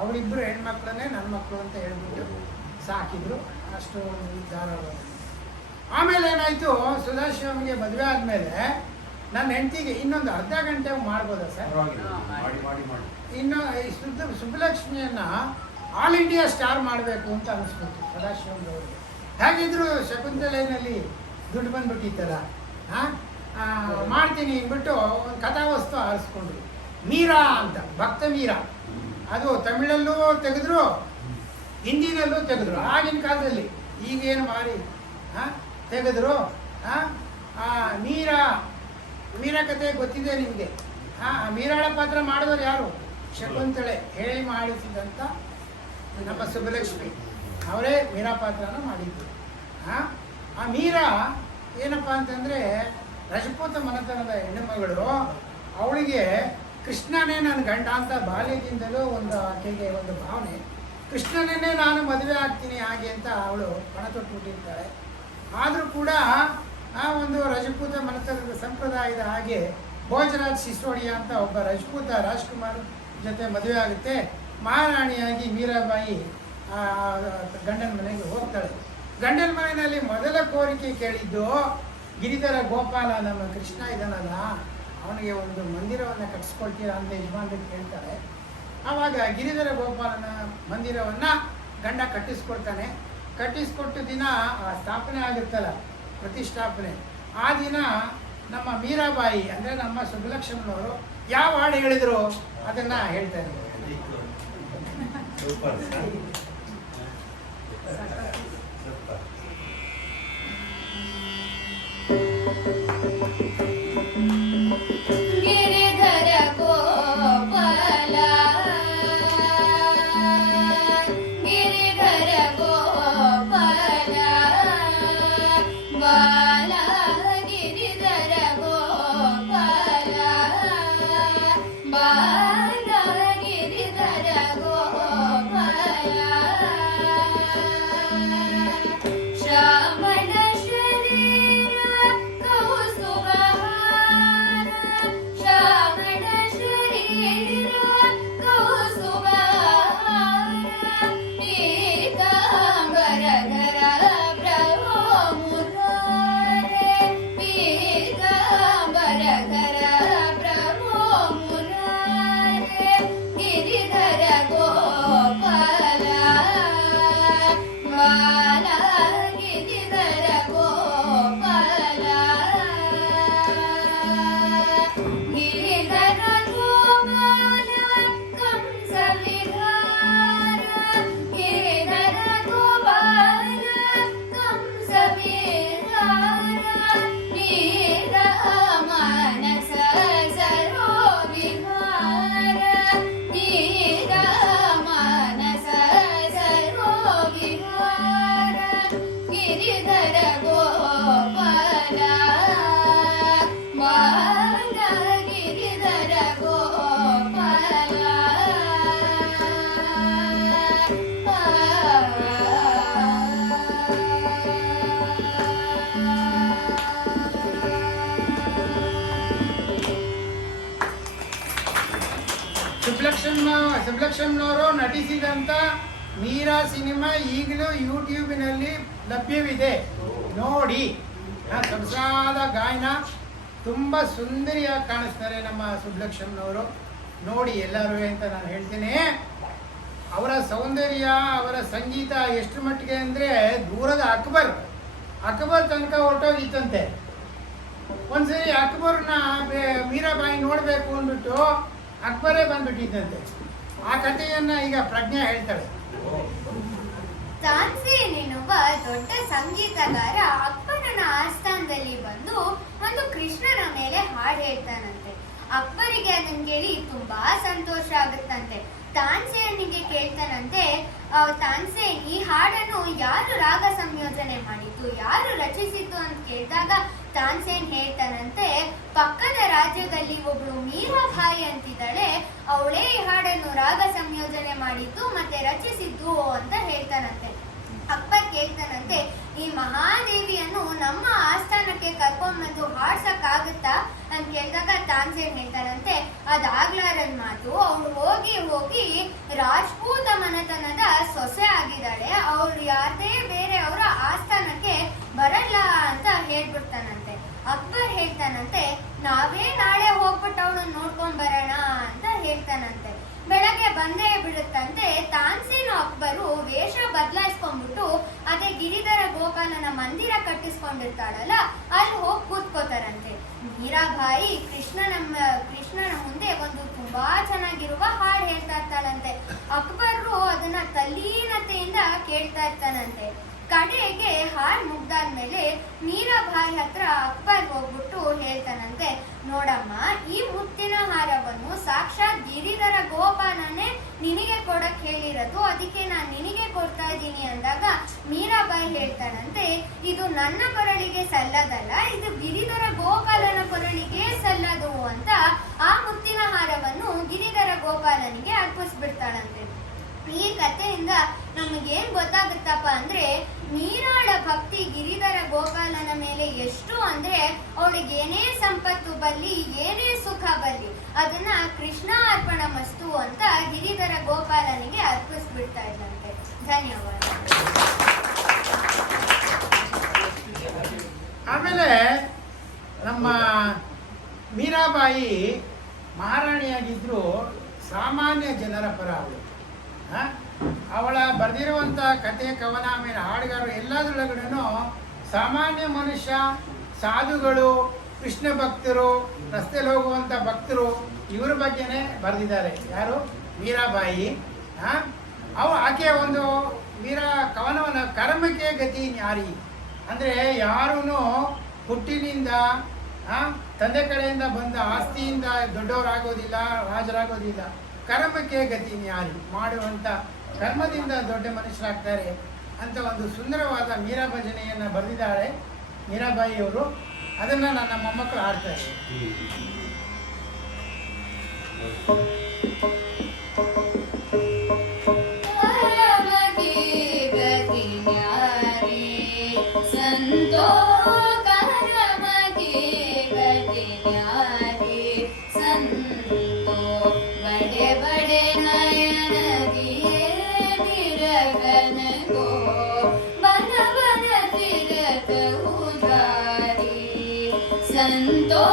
ಅವರಿಬ್ಬರು ಹೆಣ್ಮಕ್ಳನ್ನೇ ನನ್ನ ಮಕ್ಕಳು ಅಂತ ಹೇಳ್ಬಿಟ್ಟು ಸಾಕಿದ್ರು. ಅಷ್ಟು ಒಂದು ಧಾರಾವಾಹಿ. ಆಮೇಲೆ ಏನಾಯಿತು, ಸದಾಶಿವಮ್ಗೆ ಮದುವೆ ಆದಮೇಲೆ ನನ್ನ ಹೆಂಡತಿಗೆ ಇನ್ನೊಂದು ಅರ್ಧ ಗಂಟೆ ಮಾಡ್ಬೋದಾ ಸರ್? ಪರವಾಗಿಲ್ಲ, ಮಾಡಿ ಮಾಡಿ ಮಾಡಿ. ಇನ್ನು ಈ ಸುಬ್ಬಲಕ್ಷ್ಮಿಯನ್ನ ಆಲ್ ಇಂಡಿಯಾ ಸ್ಟಾರ್ ಮಾಡಬೇಕು ಅಂತ ಅನಿಸ್ಬಿಟ್ಟು ಸದಾಶಿವನವರಿಗೆ. ಹೇಗಿದ್ರು ಶಕುಂತಲೆಯಲ್ಲಿ ದುಡ್ಡು ಬಂದ್ಬಿಟ್ಟಿತ್ತಲ್ಲ, ಮಾಡ್ತೀನಿ ಅಂದ್ಬಿಟ್ಟು ಒಂದು ಕಥಾವಸ್ತು ಆರಿಸ್ಕೊಂಡ್ರು. ಮೀರಾ ಅಂತ, ಭಕ್ತ ಮೀರಾ. ಅದು ತಮಿಳಲ್ಲೂ ತೆಗೆದ್ರು, ಹಿಂದಿನಲ್ಲೂ ತೆಗೆದ್ರು ಆಗಿನ ಕಾಲದಲ್ಲಿ. ಈಗೇನು ಮಾರಿ ತೆಗೆದ್ರು. ಮೀರಾ ಕಥೆ ಗೊತ್ತಿದೆ ನಿಮಗೆ. ಮೀರಾಳ ಪಾತ್ರ ಮಾಡಿದವರು ಯಾರು? ಶಕುಂತಳೆ ಹೇಳಿ ಮಾಡಿಸಿದಂಥ ನಮ್ಮ ಸುಬ್ಬಲಕ್ಷ್ಮಿ ಅವರೇ ಮೀರಾ ಪಾತ್ರನ ಮಾಡಿದ್ರು. ಆ ಮೀರಾ ಏನಪ್ಪ ಅಂತಂದರೆ ರಜಪೂತ ಮನೆತನದ ಹೆಣ್ಣುಮಗಳು. ಅವಳಿಗೆ ಕೃಷ್ಣನೇ ನನ್ನ ಗಂಡ ಅಂತ ಬಾಲ್ಯದಿಂದಲೂ ಆಕೆಗೆ ಒಂದು ಭಾವನೆ. ಕೃಷ್ಣನೇ ನಾನು ಮದುವೆ ಆಗ್ತೀನಿ ಹಾಗೆ ಅಂತ ಅವಳು ಪಣ ತೊಟ್ಟುಬಿಟ್ಟಿರ್ತಾಳೆ. ಆದರೂ ಕೂಡ ಆ ಒಂದು ರಜಪೂತ ಮನೆತನದ ಸಂಪ್ರದಾಯದ ಹಾಗೆ ಭೋಜರಾಜ್ ಸಿಸೋಡಿಯಾ ಅಂತ ಒಬ್ಬ ರಜಪೂತ ರಾಜ್ಕುಮಾರ್ ಜೊತೆ ಮದುವೆ ಆಗುತ್ತೆ. ಮಹಾರಾಣಿಯಾಗಿ ಮೀರಾಬಾಯಿ ಗಂಡನ ಮನೆಗೆ ಹೋಗ್ತಾಳೆ. ಗಂಡನ ಮನೆಯಲ್ಲಿ ಮೊದಲ ಕೋರಿಕೆ ಕೇಳಿದ್ದು ಗಿರಿಧರ ಗೋಪಾಲ, ನಮ್ಮ ಕೃಷ್ಣ ಇದ್ದಾನಲ್ಲ, ಅವನಿಗೆ ಒಂದು ಮಂದಿರವನ್ನು ಕಟ್ಟಿಸ್ಕೊಳ್ತೀರಾ ಅಂತ ಯಜಮಾನ್ರಿಗೆ ಕೇಳ್ತಾಳೆ. ಆವಾಗ ಗಿರಿಧರ ಗೋಪಾಲನ ಮಂದಿರವನ್ನು ಗಂಡ ಕಟ್ಟಿಸ್ಕೊಡ್ತಾನೆ. ಕಟ್ಟಿಸ್ಕೊಟ್ಟು ದಿನ ಸ್ಥಾಪನೆ ಆಗಿರ್ತಲ್ಲ, ಪ್ರತಿಷ್ಠಾಪನೆ, ಆ ದಿನ ನಮ್ಮ ಮೀರಾಬಾಯಿ ಅಂದರೆ ನಮ್ಮ ಸುಬ್ಬಲಕ್ಷ್ಮನವರು ಯಾವ ಹಾಡು ಹೇಳಿದ್ರು ಅದನ್ನು ಹೇಳ್ತಾರೆ. Super sir. ಗಿರಿಧರ ಗೋಪಾಲ, ಗಿರಿಧರ ಗೋಪಾಲ, ಬಾಲ ಗಿರಿಧರ ಗೋಪಾಲ, ಬಾಲ ಗಿರಿಧರ ಗೋಪಾಲ, ಶ್ರಾವಣ ಶರೀರ ಕೌಸ್ತುಭಹಾರ, ಶ್ರಾವಣ ಶರೀರ ಕೌಸ್ತುಭಹಾರ, ಪೀತಾಂಬರಧರ ಪ್ರಭೋ ಮುರಾರೆ, ಪೀತಾಂಬರಧರ ಪ್ರಭೋ ಮುರಾರೆ, ಗಿರಿಧರ ಗೋಪಾಲ, ಬಾಲ ಗಿರಿಧರ ಗೋಪಾಲ, ಗಿರಿಧರ ಗೋಪಾಲ ಕಂಸ ವಿಹಾರ, ಗಿರಿಧರ ಗೋಪಾಲ ಕಂಸ ವಿಹಾರ, ನೀರ ಮಾನಸ ಸರೋ ವಿಹಾರ, ನೀರ ಮಾನಸ ಸರೋ ವಿಹಾರ, ಗಿರಿಧರ ಗೋಪಾಲ, ಬಾಲ ಗಿರಿಧರ ಗೋಪಾಲ. ಸುಬ್ಬಲಕ್ಷ್ಮನವರು ನಟಿಸಿದಂಥ ಮೀರಾ ಸಿನಿಮಾ ಈಗಲೂ ಯೂಟ್ಯೂಬಿನಲ್ಲಿ ಲಭ್ಯವಿದೆ, ನೋಡಿ. ಸೊಗಸಾದ ಗಾಯನ, ತುಂಬ ಸುಂದರಿಯಾಗಿ ಕಾಣಿಸ್ತಾರೆ ನಮ್ಮ ಸುಬ್ಬಲಕ್ಷ್ಮನವರು. ನೋಡಿ ಎಲ್ಲರೂ ಅಂತ ನಾನು ಹೇಳ್ತೀನಿ. ಅವರ ಸೌಂದರ್ಯ, ಅವರ ಸಂಗೀತ ಎಷ್ಟು ಮಟ್ಟಿಗೆ ಅಂದರೆ ದೂರದ ಅಕ್ಬರ್ ತನಕ ಹೊರಟೋಗಿತ್ತಂತೆ. ಒಂದ್ಸರಿ ಅಕ್ಬರ್ನ ಮೀರಾಬಾಯಿ ನೋಡಬೇಕು ಅಂದ್ಬಿಟ್ಟು ಅಕ್ಬರೇ ಬಂದ್ಬಿಟ್ಟಿದ್ದಂತೆ. ಆ ಕಥೆಯನ್ನ ಈಗ ಪ್ರಜ್ಞಾ ಹೇಳ್ತಾಳೆ. ತಾನ್ಸೇನ್ ಎನ್ನುವ ದೊಡ್ಡ ಸಂಗೀತಗಾರ ಅಕ್ಬರನ ಆಸ್ಥಾನದಲ್ಲಿ ಬಂದು ಒಂದು ಕೃಷ್ಣನ ಮೇಲೆ ಹಾಡು ಹೇಳ್ತಾನಂತೆ. ಅಕ್ಬರಿಗೆ ಅದನ್ನ ಕೇಳಿ ತುಂಬಾ ಸಂತೋಷ ಆಗುತ್ತಂತೆ. ತಾನ್ಸೇನಿಗೆ ಕೇಳ್ತಾನಂತೆ, ತಾನ್ಸೇನ್ ಈ ಹಾಡನ್ನು ಯಾರು ರಾಗ ಸಂಯೋಜನೆ ಮಾಡಿದ್ದು, ಯಾರು ರಚಿಸಿದ್ದು ಅಂತ ಕೇಳಿದಾಗ ತಾನ್ಸೇನ್ ಹೇಳ್ತಾನಂತೆ, ಪಕ್ಕದ ರಾಜ್ಯದಲ್ಲಿ ಒಬ್ಳು ಮೀರಾಬಾಯಿ ಅಂತಿದ್ದಾಳೆ, ಅವಳೇ ಈ ಹಾಡನ್ನು ರಾಗ ಸಂಯೋಜನೆ ಮಾಡಿದ್ದು ಮತ್ತೆ ರಚಿಸಿದ್ದು ಅಂತ ಹೇಳ್ತಾನಂತೆ. ಅಕ್ಬರ್ ಕೇಳ್ತಾನಂತೆ, ಈ ಮಹಾದೇವಿಯನ್ನು ನಮ್ಮ ಆಸ್ಥಾನಕ್ಕೆ ಕರ್ಕೊಂಡ್ಬಂದು ಹಾಡ್ಸಕ್ಕಾಗುತ್ತಾ ಅಂತ ಕೇಳಿದಾಗ ತಾನ್ಸೇನ್ ಹೇಳ್ತಾನಂತೆ, ಅದಾಗ್ಲಾರನ್ ಮಾತು. ಅವಳು ಹೋಗಿ ರಾಜ್ಪೂತ ಮನೆತನದ ಸೊಸೆ ಆಗಿದ್ದಾಳೆ, ಅವಳು ಯಾರದೇ ಬೇರೆ ಅವರ ಆಸ್ಥಾನಕ್ಕೆ ಬರಲ್ಲ ಅಂತ ಹೇಳ್ಬಿಡ್ತಾನಂತೆ. ಅಕ್ಬರ್ ಹೇಳ್ತಾನಂತೆ, ನಾವೇ ನಾಳೆ ಹೋಗ್ಬಿಟ್ಟು ಅವಳನ್ನ ನೋಡ್ಕೊಂಡ್ ಬರೋಣ ಅಂತ ಹೇಳ್ತಾನಂತೆ. ಬೆಳಗ್ಗೆ ಬಂದೇ ಬಿಡುತ್ತಂತೆ. ತಾನ್ಸೇನು ಅಕ್ಬರು ವೇಷ ಬದಲಾಯಿಸ್ಕೊಂಡ್ಬಿಟ್ಟು ಅದೇ ಗಿರಿಧರ ಗೋಪಾಲನ ಮಂದಿರ ಕಟ್ಟಿಸ್ಕೊಂಡಿರ್ತಾಳಲ್ಲ, ಅಲ್ಲಿ ಹೋಗಿ ಕೂತ್ಕೋತಾರಂತೆ. ಮೀರಾಬಾಯಿ ಕೃಷ್ಣನ ಮುಂದೆ ಒಂದು ತುಂಬಾ ಚೆನ್ನಾಗಿರುವ ಹಾಡು ಹೇಳ್ತಾ ಇರ್ತಾಳಂತೆ. ಅಕ್ಬರು ಅದನ್ನ ತಲ್ಲೀನತೆಯಿಂದ ಕೇಳ್ತಾ ಇರ್ತಾನಂತೆ. ಕಡೆಗೆ ಹಾಡು ಮುಗ್ದಾದ್ಮೇಲೆ ಮೀರಾಬಾಯಿ ಹತ್ರ ಅಕ್ಬರ್ ಹೋಗ್ಬಿಟ್ಟು ಹೇಳ್ತಾನಂತೆ, ನೋಡಮ್ಮ, ಈ ಮುತ್ತಿನ ಹಾರವನ್ನು ಸಾಕ್ಷಾತ್ ಗಿರಿಧರ ಗೋಪಾಲನೇ ನಿನಗೆ ಕೊಡಕ್ ಹೇಳಿರೋದು, ಅದಕ್ಕೆ ನಾನು ನಿನಗೆ ಕೊಡ್ತಾ ಇದ್ದೀನಿ ಅಂದಾಗ ಮೀರಾಬಾಯಿ ಹೇಳ್ತಾನಂತೆ, ಇದು ನನ್ನ ಕೊರಳಿಗೆ ಸಲ್ಲದಲ್ಲ, ಇದು ಗಿರಿಧರ ಗೋಪಾಲನ ಕೊರಳಿಗೆ ಸಲ್ಲದು ಅಂತ ಆ ಮುತ್ತಿನ ಹಾರವನ್ನು ಗಿರಿಧರ ಗೋಪಾಲನಿಗೆ ಅರ್ಪಿಸ್ಬಿಡ್ತಾಳಂತೆ. ಈ ಕಥೆಯಿಂದ ನಮಗೇನ್ ಗೊತ್ತಾಗುತ್ತಪ್ಪ ಅಂದ್ರೆ, ಮೀರಾಳ ಭಕ್ತಿ ಗಿರಿಧರ ಗೋಪಾಲನ ಮೇಲೆ ಎಷ್ಟು ಅಂದ್ರೆ, ಅವಳಿಗೆ ಏನೇ ಸಂಪತ್ತು ಬರಲಿ, ಏನೇ ಸುಖ ಬರಲಿ, ಅದನ್ನ ಕೃಷ್ಣ ಅರ್ಪಣ ಮಸ್ತು ಅಂತ ಗಿರಿಧರ ಗೋಪಾಲನಿಗೆ ಅರ್ಪಿಸ್ಬಿಡ್ತಾ ಇದ್ದಂತೆ. ಧನ್ಯವಾದ. ಆಮೇಲೆ ನಮ್ಮ ಮೀರಾಬಾಯಿ ಮಹಾರಾಣಿಯಾಗಿದ್ರು ಸಾಮಾನ್ಯ ಜನರ ಪರ ಅವಳು. ಅವಳ ಬರೆದಿರುವಂಥ ಕತೆ, ಕವನ, ಆಮೇಲೆ ಹಾಡುಗಾರರು ಎಲ್ಲದರೊಳಗಡೆನೂ ಸಾಮಾನ್ಯ ಮನುಷ್ಯ, ಸಾಧುಗಳು, ಕೃಷ್ಣ ಭಕ್ತರು, ರಸ್ತೆಯಲ್ಲಿ ಹೋಗುವಂಥ ಭಕ್ತರು, ಇವರ ಬಗ್ಗೆನೇ ಬರೆದಿದ್ದಾರೆ. ಯಾರು? ಮೀರಾಬಾಯಿ. ಆಕೆ ಒಂದು ಕವನವನ್ನು ಕರ್ಮಕ್ಕೆ ಗತಿ ನ್ಯಾರಿ ಅಂದರೆ, ಯಾರೂ ಹುಟ್ಟಿನಿಂದ ತಂದೆ ಕಡೆಯಿಂದ ಬಂದ ಆಸ್ತಿಯಿಂದ ದೊಡ್ಡವರಾಗೋದಿಲ್ಲ, ರಾಜರಾಗೋದಿಲ್ಲ. ಕರ್ಮಕ್ಕೆ ಗತಿ ನ್ಯಾರಿ, ಮಾಡುವಂಥ ಕರ್ಮದಿಂದ ದೊಡ್ಡ ಮನುಷ್ಯರಾಗ್ತಾರೆ ಅಂತ ಒಂದು ಸುಂದರವಾದ ಮೀರಾ ಭಜನೆಯನ್ನು ಬರೆದಿದ್ದಾರೆ ಮೀರಾಬಾಯಿಯವರು. ಅದನ್ನು ನನ್ನ ಮೊಮ್ಮಕ್ಕಳು ಹಾಡ್ತಾರೆ. ಸಂತೋ बड़े बड़े नयन दिए निरगन को, बन बन फिरत उधारी, संतो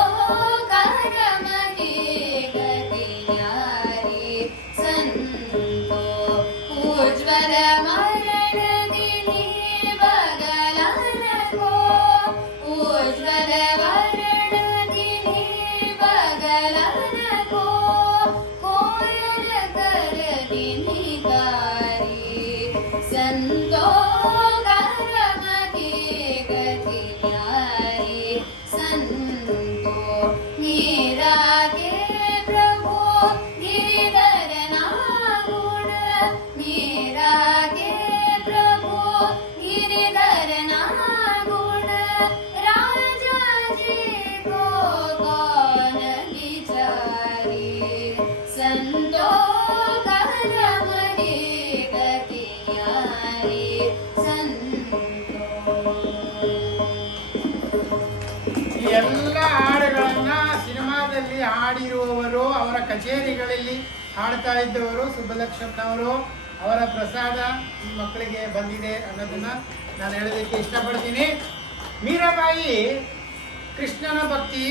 कर्म की गति न्यारी, संतो उज्ज्वल मरण दिनी बगलन को, उज्ज्वल मरण दिनी बगलन को, कोयल कर दिनिकारी, संतो कर्म की गति न्यारी, संतो मीरा के प्रभु गिरिधर नागुण, मीरा के प्रभु गिरिधर नागुण, राजा जी को कौन विचारी, संतो कर्म की गति न्यारी, ಈ ಎಲ್ಲ ಹಾಡುಗಳನ್ನು ಸಿನಿಮಾದಲ್ಲಿ ಹಾಡಿರುವವರು, ಅವರ ಕಚೇರಿಗಳಲ್ಲಿ ಹಾಡ್ತಾ ಇದ್ದವರು ಸುಬ್ಬಲಕ್ಷ್ಮನವರು. ಅವರ ಪ್ರಸಾದ ಈ ಮಕ್ಕಳಿಗೆ ಬಂದಿದೆ ಅನ್ನೋದನ್ನ ನಾನು ಹೇಳೋದಕ್ಕೆ ಇಷ್ಟಪಡ್ತೀನಿ. ಮೀರಾಬಾಯಿ ಕೃಷ್ಣನ ಭಕ್ತಿ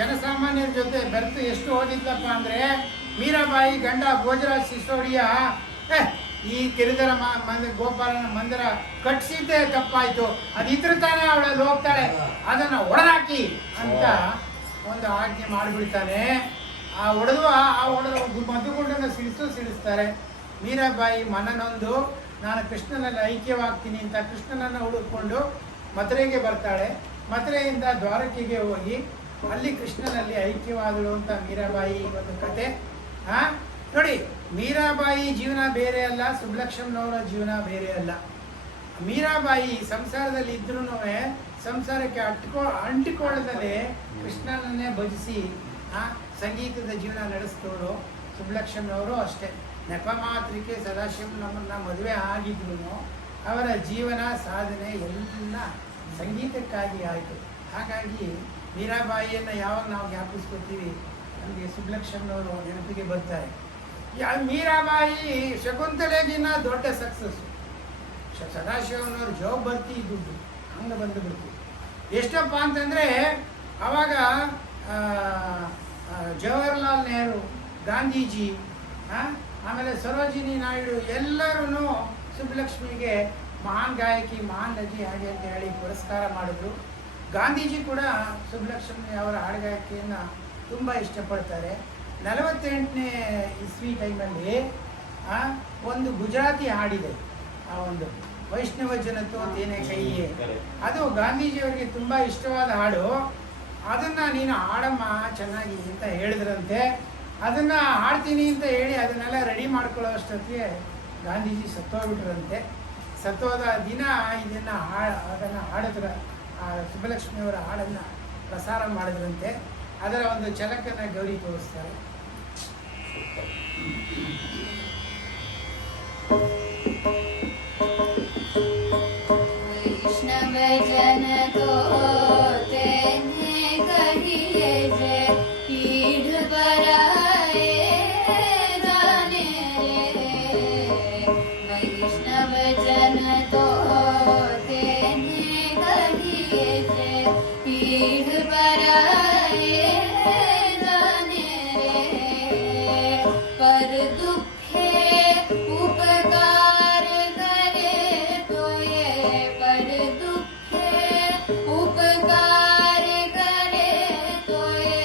ಜನಸಾಮಾನ್ಯರ ಜೊತೆ ಬೆರೆತು ಎಷ್ಟು ಹೋಗಿದ್ಲಪ್ಪ ಅಂದರೆ, ಮೀರಾಬಾಯಿ ಗಂಡ ಭೋಜರಾಜ್ ಸಿಸೋಡಿಯ ಈ ಗಿರಿಧರ ಗೋಪಾಲನ ಮಂದಿರ ಕಟ್ಟಿಸಿದ್ದೇ ತಪ್ಪಾಯ್ತು, ಅದಿದ್ರೆ ತಾನೇ ಅವಳಲ್ಲಿ ಹೋಗ್ತಾಳೆ, ಅದನ್ನು ಒಡೆದಾಕಿ ಅಂತ ಒಂದು ಆಜ್ಞೆ ಮಾಡಿಬಿಡ್ತಾನೆ. ಆ ಮದ್ದುಗುಂಡನ್ನು ಸಿಡಿಸ್ತಾರೆ. ಮೀರಾಬಾಯಿ ಮನನೊಂದು ನಾನು ಕೃಷ್ಣನಲ್ಲಿ ಐಕ್ಯವಾಗ್ತೀನಿ ಅಂತ ಕೃಷ್ಣನನ್ನು ಹುಡುಕೊಂಡು ಮಥುರೆಗೆ ಬರ್ತಾಳೆ. ಮಥುರೆಯಿಂದ ದ್ವಾರಕೆಗೆ ಹೋಗಿ ಅಲ್ಲಿ ಕೃಷ್ಣನಲ್ಲಿ ಐಕ್ಯವಾದಳು ಅಂತ ಮೀರಾಬಾಯಿ ಒಂದು ಕತೆ. ನೋಡಿ, ಮೀರಾಬಾಯಿ ಜೀವನ ಬೇರೆ ಅಲ್ಲ, ಸುಬ್ಬಲಕ್ಷ್ಮನವರ ಜೀವನ ಬೇರೆ ಅಲ್ಲ. ಮೀರಾಬಾಯಿ ಸಂಸಾರದಲ್ಲಿ ಇದ್ರೂ ಸಂಸಾರಕ್ಕೆ ಅಂಟಿಕೊಳ್ಳದಲ್ಲೇ ಕೃಷ್ಣನನ್ನೇ ಭಜಿಸಿ ಸಂಗೀತದ ಜೀವನ ನಡೆಸ್ತೋಳು. ಸುಬ್ಬಲಕ್ಷ್ಮನವರು ಅಷ್ಟೇ, ನೆಪ ಮಾತ್ರಕ್ಕೆ ಸದಾಶಿವ ನಮ್ಮನ್ನ ಮದುವೆ ಆಗಿದ್ರು ಅವರ ಜೀವನ ಸಾಧನೆ ಎಲ್ಲ ಸಂಗೀತಕ್ಕಾಗಿ ಆಯಿತು. ಹಾಗಾಗಿ ಮೀರಾಬಾಯಿಯನ್ನು ಯಾವಾಗ ನಾವು ಜ್ಞಾಪಿಸ್ಕೊತೀವಿ ನಮಗೆ ಸುಬ್ಬಲಕ್ಷ್ಮನವರು ನೆನಪಿಗೆ ಬರ್ತಾರೆ. ಮೀರಾಬಾಯಿ ಶಕುಂತಲೆಗಿನ್ನ ದೊಡ್ಡ ಸಕ್ಸಸ್ಸು. ಸದಾಶಿವನವ್ರ ಜಾಬ್ ಬರ್ತಿ ದುಡ್ಡು ಹಂಗೆ ಬಂದುಬಿಡ್ತು. ಎಷ್ಟಪ್ಪ ಅಂತಂದರೆ ಅವಾಗ ಜವಾಹರ್ಲಾಲ್ ನೆಹರು, ಗಾಂಧೀಜಿ, ಆಮೇಲೆ ಸರೋಜಿನಿ ನಾಯ್ಡು ಎಲ್ಲರೂ ಸುಬ್ಬಲಕ್ಷ್ಮಿಗೆ ಮಹಾನ್ ಗಾಯಕಿ, ಮಹಾನ್ ನಟಿ ಹಾಗೆ ಅಂತ ಹೇಳಿ ಪುರಸ್ಕಾರ ಮಾಡಿದ್ರು. ಗಾಂಧೀಜಿ ಕೂಡ ಸುಬ್ಬಲಕ್ಷ್ಮಿ ಅವರ ಹಾಡುಗಾರಿಕೆಯನ್ನು ತುಂಬ ಇಷ್ಟಪಡ್ತಾರೆ. 48ನೇ ಇಸ್ವಿ ಟೈಮಲ್ಲಿ ಒಂದು ಗುಜರಾತಿ ಹಾಡಿದೆ, ಆ ಒಂದು ವೈಷ್ಣವ ಜನತು ತೇನೆ ಕೈಯೇ, ಅದು ಗಾಂಧೀಜಿಯವರಿಗೆ ತುಂಬ ಇಷ್ಟವಾದ ಹಾಡು. ಅದನ್ನು ನೀನು ಹಾಡಮ್ಮ ಚೆನ್ನಾಗಿ ಅಂತ ಹೇಳಿದ್ರಂತೆ. ಅದನ್ನು ಹಾಡ್ತೀನಿ ಅಂತ ಹೇಳಿ ಅದನ್ನೆಲ್ಲ ರೆಡಿ ಮಾಡ್ಕೊಳ್ಳೋ ಅಷ್ಟೊತ್ತಿಗೆ ಗಾಂಧೀಜಿ ಸತ್ತೋಗ್ಬಿಟ್ರಂತೆ. ಸತ್ತೋದ ದಿನ ಇದನ್ನು ಅದನ್ನು ಹಾಡಿದ್ರ, ಸುಬ್ಬಲಕ್ಷ್ಮಿಯವರ ಹಾಡನ್ನು ಪ್ರಸಾರ ಮಾಡಿದ್ರಂತೆ. ಅದರ ಒಂದು ಛಲಕನ್ನು ಗೌರಿ ತೋರಿಸ್ತಾರೆ. वैष्णव जन तो तेने कहिए जे पीढ़ बराए जाने रे। वैष्णव जन तो तेने कहिए जे पीढ़ बराए जाने रे। पर दुखे उपकार करे तो ये, पर दुखे उपकार करे तो ये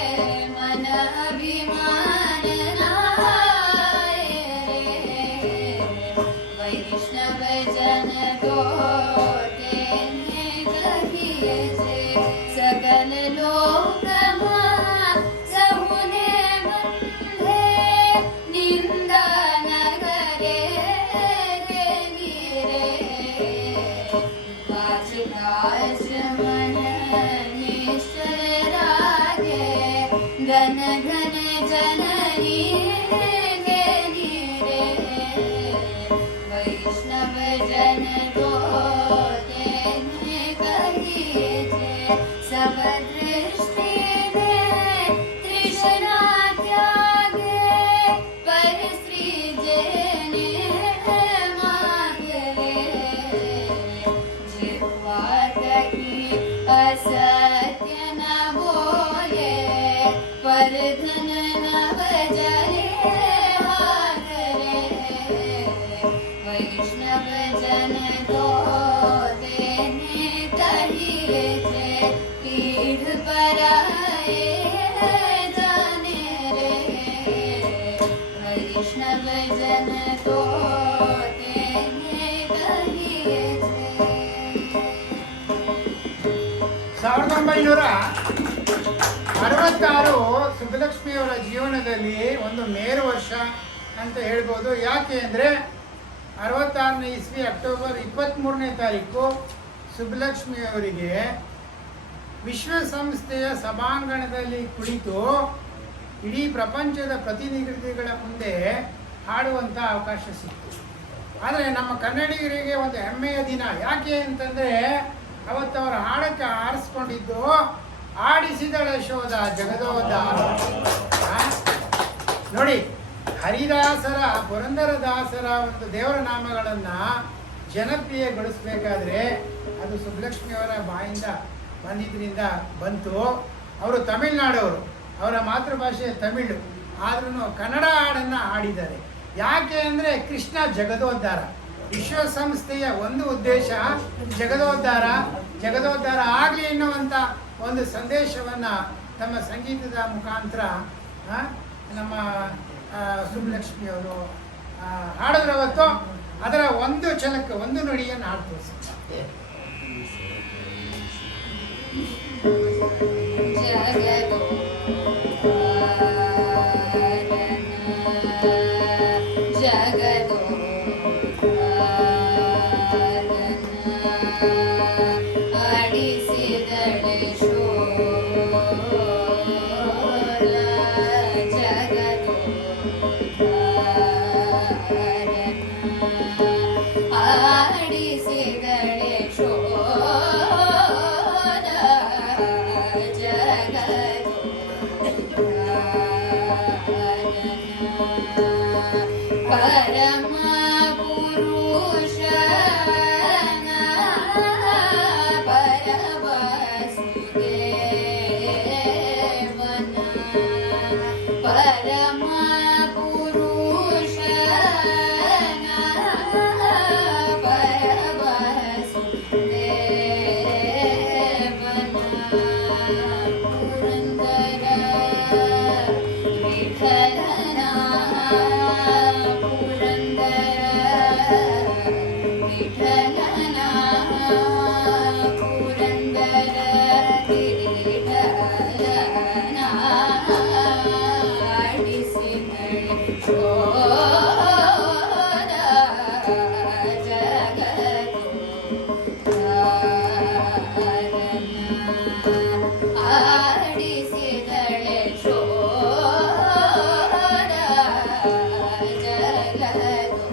मन अभिमान नाए रे। वैष्णव जन तो तेने कहिए जे सकल लोक सहुने बंधे निंदा न करे रे गिरे। काज काज मन निश्चय रागे घन घन जननी गे गिरे। वैष्णव जन तो तेने कहिए जे सब दृष्टि में तृष्णा त्यागे पर श्री जेने मागे। जिह्वा तकी असत्य न बोले पर धन न बजरे हागरे। वैष्णव जन तो तेने कहिए जे पीढ़ बराए जाने रे। वैष्णव जन तो तेने कहिए जे। 1966 ಸುಬ್ಬಲಕ್ಷ್ಮಿಯವರ ಜೀವನದಲ್ಲಿ ಒಂದು ಮೇರು ವರ್ಷ ಅಂತ ಹೇಳ್ಬೋದು. ಯಾಕೆ ಅಂದರೆ 66ನೇ ಇಸ್ವಿ ಅಕ್ಟೋಬರ್ 23ನೇ ತಾರೀಕು ಸುಬ್ಬಲಕ್ಷ್ಮಿಯವರಿಗೆ ವಿಶ್ವಸಂಸ್ಥೆಯ ಸಭಾಂಗಣದಲ್ಲಿ ಕುಳಿತು ಇಡೀ ಪ್ರಪಂಚದ ಪ್ರತಿನಿಧಿಗಳ ಮುಂದೆ ಹಾಡುವಂಥ ಅವಕಾಶ ಸಿಕ್ತು. ಆದರೆ ನಮ್ಮ ಕನ್ನಡಿಗರಿಗೆ ಒಂದು ಹೆಮ್ಮೆಯ ದಿನ. ಯಾಕೆ ಅಂತಂದರೆ ಅವತ್ತು ಅವರ ಹಾಡಕ್ಕೆ ಆರಿಸ್ಕೊಂಡಿದ್ದು ಆಡಿಸಿದಳ ಯಶೋಧ ಜಗದೋದ್ಧಾರ. ನೋಡಿ, ಹರಿದಾಸರ, ಪುರಂದರದಾಸರ ಒಂದು ದೇವರ ನಾಮಗಳನ್ನು ಜನಪ್ರಿಯಗೊಳಿಸಬೇಕಾದ್ರೆ ಅದು ಸುಬ್ಬಲಕ್ಷ್ಮಿಯವರ ಬಾಯಿಂದ ಬಂದಿದ್ದರಿಂದ ಬಂತು. ಅವರು ತಮಿಳುನಾಡವರು, ಅವರ ಮಾತೃಭಾಷೆ ತಮಿಳು, ಆದ್ರೂ ಕನ್ನಡ ಹಾಡನ್ನು ಹಾಡಿದ್ದಾರೆ. ಯಾಕೆ ಅಂದರೆ ಕೃಷ್ಣ ಜಗದೋದ್ಧಾರ. ವಿಶ್ವಸಂಸ್ಥೆಯ ಒಂದು ಉದ್ದೇಶ ಜಗದೋದ್ಧಾರ ಆಗಲಿ ಎನ್ನುವಂಥ ಒಂದು ಸಂದೇಶವನ್ನು ತಮ್ಮ ಸಂಗೀತದ ಮುಖಾಂತರ ನಮ್ಮ ಸುಬ್ಬಲಕ್ಷ್ಮಿಯವರು ಹಾಡಿದ್ರು ಅವತ್ತು. ಅದರ ಒಂದು ಛಲಕ, ಒಂದು ನುಡಿಯನ್ನು ಹಾಡು ತೋರಿಸಿದ್ದಾರೆ. परम पुरुष परवसुदेवन ಪರಮ ಪುರುಷನ ಪರವಸು ದೇವನ ಪುರಂದರ ವಿಠಲನ ಪುರಂದರ ವಿಠಲನ ಪುರಂದರ ವಿಠಲನ ಆಡಿಸಿದಳೆ ಶೋಧ ಜಗತ್ತು ಆಡಿಸಿದಳೆ ಶೋಧ ಜಗತ್ತು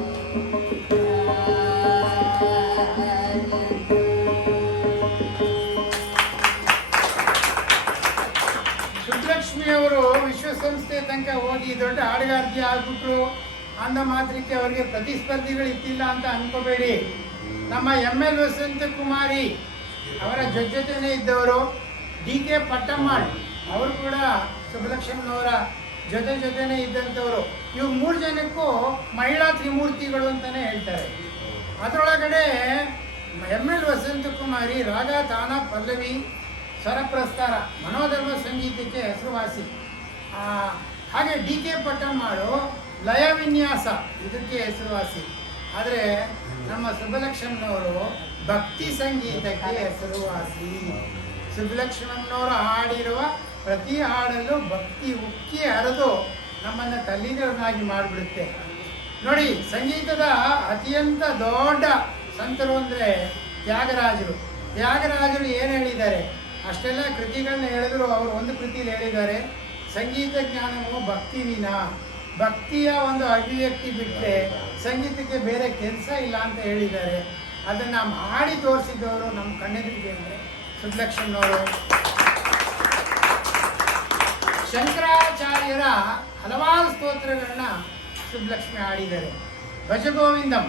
ಸುಬ್ಬಲಕ್ಷ್ಮಿಯವರು ವಿಶ್ವಸಂಸ್ಥೆ ತನಕ ಓದಿ ದೊಡ್ಡ ಹಾಡುಗಾರ್ತಿ ಆಗ್ಬಿಟ್ರು ಅಂದ ಮಾತ್ರಕ್ಕೆ ಅವರಿಗೆ ಪ್ರತಿಸ್ಪರ್ಧಿಗಳು ಇತ್ತಿಲ್ಲ ಅಂತ ಅನ್ಕೋಬೇಡಿ. ನಮ್ಮ ML ವಸಂತಕುಮಾರಿ ಅವರ ಜೊತೆನೇ ಇದ್ದವರು DK ಪಟ್ಟಮ್ಮಾಳ್ ಅವರು ಕೂಡ ಸುಬ್ಬಲಕ್ಷ್ಮನವರ ಜೊತೆನೇ ಇದ್ದಂಥವ್ರು. ಇವ್ರು 3 ಜನಕ್ಕೂ ಮಹಿಳಾ ತ್ರಿಮೂರ್ತಿಗಳು ಅಂತಾನೆ ಹೇಳ್ತಾರೆ. ಅದರೊಳಗಡೆ ML ವಸಂತಕುಮಾರಿ ರಾಗ, ತಾನ, ಪಲ್ಲವಿ, ಸ್ವರಪ್ರಸ್ತಾರ, ಮನೋಧರ್ಮ ಸಂಗೀತಕ್ಕೆ ಹೆಸರುವಾಸಿ. ಹಾಗೆ DK ಪಟ್ಟಮ್ಮಾಳು ಲಯ ವಿನ್ಯಾಸ ಇದಕ್ಕೆ ಹೆಸರುವಾಸಿ. ಆದರೆ ನಮ್ಮ ಸುಬ್ಬಲಕ್ಷ್ಮನವರು ಭಕ್ತಿ ಸಂಗೀತಕ್ಕೆ ಹೆಸರುವಾಸಿ. ಸುಬ್ಬಲಕ್ಷ್ಮನವರು ಹಾಡಿರುವ ಪ್ರತಿ ಹಾಡಲ್ಲೂ ಭಕ್ತಿ ಉಕ್ಕಿ ಹರಿದು ನಮ್ಮನ್ನು ತಲ್ಲೀನರನ್ನಾಗಿ ಮಾಡಿಬಿಡುತ್ತೆ. ನೋಡಿ, ಸಂಗೀತದ ಅತ್ಯಂತ ದೊಡ್ಡ ಸಂತರು ಅಂದರೆ ತ್ಯಾಗರಾಜರು. ತ್ಯಾಗರಾಜರು ಏನು ಹೇಳಿದ್ದಾರೆ? ಅಷ್ಟೆಲ್ಲ ಕೃತಿಗಳನ್ನ ಹೇಳಿದ್ರು ಅವರು ಒಂದು ಕೃತಿಯಲ್ಲಿ ಹೇಳಿದ್ದಾರೆ, ಸಂಗೀತ ಜ್ಞಾನವು ಭಕ್ತಿ ವಿನ, ಭಕ್ತಿಯ ಒಂದು ಅಭಿವ್ಯಕ್ತಿ ಬಿಟ್ಟರೆ ಸಂಗೀತಕ್ಕೆ ಬೇರೆ ಕೆಲಸ ಇಲ್ಲ ಅಂತ ಹೇಳಿದ್ದಾರೆ. ಅದನ್ನು ಮಾಡಿ ತೋರಿಸಿದವರು ನಮ್ಮ ಕಣ್ಣೆದುರಿಗೆ ಅಂದರೆ ಸುಬ್ಬಲಕ್ಷ್ಮನವರು. ಶಂಕರಾಚಾರ್ಯರ ಹಲವಾರು ಸ್ತೋತ್ರಗಳನ್ನ ಸುಬ್ಬಲಕ್ಷ್ಮಿ ಹಾಡಿದ್ದಾರೆ. ಭಜಗೋವಿಂದಂ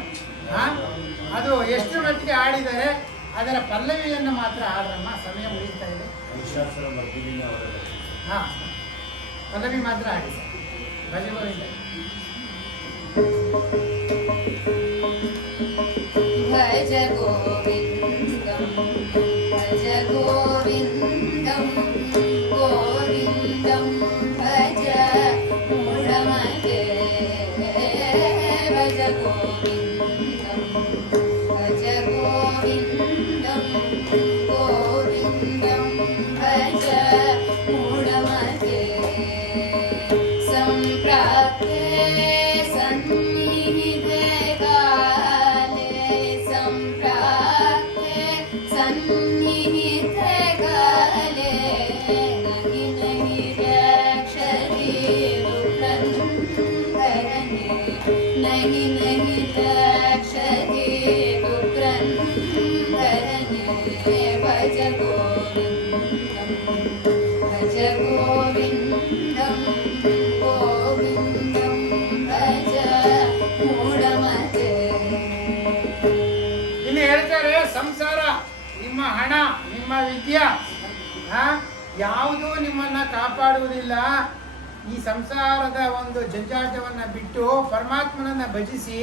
ಅದು ಎಷ್ಟು ಮಟ್ಟಿಗೆ ಹಾಡಿದ್ದಾರೆ, ಅದರ ಪಲ್ಲವಿಯನ್ನು ಮಾತ್ರ ಹಾಡ್ರಮ್ಮ, ಸಮಯ ಮುಗಿಸ್ತಾ ಇದೆ. ಹಾಂ, ಪಲ್ಲವಿ ಮಾತ್ರ ಹಾಡಿ ಸರ್. ಭಜಗೋವಿಂದ. ಭಜ ಗೋವಿಂದಂ ಭಜ ಗೋವಿಂದಂ ಗೋವಿಂದಂ ಭಜ ಮೂಢಮತೆ ಭಜ ಗೋವಿಂದಂ ಭಜ ಗೋವಿಂದಂ ಗೋವಿಂದಂ ಭಜ ಮೂಢಮತೆ ಸಂಪ್ರಾಪ್ತೆ ಸನ್ನಿಹಿತೆ ಕಾಲೇ ಸಂಪ್ರಾಪ್ತೆ ಸನ್ನಿಹಿತೆ ಕಾಲೇ ನಹಿ ನಹಿ ರಕ್ಷತಿ ದುಃಖಂಧರನೆ ನಹಿ ನಹಿ ರಕ್ಷತಿ ದುಃಖಂಧರನೆ ಭಜ ಗೋವಿಂದಂ ಭಜ ಗೋವಿಂದಂ ಗೋವಿಂದಂ ಭಜ ಮೂಢಮತೆ. ಇಲ್ಲಿ ಹೇಳ್ತಾರೆ, ಸಂಸಾರ, ನಿಮ್ಮ ಹಣ, ನಿಮ್ಮ ವಿದ್ಯೆ ಯಾವುದೂ ನಿಮ್ಮನ್ನ ಕಾಪಾಡುವುದಿಲ್ಲ. ಈ ಸಂಸಾರದ ಒಂದು ಜಂಜಾಟವನ್ನು ಬಿಟ್ಟು ಪರಮಾತ್ಮನನ್ನ ಭಜಿಸಿ,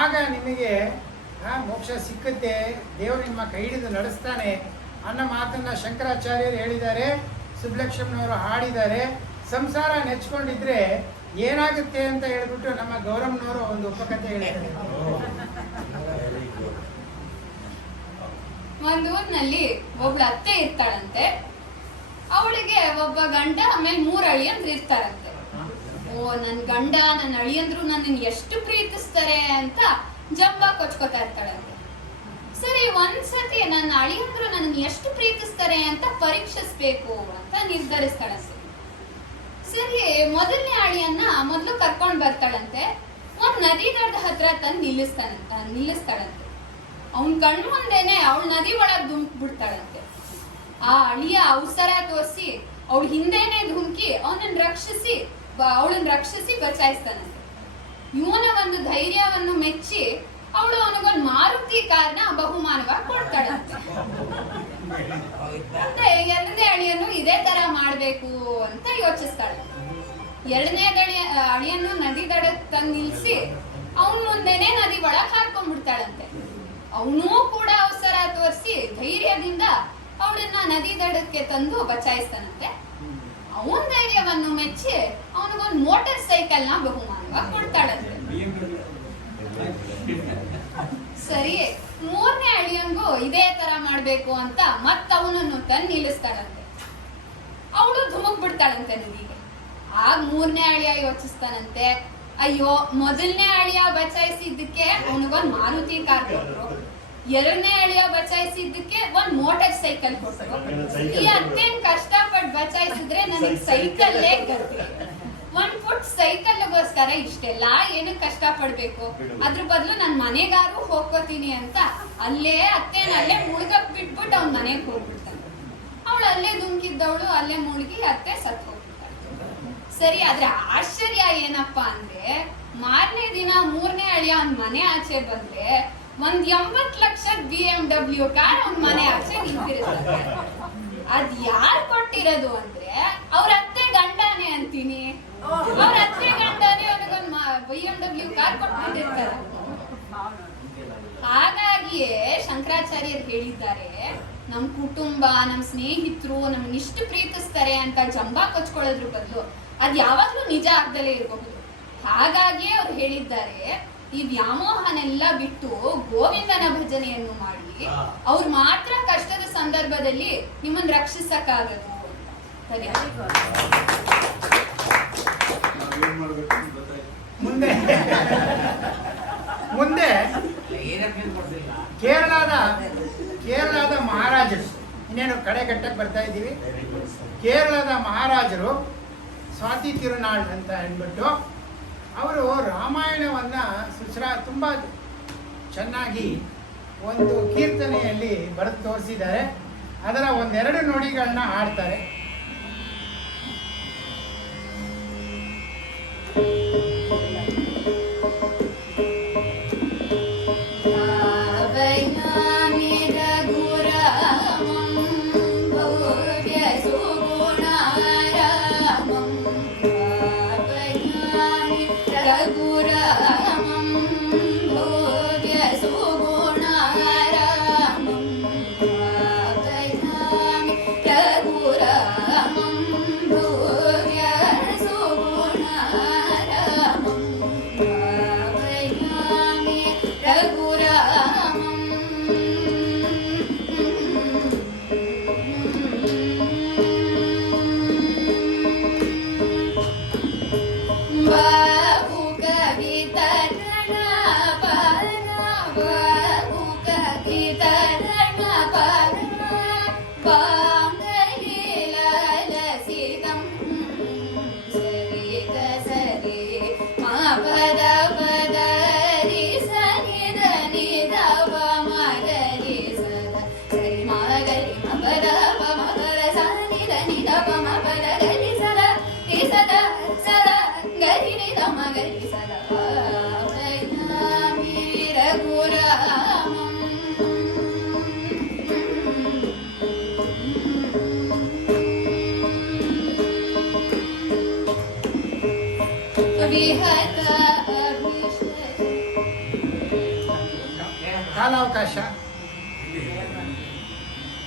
ಆಗ ನಿಮಗೆ ಮೋಕ್ಷ ಸಿಕ್ಕುತ್ತೆ, ದೇವರು ನಿಮ್ಮ ಕೈ ಹಿಡಿದು ನಡೆಸ್ತಾನೆ ಅನ್ನೋ ಮಾತನ್ನ ಶಂಕರಾಚಾರ್ಯರು ಹೇಳಿದ್ದಾರೆ, ಸುಬ್ಬಲಕ್ಷ್ಮನವರು ಹಾಡಿದ್ದಾರೆ. ಸಂಸಾರ ನೆಚ್ಕೊಂಡಿದ್ರೆ ಏನಾಗುತ್ತೆ ಅಂತ ಹೇಳ್ಬಿಟ್ಟು ನಮ್ಮ ಗೌರಮ್ಮನವರು ಒಂದು ಉಪಕಥೆ ಹೇಳಿದ್ದಾರೆ. ಒಂದು ಊರಿನಲ್ಲಿ ಒಬ್ಳು ಅತ್ತೆ ಇರ್ತಾಳಂತೆ. ಅವಳಿಗೆ ಒಬ್ಬ ಗಂಡ ಆಮೇಲೆ 3 ಅಳಿಯಂದ್ರು ಇರ್ತಾರಂತೆ. ಓ, ನನ್ ಗಂಡ ನನ್ನ ಅಳಿಯಂದ್ರು ನನ್ನ ಎಷ್ಟು ಪ್ರೀತಿಸ್ತಾರೆ ಅಂತ ಜಂಬ ಕೊಚ್ಕೋತಾ ಇರ್ತಾಳಂತೆ. ಸರಿ, ಒಂದ್ಸತಿ ನನ್ನ ಅಳಿಯಂದ್ರು ನನ್ನ ಎಷ್ಟು ಪ್ರೀತಿಸ್ತಾರೆ ಅಂತ ಪರೀಕ್ಷಿಸ್ಬೇಕು ಅಂತ ನಿರ್ಧರಿಸ್ತಾಳಂತೆ. ಸರಿ, ಮೊದಲನೇ ಅಳಿಯನ್ನ ಮೊದಲು ಕರ್ಕೊಂಡ್ ಬರ್ತಾಳಂತೆ. ಒಂದ್ ನದಿ ದಡದ ಹತ್ರ ತಂದು ನಿಲ್ಲಿಸ್ತಾಳಂತೆ. ಅವನ್ ಕಣ್ಣು ಮುಂದೆನೆ ಅವಳು ನದಿ ಒಳಗ್ ಧುಮುಕ್ಬಿಡ್ತಾಳಂತೆ. ಆ ಅಳಿಯ ಅವಸರ ತೋರಿಸಿ ಅವಳ ಹಿಂದೆನೆ ಧುಮುಕಿ ಅವಳನ್ನ ರಕ್ಷಿಸಿ ಬಚಾಯಿಸ್ತಾನಂತೆ. ಇವನ ಒಂದು ಧೈರ್ಯವನ್ನು ಮೆಚ್ಚಿ ಅವಳು ಅವನಿಗೊಂದು ಮಾರುತಿ ಕಾರ್ನ ಬಹುಮಾನವಾಗಿ ಕೊಡ್ತಾಳಂತೆ. ಮತ್ತೆ ಎರಡನೇ ಅಳಿಯನ್ನು ಇದೇ ತರ ಮಾಡ್ಬೇಕು ಅಂತ ಯೋಚಿಸ್ತಾಳೆ. ಎರಡನೇ ಅಳಿಯನ್ನು ನದಿ ದಡಕ್ಕೆ ತಂದು ನಿಲ್ಸಿ ಅವನ್ ಮುಂದೆನೆ ನದಿ ಒಳಗ್ ಹಾರ್ಕೊಂಡ್ಬಿಡ್ತಾಳಂತೆ. ಅವನೂ ಕೂಡ ಅವಸರ ತೋರಿಸಿ ಧೈರ್ಯದಿಂದ ಅವಳನ್ನ ನದಿ ದಡಕ್ಕೆ ತಂದು ಬಚಾಯಿಸ್ತಾನಂತೆ. ಅವನ್ ಧೈರ್ಯವನ್ನು ಮೆಚ್ಚಿ ಅವನಿಗೊಂದು ಮೋಟಾರ್ ಸೈಕಲ್ ನ ಬಹುಮಾನವಾಗಿ ಕೊಡ್ತಾಳಂತೆ. ಸರಿ, ಮೂರನೇ ಅಳಿಯಂಗೂ ಇದೇ ತರ ಮಾಡ್ಬೇಕು ಅಂತ ಅವನನ್ನು ತಂದು ನಿಲ್ಲಿಸ್ತಾಳಂತೆ. ಅವಳು ಧುಮುಕ್ ಬಿಡ್ತಾಳಂತೆ ನದಿಗೆ. ಆಗ ಮೂರನೇ ಅಳಿಯ ಯೋಚಿಸ್ತಾನಂತೆ, ಅಯ್ಯೋ ಮೊದಲನೇ ಅಳಿಯ ಬಚಾಯಿಸಿದ್ದಕ್ಕೆ ಅವನಿಗೊಂದು ಮಾರುತಿ ಕಾರ್ ಕೊಟ್ರು, ಎರಡನೇ ಅಳಿಯ ಬಚಾಯಿಸಿದ್ದಕ್ಕೆ ಒಂದ್ ಮೋಟಾರ್ ಸೈಕಲ್ ಕೊಟ್ರು, ಈ ಅತ್ತೇನ್ ಕಷ್ಟಪಟ್ಟು ಬಚಾಯಿಸಿದ್ರೆ ನನಗೆ ಸೈಕಲ್ಲೇ ಗತಿ. 1 ಫುಟ್ ಸೈಕಲ್ಗೋಸ್ಕರ ಇಷ್ಟೆಲ್ಲಾ ಏನಕ್ಕೆ ಕಷ್ಟ ಪಡ್ಬೇಕು, ಅದ್ರ ಬದಲು ನನ್ ಮನೆಗಾರು ಹೋಗ್ಕೋತೀನಿ ಅಂತ ಅಲ್ಲೇ ಮುಳುಗಕ್ ಬಿಟ್ಬಿಟ್ಟು ಅವ್ನ ಮನೆಗೆ ಹೋಗ್ಬಿಡ್ತಾನೆ. ಅವಳು ಅಲ್ಲೇ ಧುಮುಕಿದ್ದವಳು ಅಲ್ಲೇ ಮುಳುಗಿ ಅತ್ತೆ ಸತ್ ಹೋಗ್ಬಿಡ್ತಾಳೆ. ಸರಿ, ಆದ್ರೆ ಆಶ್ಚರ್ಯ ಏನಪ್ಪಾ ಅಂದ್ರೆ ಮಾರನೇ ದಿನ ಮೂರನೇ ಅಳಿಯ ಅವ್ನ ಮನೆ ಆಚೆ ಬಂದ್ರೆ ಒಂದ್ 80 ಲಕ್ಷದ BMW ಕಾರ್ ಅವ್ನ ಮನೆ ಆಚೆ ನಿಂತಿರುತ್ತೆ. ಅದ್ ಯಾರ್ ಕೊಟ್ಟಿರೋದು ಅಂದ್ರೆ ಅವ್ರ ಅತ್ತೆ ಗಂಡನೇ ಅಂತೀನಿ. ಅವ್ರ ಅತ್ತೆ ಗಂಡನೇ ಅವ್ರಿಗೊಂದು BMW ಕಾರ್ ಕೊಟ್ಬಿಟ್ಟಿರ್ತಾರೆ. ಹಾಗಾಗಿಯೇ ಶಂಕರಾಚಾರ್ಯರು ಹೇಳಿದ್ದಾರೆ, ನಮ್ ಕುಟುಂಬ, ನಮ್ ಸ್ನೇಹಿತರು ನಮ್ಗೆ ಇಷ್ಟು ಪ್ರೀತಿಸ್ತಾರೆ ಅಂತ ಜಂಬಾ ಕೊಚ್ಕೊಳ್ಳೋದ್ರ ಬದಲು ಅದ್ ಯಾವಾಗ್ಲೂ ನಿಜ ಆಗ್ದಲೇ ಇರಬಹುದು. ಹಾಗಾಗಿಯೇ ಅವ್ರು ಹೇಳಿದ್ದಾರೆ, ಈ ವ್ಯಾಮೋಹನೆಲ್ಲ ಬಿಟ್ಟು ಗೋವಿಂದನ ಭಜನೆಯನ್ನು ಮಾಡಿ ಅವ್ರು ಮಾತ್ರ ಕಷ್ಟದ ಸಂದರ್ಭದಲ್ಲಿ ನಿಮ್ಮನ್ನ ರಕ್ಷಿಸಕ್ಕಾಗದು. ಮುಂದೆ ಕೇರಳದ ಮಹಾರಾಜರು, ಇನ್ನೇನು ಕಡೆಗಟ್ಟಕ್ಕೆ ಬರ್ತಾ ಇದ್ದೀವಿ. ಕೇರಳದ ಮಹಾರಾಜರು ಸ್ವಾತಿ ತಿರುನಾಳ್ ಅಂತ ಅಂದ್ಬಿಟ್ಟು ಅವರು ರಾಮಾಯಣವನ್ನ ತುಂಬಾ ಚೆನ್ನಾಗಿ ಒಂದು ಕೀರ್ತನೆಯಲ್ಲಿ ಬರೆದು ತೋರಿಸಿದ್ದಾರೆ. ಅದರ ಒಂದೆರಡು ನುಡಿಗಳನ್ನ ಹಾಡ್ತಾರೆ.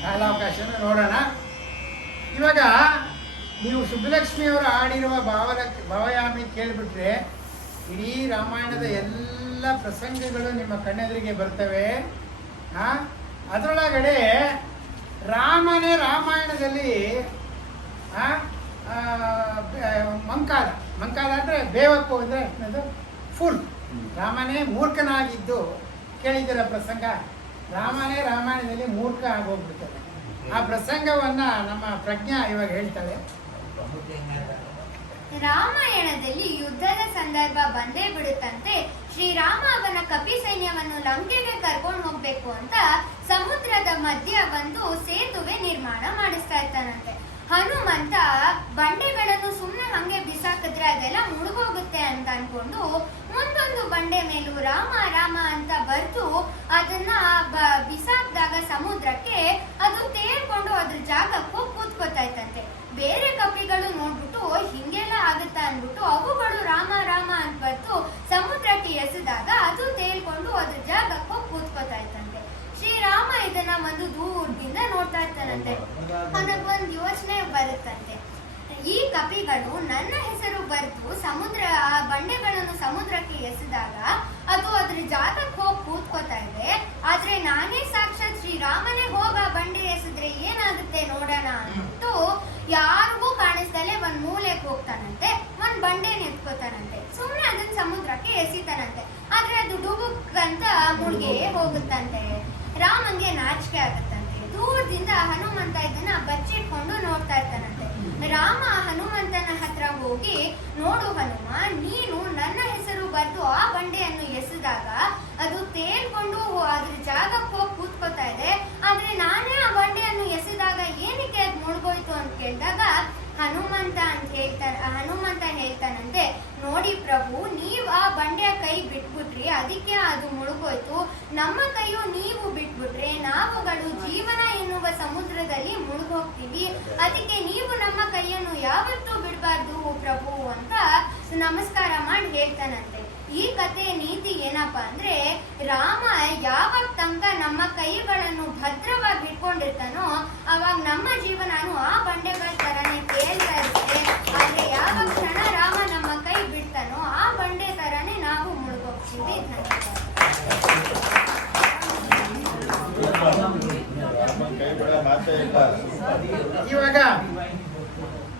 ಕಾಲಾವಕಾಶನ ನೋಡೋಣ. ಇವಾಗ ನೀವು ಸುಬ್ಬಲಕ್ಷ್ಮಿಯವರು ಆಡಿರುವ ಭಾವಯಾಮಿ ಕೇಳಿಬಿಟ್ರೆ ಇಡೀ ರಾಮಾಯಣದ ಎಲ್ಲ ಪ್ರಸಂಗಗಳು ನಿಮ್ಮ ಕಣ್ಣೆದುರಿಗೆ ಬರ್ತವೆ. ಅದರೊಳಗಡೆ ರಾಮನೇ ರಾಮಾಯಣದಲ್ಲಿ ಮಂಕಾದ ಅಂದರೆ ಬೇವಕ್ಕು ಅಂದರೆ ಅದು ಫುಲ್ ರಾಮನೇ ಮೂರ್ಖನಾಗಿದ್ದು ಕೇಳಿದರ ಪ್ರಸಂಗ. ರಾಮನೇ ರಾಮಾಯಣದಲ್ಲಿ ಮೂರ್ಖ ಆಗೋಗ್ಬಿಡ್ತಾರೆ. ಆ ಪ್ರಸಂಗವನ್ನ ನಮ್ಮ ಪ್ರಜ್ಞಾ ಇವಾಗ ಹೇಳ್ತಾಳೆ. ರಾಮಾಯಣದಲ್ಲಿ ಯುದ್ಧದ ಸಂದರ್ಭ ಬಂದೇ ಬಿಡುತ್ತಂತೆ. ಶ್ರೀರಾಮ ಅವನ ಕಪಿ ಸೈನ್ಯವನ್ನು ಲಂಕೆಗೆ ಕರ್ಕೊಂಡು ಹೋಗ್ಬೇಕು ಅಂತ ಸಮುದ್ರದ ಮಧ್ಯ ಒಂದು ಸೇತುವೆ ನಿರ್ಮಾಣ ಮಾಡಿಸ್ತಾ ಇರ್ತಾನಂತೆ. ಹನುಮಂತ ಬಂಡೆಗಳನ್ನು ಸುಮ್ಮನೆ ಹಂಗೆ ಬಿಸಾಕಿದ್ರೆ ಅದೆಲ್ಲ ಮುಳುಗೋಗುತ್ತೆ ಅಂತ ಅನ್ಕೊಂಡು ಮುಂದೊಂದು ಬಂಡೆ ಮೇಲೂ ರಾಮ ರಾಮ ಅಂತ ಬರ್ತು ಅದನ್ನ ಬಿಸಾಕ್ದಾಗ ಸಮುದ್ರಕ್ಕೆ ಅದು ತೇರ್ಕೊಂಡು ಅದ್ರ ಜಾಗಕ್ಕೂ ಕೂತ್ಕೋತಾ ಇತ್ತಂತೆ. ಬೇರೆ ಕಪಿಗಳು ನೋಡ್ಬಿಟ್ಟು ಹಿಂಗೆಲ್ಲ ಆಗುತ್ತಾ ಅನ್ಬಿಟ್ಟು ಬಂದು ದೂರದಿಂದ ನೋಡ್ತಾ ಇರ್ತಾನಂತೆ. ಅವನಿಗೊಂದು ಯೋಚನೆ ಬರುತ್ತಂತೆ, ಈ ಕಪಿಗಳು ನನ್ನ ಹೆಸರು ಬರೆದು ಆ ಬಂಡೆಗಳನ್ನು ಸಮುದ್ರಕ್ಕೆ ಎಸೆದಾಗ ಅದು ಅದ್ರ ಜಾಗಕ್ಕೆ ಹೋಗಿ ಕೂತ್ಕೋತಾ ಇದೆ. ಆದ್ರೆ ನಾನೇ ಸಾಕ್ಷಾತ್ ಶ್ರೀರಾಮನೇ ಹೋಗ ಬಂಡೆ ಎಸೆದ್ರೆ ಏನಾಗುತ್ತೆ ನೋಡೋಣ ಅಂತು ಯಾರಿಗೂ ಕಾಣಿಸ್ದಲೆ ಒಂದ್ ಮೂಲೆಗೆ ಹೋಗ್ತಾನಂತೆ, ಒಂದ್ ಬಂಡೆ ನಿಂತ್ಕೋತಾನಂತೆ. ಸುಮ್ನೆ ಅದನ್ನ ಸಮುದ್ರಕ್ಕೆ ಎಸಿತಾನಂತೆ. ಆದ್ರೆ ಅದು ಡುಬುಕ್ ಅಂತ ಮುಳುಗೆ ಹೋಗುತ್ತಂತೆ. ರಾಮಂಗೆ ನಾಚಿಕೆ ಆಗುತ್ತಂತೆ. ದೂರದಿಂದ ಹನುಮಂತ ಇದನ್ನ ಬಚ್ಚಿಟ್ಕೊಂಡು ನೋಡ್ತಾ ಇರ್ತಾನಂತೆ. ರಾಮ ಹನುಮಂತನ ಹತ್ರ ಹೋಗಿ, ನೋಡು ಹನುಮ, ನೀನು ನನ್ನ ಹೆಸರು ಬರೆದು ಆ ಬಂಡೆಯನ್ನು ಎಸೆದಾಗ ಅದು ತೇಲ್ಕೊಂಡು ಅದ್ರ ಜಾಗಕ್ಕೆ ಹೋಗಿ ಕೂತ್ಕೋತಾ ಇದೆ. ಆದ್ರೆ ನಾನೇ ಆ ಬಂಡೆಯನ್ನು ಎಸೆದಾಗ ಏನಕ್ಕೆ ಅದು ಮುಳುಗೋಯ್ತು ಅಂತ ಕೇಳಿದಾಗ ಹನುಮಂತ ಹೇಳ್ತಾನಂತೆ, ನೋಡಿ ಪ್ರಭು, ನೀವ್ ಆ ಬಂಡೆಯ ಕೈ ಬಿಟ್ಬಿಟ್ರಿ, ಅದಕ್ಕೆ ಅದು ಮುಳುಗೋಯ್ತು. ನಮ್ಮ ಕೈಯು ನೀವು ಬಿಟ್ಬಿಟ್ರೆ ನಾವುಗಳು ಜೀವನ ಎನ್ನುವ ಸಮುದ್ರದಲ್ಲಿ ಮುಳುಗೋಗ್ತೀವಿ. ಅದಕ್ಕೆ ನೀವು ನಮ್ಮ ಕೈಯನ್ನು ಯಾವತ್ತೂ ಬಿಡಬಾರ್ದು ಪ್ರಭು ಅಂತ ನಮಸ್ಕಾರ ಮಾಡಿ ಹೇಳ್ತಾನಂತೆ. ಈ ಕಥೆಯ ನೀತಿ ಏನಪ್ಪಾ ಅಂದ್ರೆ, ರಾಮ ಯಾವಾಗ ತನಕ ನಮ್ಮ ಕೈಗಳನ್ನು ಭದ್ರವಾಗಿ ಇಟ್ಕೊಂಡಿರ್ತಾನೋ ಅವಾಗ ನಮ್ಮ ಜೀವನನು ಆ ಬಂಡೆಗಳ ತರನೇ ತೇಲ್ತಾ ಇರುತ್ತೆ. ಆದ್ರೆ ಯಾವಾಗ ಕ್ಷಣ ರಾಮ ನಮ್ಮ ಕೈ ಬಿಡ್ತಾನೋ ಆ ಬಂಡೆ ತರನೇ ನಾವು ಮುಳುಗೋಗ್ತೀವಿ. ಇವಾಗ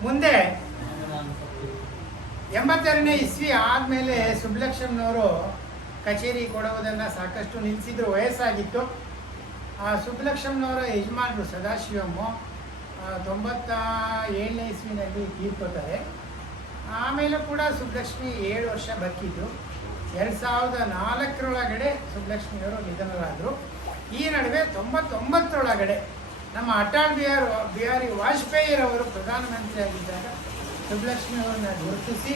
ಮುಂದೆ 82ನೇ ಇಸ್ವಿ ಆದಮೇಲೆ ಸುಬ್ಲಕ್ಷ್ಮನವರು ಕಚೇರಿ ಕೊಡುವುದನ್ನು ಸಾಕಷ್ಟು ನಿಲ್ಲಿಸಿದ್ರು, ವಯಸ್ಸಾಗಿತ್ತು. ಆ ಸುಬ್ಲಕ್ಷ್ಮನವರ ಯಜಮಾನರು ಸದಾಶಿವಮ್ಮ 97ನೇ ಇಸ್ವಿನಲ್ಲಿ ತೀರ್ಕೋತಾರೆ. ಆಮೇಲೆ ಕೂಡ ಸುಬ್ಲಕ್ಷ್ಮಿ 7 ವರ್ಷ ಬದುಕಿದ್ದು. 2004 ಸುಬ್ಲಕ್ಷ್ಮಿಯವರು ನಿಧನರಾದರು. ಈ ನಡುವೆ 99 ನಮ್ಮ ಅಟಲ್ ಬಿಹಾರಿ ವಾಜಪೇಯಿರವರು ಪ್ರಧಾನಮಂತ್ರಿ ಆಗಿದ್ದಾಗ ಸುಬ್ಲಕ್ಷ್ಮಿಯವರನ್ನ ಗುರುತಿಸಿ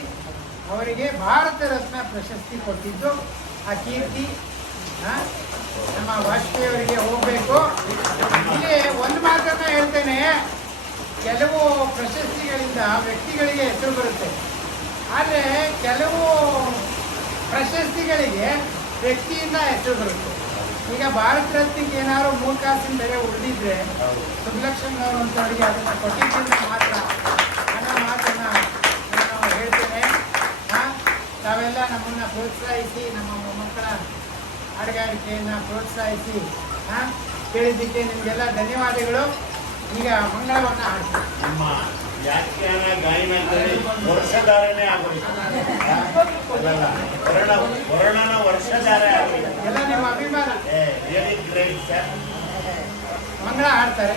ಅವರಿಗೆ ಭಾರತ ರತ್ನ ಪ್ರಶಸ್ತಿ ಕೊಟ್ಟಿದ್ದು. ಆ ಕೀರ್ತಿ ನಮ್ಮ ವಾಜಪೇಯಿ ಅವರಿಗೆ ಹೋಗಬೇಕು. ಇಲ್ಲಿ ಒಂದು ಮಾತನ್ನು ಹೇಳ್ತೇನೆ, ಕೆಲವು ಪ್ರಶಸ್ತಿಗಳಿಂದ ವ್ಯಕ್ತಿಗಳಿಗೆ ಹೆಸರು ಬರುತ್ತೆ, ಆದರೆ ಕೆಲವು ಪ್ರಶಸ್ತಿಗಳಿಗೆ ವ್ಯಕ್ತಿಯಿಂದ ಹೆಸರು ಬರುತ್ತೆ. ಈಗ ಭಾರತ ರತ್ನಕ್ಕೆ ಏನಾದ್ರು 3 ಕಾಸಿನ ಬೆಲೆ ಉಳಿದಿದ್ರೆ ಸುಬ್ಲಕ್ಷ್ಮನವರು ಅಂತವರಿಗೆ ಅದನ್ನು ಕೊಟ್ಟಿದ್ದರಿಂದ ಮಾತ್ರ ಅನ್ನೋ ಮಾತನ್ನು ನಾನು ಹೇಳ್ತೇನೆ. ತಾವೆಲ್ಲ ನಮ್ಮನ್ನು ಪ್ರೋತ್ಸಾಹಿಸಿ, ನಮ್ಮ ಮಕ್ಕಳ ಹಾಡುಗಾರಿಕೆಯನ್ನು ಪ್ರೋತ್ಸಾಹಿಸಿ ಕೇಳಿದ್ದಕ್ಕೆ ನಿಮಗೆಲ್ಲ ಧನ್ಯವಾದಗಳು. ಈಗ ಮಂಗಳವನ್ನು ಹಾಡ್ತೀನಿ. ನಮ್ಮ ವ್ಯಾಖ್ಯಾನ ಗಾಯನದಲ್ಲಿ ವರ್ಷಧಾರಣೆ ಆಗೋಯ್ತು. ವರ್ಣನ ವರ್ಷಧಾರೆ ಆಗೋಯ್ತು. ಎಲ್ಲ ನಿಮ್ಮ ಅಭಿಮಾನ. Really great sir. ಮಂಗಳ ಹಾಡ್ತಾರೆ.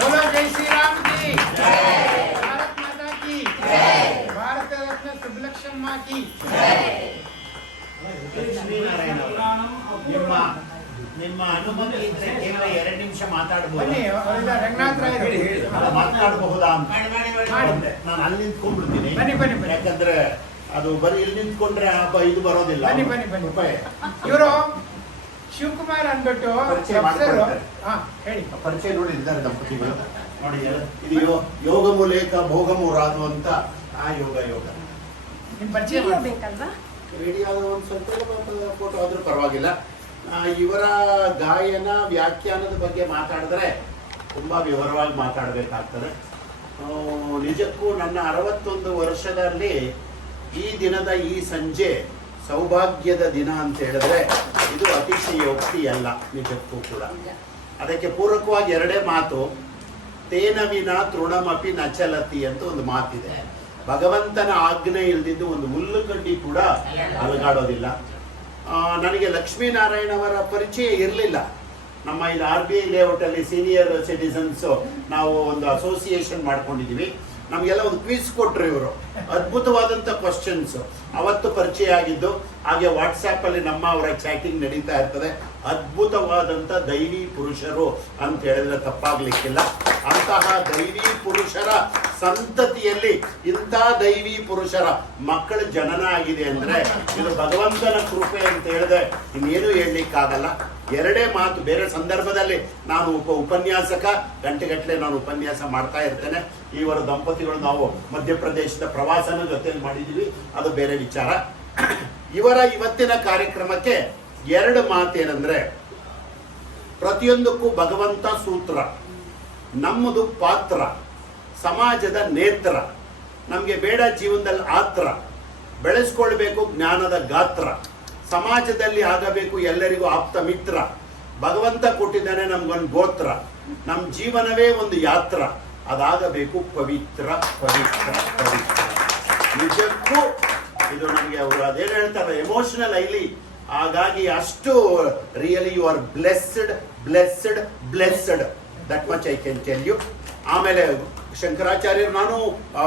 बोलो जय श्री राम की, भारत माता की, भारत रत्न सुब्लक्ष्मी की. ಲಕ್ಷ್ಮೀನಾರಾಯಣ ನಿಮ್ಮ ಅನುಮತಿ ಇದ್ರೆ ಕೇವಲ 2 ನಿಮಿಷ ಮಾತಾಡಬಹುದು. ಬನ್ನಿ, ಅವರೆಲ್ಲ ರಂಗನಾಥ್ ರಾಯರು ಮಾತನಾಡಬಹುದಾ ಅಂತ ನಾನು ಅಲ್ಲಿ ನಿಂತ್ಕೊಂಡ್ಬಿಡ್ತೀನಿ. ಬನ್ನಿ. ಯಾಕಂದ್ರೆ ಅದು ಬರೀ ಇಲ್ಲಿ ನಿಂತ್ಕೊಂಡ್ರೆ ಇದು ಬರೋದಿಲ್ಲ. ಬನ್ನಿ. ಇವರು ಶಿವಕುಮಾರ್ ಅಂದ್ಬಿಟ್ಟು ಹೇಳಿ. ಪರಿಚಯ ನೋಡಿ ಇದ್ದಾರೆ ದಂಪತಿಗಳು. ನೋಡಿ, ಇದು ಯೋಗ ಮೂಲೇಕ ಭೋಗಮೂರಾದು ಅಂತ ಆ ಯೋಗ ನಿಮ್ ಪರಿಚಯ ಬೇಕಲ್ವಾ? ರೆಡಿ ಆದ ಒಂದು ಸ್ವಲ್ಪ ಫೋಟೋ ಆದ್ರೂ ಪರವಾಗಿಲ್ಲ. ಇವರ ಗಾಯನ ವ್ಯಾಖ್ಯಾನದ ಬಗ್ಗೆ ಮಾತಾಡಿದ್ರೆ ತುಂಬಾ ವಿವರವಾಗಿ ಮಾತಾಡಬೇಕಾಗ್ತದೆ. ನಿಜಕ್ಕೂ ನನ್ನ 61 ವರ್ಷದಲ್ಲಿ ಈ ದಿನದ ಈ ಸಂಜೆ ಸೌಭಾಗ್ಯದ ದಿನ ಅಂತ ಹೇಳಿದ್ರೆ ಇದು ಅತಿಶಯೋಕ್ತಿ ಅಲ್ಲ, ನಿಜಕ್ಕೂ ಕೂಡ. ಅದಕ್ಕೆ ಪೂರಕವಾಗಿ 2 ಮಾತು. ತೇನ ವಿನ ತೃಣಮಪಿ ನಚಲತಿ ಅಂತ ಒಂದು ಮಾತಿದೆ. ಭಗವಂತನ ಆಜ್ಞೆ ಇಲ್ದಿದ್ದು ಒಂದು ಹುಲ್ಲುಕಡ್ಡಿ ಕೂಡ ಅಲುಗಾಡೋದಿಲ್ಲ. ನನಗೆ ಲಕ್ಷ್ಮೀನಾರಾಯಣ ಅವರ ಪರಿಚಯ ಇರಲಿಲ್ಲ. ನಮ್ಮ ಇಲ್ಲಿ RBI ಲೇಔಟಲ್ಲಿ ಸೀನಿಯರ್ ಸಿಟಿಸನ್ಸು ನಾವು ಒಂದು ಅಸೋಸಿಯೇಷನ್ ಮಾಡ್ಕೊಂಡಿದ್ದೀವಿ. ನಮಗೆಲ್ಲ ಒಂದು ಕ್ವಿಜ್ ಕೊಟ್ಟರು ಇವರು, ಅದ್ಭುತವಾದಂಥ ಕ್ವಶನ್ಸು. ಅವತ್ತು ಪರಿಚಯ ಆಗಿದ್ದು. ಹಾಗೆ ವಾಟ್ಸಾಪಲ್ಲಿ ನಮ್ಮ ಅವರ ಚಾಟಿಂಗ್ ನಡೀತಾ ಇರ್ತದೆ. ಅದ್ಭುತವಾದಂಥ ದೈವಿ ಪುರುಷರು ಅಂತ ಹೇಳಿದ್ರೆ ತಪ್ಪಾಗ್ಲಿಕ್ಕಿಲ್ಲ. ಅಂತಹ ದೈವಿ ಪುರುಷರ ಸಂತತಿಯಲ್ಲಿ ಇಂಥ ದೈವಿ ಪುರುಷರ ಮಕ್ಕಳ ಜನನ ಆಗಿದೆ ಅಂದರೆ ಇದು ಭಗವಂತನ ಕೃಪೆ ಅಂತ ಹೇಳಿದ್ರೆ ಇನ್ನೇನು ಹೇಳಲಿಕ್ಕಾಗಲ್ಲ. ಎರಡೇ ಮಾತು. ಬೇರೆ ಸಂದರ್ಭದಲ್ಲಿ ನಾನು ಉಪನ್ಯಾಸಕ, ಗಂಟೆಗಟ್ಟಲೆ ನಾನು ಉಪನ್ಯಾಸ ಮಾಡ್ತಾ ಇರ್ತೇನೆ. ಇವರ ದಂಪತಿಗಳು ನಾವು ಮಧ್ಯಪ್ರದೇಶದ ಪ್ರವಾಸನ ಜೊತೆಲಿ ಮಾಡಿದ್ದೀವಿ, ಅದು ಬೇರೆ ವಿಚಾರ. ಇವರ ಇವತ್ತಿನ ಕಾರ್ಯಕ್ರಮಕ್ಕೆ ಎರಡು ಮಾತೇನೆಂದ್ರೆ, ಪ್ರತಿಯೊಂದಕ್ಕೂ ಭಗವಂತ ಸೂತ್ರ, ನಮ್ಮದು ಪಾತ್ರ, ಸಮಾಜದ ನೇತ್ರ, ನಮಗೆ ಬೇಡ ಜೀವನದಲ್ಲಿ ಆತ್ರ, ಬೆಳೆಸ್ಕೊಳ್ಬೇಕು ಜ್ಞಾನದ ಗಾತ್ರ, ಸಮಾಜದಲ್ಲಿ ಆಗಬೇಕು ಎಲ್ಲರಿಗೂ ಆಪ್ತ ಮಿತ್ರ, ಭಗವಂತ ಕೊಟ್ಟಿದ್ದಾನೆ ನಮ್ಗೊಂದು ಗೋತ್ರ, ನಮ್ಮ ಜೀವನವೇ ಒಂದು ಯಾತ್ರ, ಅದಾಗಬೇಕು ಪವಿತ್ರ ಪವಿತ್ರ ಪವಿತ್ರ. ನಿಜಕ್ಕೂ ಇದು ನಮಗೆ ಅವರು ಅದೇನು ಹೇಳ್ತಾರೆ, ಎಮೋಷನಲ್ ಐಲಿ. ಹಾಗಾಗಿ ಅಷ್ಟು really you are blessed blessed blessed, that much I can tell you. ಆಮೇಲೆ ಶಂಕರಾಚಾರ್ಯರು, ನಾನು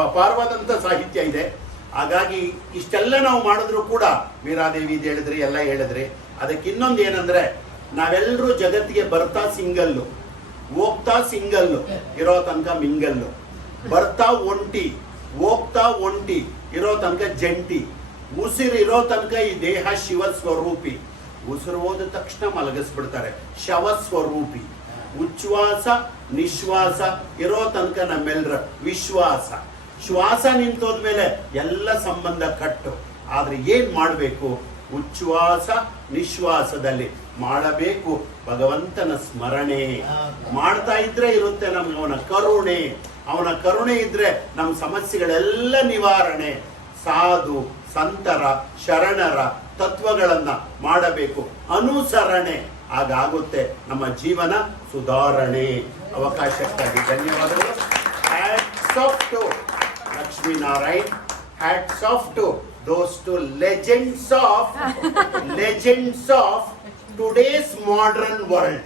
ಅಪಾರವಾದಂಥ ಸಾಹಿತ್ಯ ಇದೆ. ಹಾಗಾಗಿ ಇಷ್ಟೆಲ್ಲ ನಾವು ಮಾಡಿದ್ರು ಕೂಡ ಮೀರಾದೇವಿ ಇದು ಹೇಳಿದ್ರಿ, ಎಲ್ಲ ಹೇಳಿದ್ರಿ. ಅದಕ್ಕೆ ಇನ್ನೊಂದು ಏನಂದ್ರೆ, ನಾವೆಲ್ಲರೂ ಜಗತ್ತಿಗೆ ಬರ್ತಾ ಸಿಂಗಲ್ಲು, ಹೋಗ್ತಾ ಸಿಂಗಲ್ಲು, ಇರೋ ತನಕ ಮಿಂಗಲ್ಲು. ಬರ್ತಾ ಒಂಟಿ, ಹೋಗ್ತಾ ಒಂಟಿ, ಇರೋ ತನಕ ಜಂಟಿ. ಉಸಿರು ಇರೋ ತನಕ ಈ ದೇಹ ಶಿವ ಸ್ವರೂಪಿ. ಉಸಿರು ಹೋದ ತಕ್ಷಣ ಮಲಗಿಸ್ಬಿಡ್ತಾರೆ, ಶವ ಸ್ವರೂಪಿ. ಉಚ್ಛ್ವಾಸ ನಿಶ್ವಾಸ ಇರೋ ತನಕ ನಮ್ಮೆಲ್ಲರ ವಿಶ್ವಾಸ. ಶ್ವಾಸ ನಿಂತೋದ್ಮೇಲೆ ಎಲ್ಲ ಸಂಬಂಧ ಕಟ್ಟು. ಆದ್ರೆ ಏನ್ ಮಾಡಬೇಕು? ಉಚ್ಛ್ವಾಸ ನಿಶ್ವಾಸದಲ್ಲಿ ಮಾಡಬೇಕು ಭಗವಂತನ ಸ್ಮರಣೆ. ಮಾಡ್ತಾ ಇದ್ರೆ ಇರುತ್ತೆ ನಮ್ಗೆ ಅವನ ಕರುಣೆ. ಅವನ ಕರುಣೆ ಇದ್ರೆ ನಮ್ಮ ಸಮಸ್ಯೆಗಳೆಲ್ಲ ನಿವಾರಣೆ. ಸಾಧು ಸಂತರ ಶರಣರ ತತ್ವಗಳನ್ನ ಮಾಡಬೇಕು, ಅನುಸರಣೆ. ಆಗುತ್ತೆ ನಮ್ಮ ಜೀವನ ಸುಧಾರಣೆ. ಅವಕಾಶಕ್ಕಾಗಿ ಧನ್ಯವಾದಗಳು. Hats off to Lakshminarayan. Hats off to those two legends of today's modern world.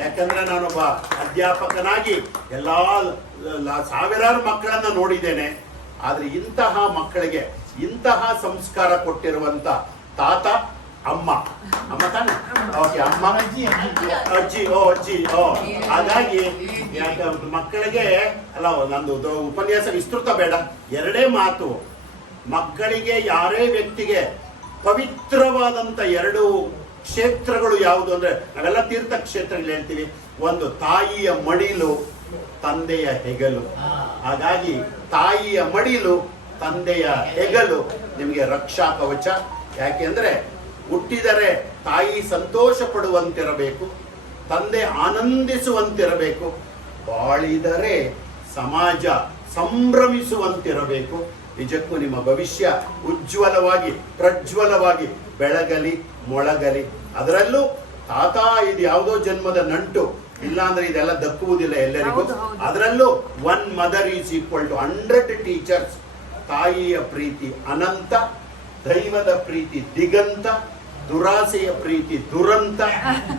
ಯಾಕಂದ್ರೆ ನಾನೊಬ್ಬ ಅಧ್ಯಾಪಕನಾಗಿ ಎಲ್ಲಾ ಸಾವಿರಾರು ಮಕ್ಕಳನ್ನ ನೋಡಿದ್ದೇನೆ. ಆದ್ರೆ ಇಂತಹ ಮಕ್ಕಳಿಗೆ ಇಂತಹ ಸಂಸ್ಕಾರ ಕೊಟ್ಟಿರುವಂತ ತಾತ, ಅಮ್ಮ ತಾನೆ, ಓಕೆ, ಅಮ್ಮ, ಅಜ್ಜಿ. ಹಾಗಾಗಿ ಮಕ್ಕಳಿಗೆ ಅಲ್ಲ, ನಂದು ಉಪನ್ಯಾಸ ವಿಸ್ತೃತ ಬೇಡ, ಎರಡೇ ಮಾತು. ಮಕ್ಕಳಿಗೆ, ಯಾರೇ ವ್ಯಕ್ತಿಗೆ ಪವಿತ್ರವಾದಂಥ ಎರಡು ಕ್ಷೇತ್ರಗಳು ಯಾವುದು ಅಂದ್ರೆ, ನಾವೆಲ್ಲ ತೀರ್ಥ ಕ್ಷೇತ್ರಗಳು ಹೇಳ್ತೀವಿ. ಒಂದು ತಾಯಿಯ ಮಡಿಲು, ತಂದೆಯ ಹೆಗಲು. ಹಾಗಾಗಿ ತಾಯಿಯ ಮಡಿಲು, ತಂದೆಯ ಹೆಗಲು ನಿಮಗೆ ರಕ್ಷಾ ಕವಚ. ಯಾಕೆಂದ್ರೆ ಹುಟ್ಟಿದರೆ ತಾಯಿ ಸಂತೋಷ ಪಡುವಂತಿರಬೇಕು, ತಂದೆ ಆನಂದಿಸುವಂತಿರಬೇಕು, ಬಾಳಿದರೆ ಸಮಾಜ ಸಂಭ್ರಮಿಸುವಂತಿರಬೇಕು. ನಿಜಕ್ಕೂ ನಿಮ್ಮ ಭವಿಷ್ಯ ಉಜ್ವಲವಾಗಿ ಪ್ರಜ್ವಲವಾಗಿ ಬೆಳಗಲಿ ಮೊಳಗಲಿ. ಅದರಲ್ಲೂ ತಾತ ಇದು ಯಾವುದೋ ಜನ್ಮದ ನಂಟು, ಇಲ್ಲಾಂದ್ರೆ ಇದೆಲ್ಲ ದಕ್ಕುವುದಿಲ್ಲ ಎಲ್ಲರಿಗೂ. ಅದರಲ್ಲೂ 1 mother is equal to 100 teachers. ತಾಯಿಯ ಪ್ರೀತಿ ಅನಂತ, ದೈವದ ಪ್ರೀತಿ ದಿಗಂತ, ದುರಾಸೆಯ ಪ್ರೀತಿ ದುರಂತ,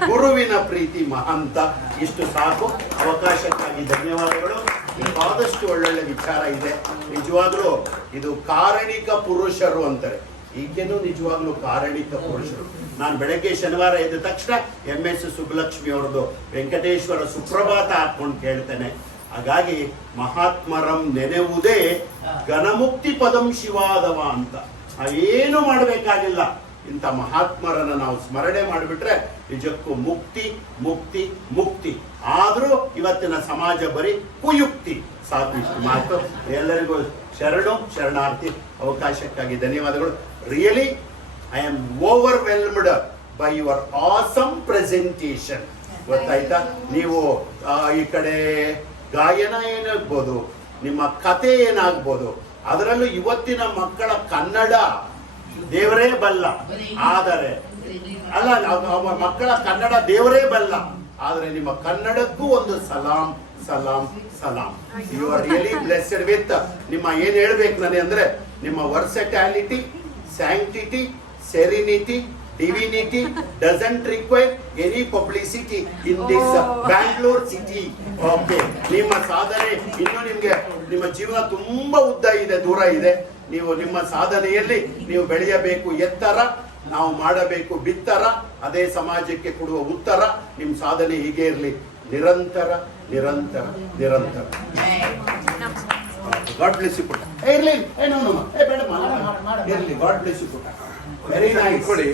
ಗುರುವಿನ ಪ್ರೀತಿ ಮಹಂತ. ಇಷ್ಟು ಸಾಕು. ಅವಕಾಶಕ್ಕಾಗಿ ಧನ್ಯವಾದಗಳು. ಆದಷ್ಟು ಒಳ್ಳೊಳ್ಳೆ ವಿಚಾರ ಇದೆ. ನಿಜವಾಗ್ಲೂ ಇದು ಕಾರಣಿಕ ಪುರುಷರು ಅಂತಾರೆ. ಈಗೇನು ನಿಜವಾಗ್ಲೂ ಕಾರಣಿಕ ಪುರುಷರು. ನಾನು ಬೆಳಗ್ಗೆ ಶನಿವಾರ ಎದ್ದ ತಕ್ಷಣ MS ಸುಬ್ಬಲಕ್ಷ್ಮಿ ಅವರದು ವೆಂಕಟೇಶ್ವರ ಸುಪ್ರಭಾತ ಹಾಕೊಂಡು ಕೇಳ್ತೇನೆ. ಹಾಗಾಗಿ ಮಹಾತ್ಮರಂ ನೆನೆವುದೇ ಘನಮುಕ್ತಿ ಪದಂ ಶಿವಾದವ ಅಂತ. ನಾವೇನು ಮಾಡಬೇಕಾಗಿಲ್ಲ, ಇಂಥ ಮಹಾತ್ಮರನ್ನ ನಾವು ಸ್ಮರಣೆ ಮಾಡಿಬಿಟ್ರೆ ನಿಜಕ್ಕೂ ಮುಕ್ತಿ ಮುಕ್ತಿ ಮುಕ್ತಿ. ಆದ್ರೂ ಇವತ್ತಿನ ಸಮಾಜ ಬರೀ ಕುಯುಕ್ತಿ. ಸಾಕು, ಇಷ್ಟು ಮಾತು. ಎಲ್ಲರಿಗೂ ಶರಣಾರ್ಥಿ. ಅವಕಾಶಕ್ಕಾಗಿ ಧನ್ಯವಾದಗಳು. Really I am overwhelmed by your awesome presentation. ಗೊತ್ತಾಯ್ತಾ? ನೀವು ಈ ಕಡೆ ಗಾಯನ ಏನಾಗ್ಬೋದು, ನಿಮ್ಮ ಕತೆ ಏನಾಗ್ಬೋದು, ಅದರಲ್ಲೂ ಇವತ್ತಿನ ಮಕ್ಕಳ ಕನ್ನಡ ದೇವರೇ ಬಲ್ಲ. ಆದರೆ ಮಕ್ಕಳ ಕನ್ನಡ ದೇವರೇ ಬಲ್ಲ. ಆದರೆ ನಿಮ್ಮ ಕನ್ನಡಕ್ಕೂ ಒಂದು ಸಲಾಂ ಸಲಾಂ ಸಲಾಂ. You are really blessed with ನಿಮ್ಮ ಏನ್ ಹೇಳ್ಬೇಕು ನನಗೆ ಅಂದ್ರೆ ನಿಮ್ಮ versatility, sanctity, serenity, divinity doesn't require any publicity in this Bangalore city. Okay, ನಿಮ್ಮ ಸಾಧನೆ ಇನ್ನು ನಿಮ್ಗೆ ನಿಮ್ಮ ಜೀವನ ತುಂಬಾ ಉದ್ದ ಇದೆ, ದೂರ ಇದೆ. ನೀವು ನಿಮ್ಮ ಸಾಧನೆಯಲ್ಲಿ ನೀವು ಬೆಳೆಯಬೇಕು, ಎತ್ತರ ನಾವು ಮಾಡಬೇಕು ಬಿತ್ತರ, ಅದೇ ಸಮಾಜಕ್ಕೆ ಕೊಡುವ ಉತ್ತರ. ನಿಮ್ಮ ಸಾಧನೆ ಹೀಗೆ ಇರಲಿ, ನಿರಂತರ ನಿರಂತರ ನಿರಂತರ. ಗಾಡ್ ಬ್ಲೆಸ್ ಯು ಪುಟ್ಟ. ಇರ್ಲಿ ಏನೋ ಬೇಡ ಇರ್ಲಿ. ಗಾಡ್ ಬ್ಲೆಸ್ ಯು ಪುಟ್ಟ. Very nice. ಕೊಡಿ.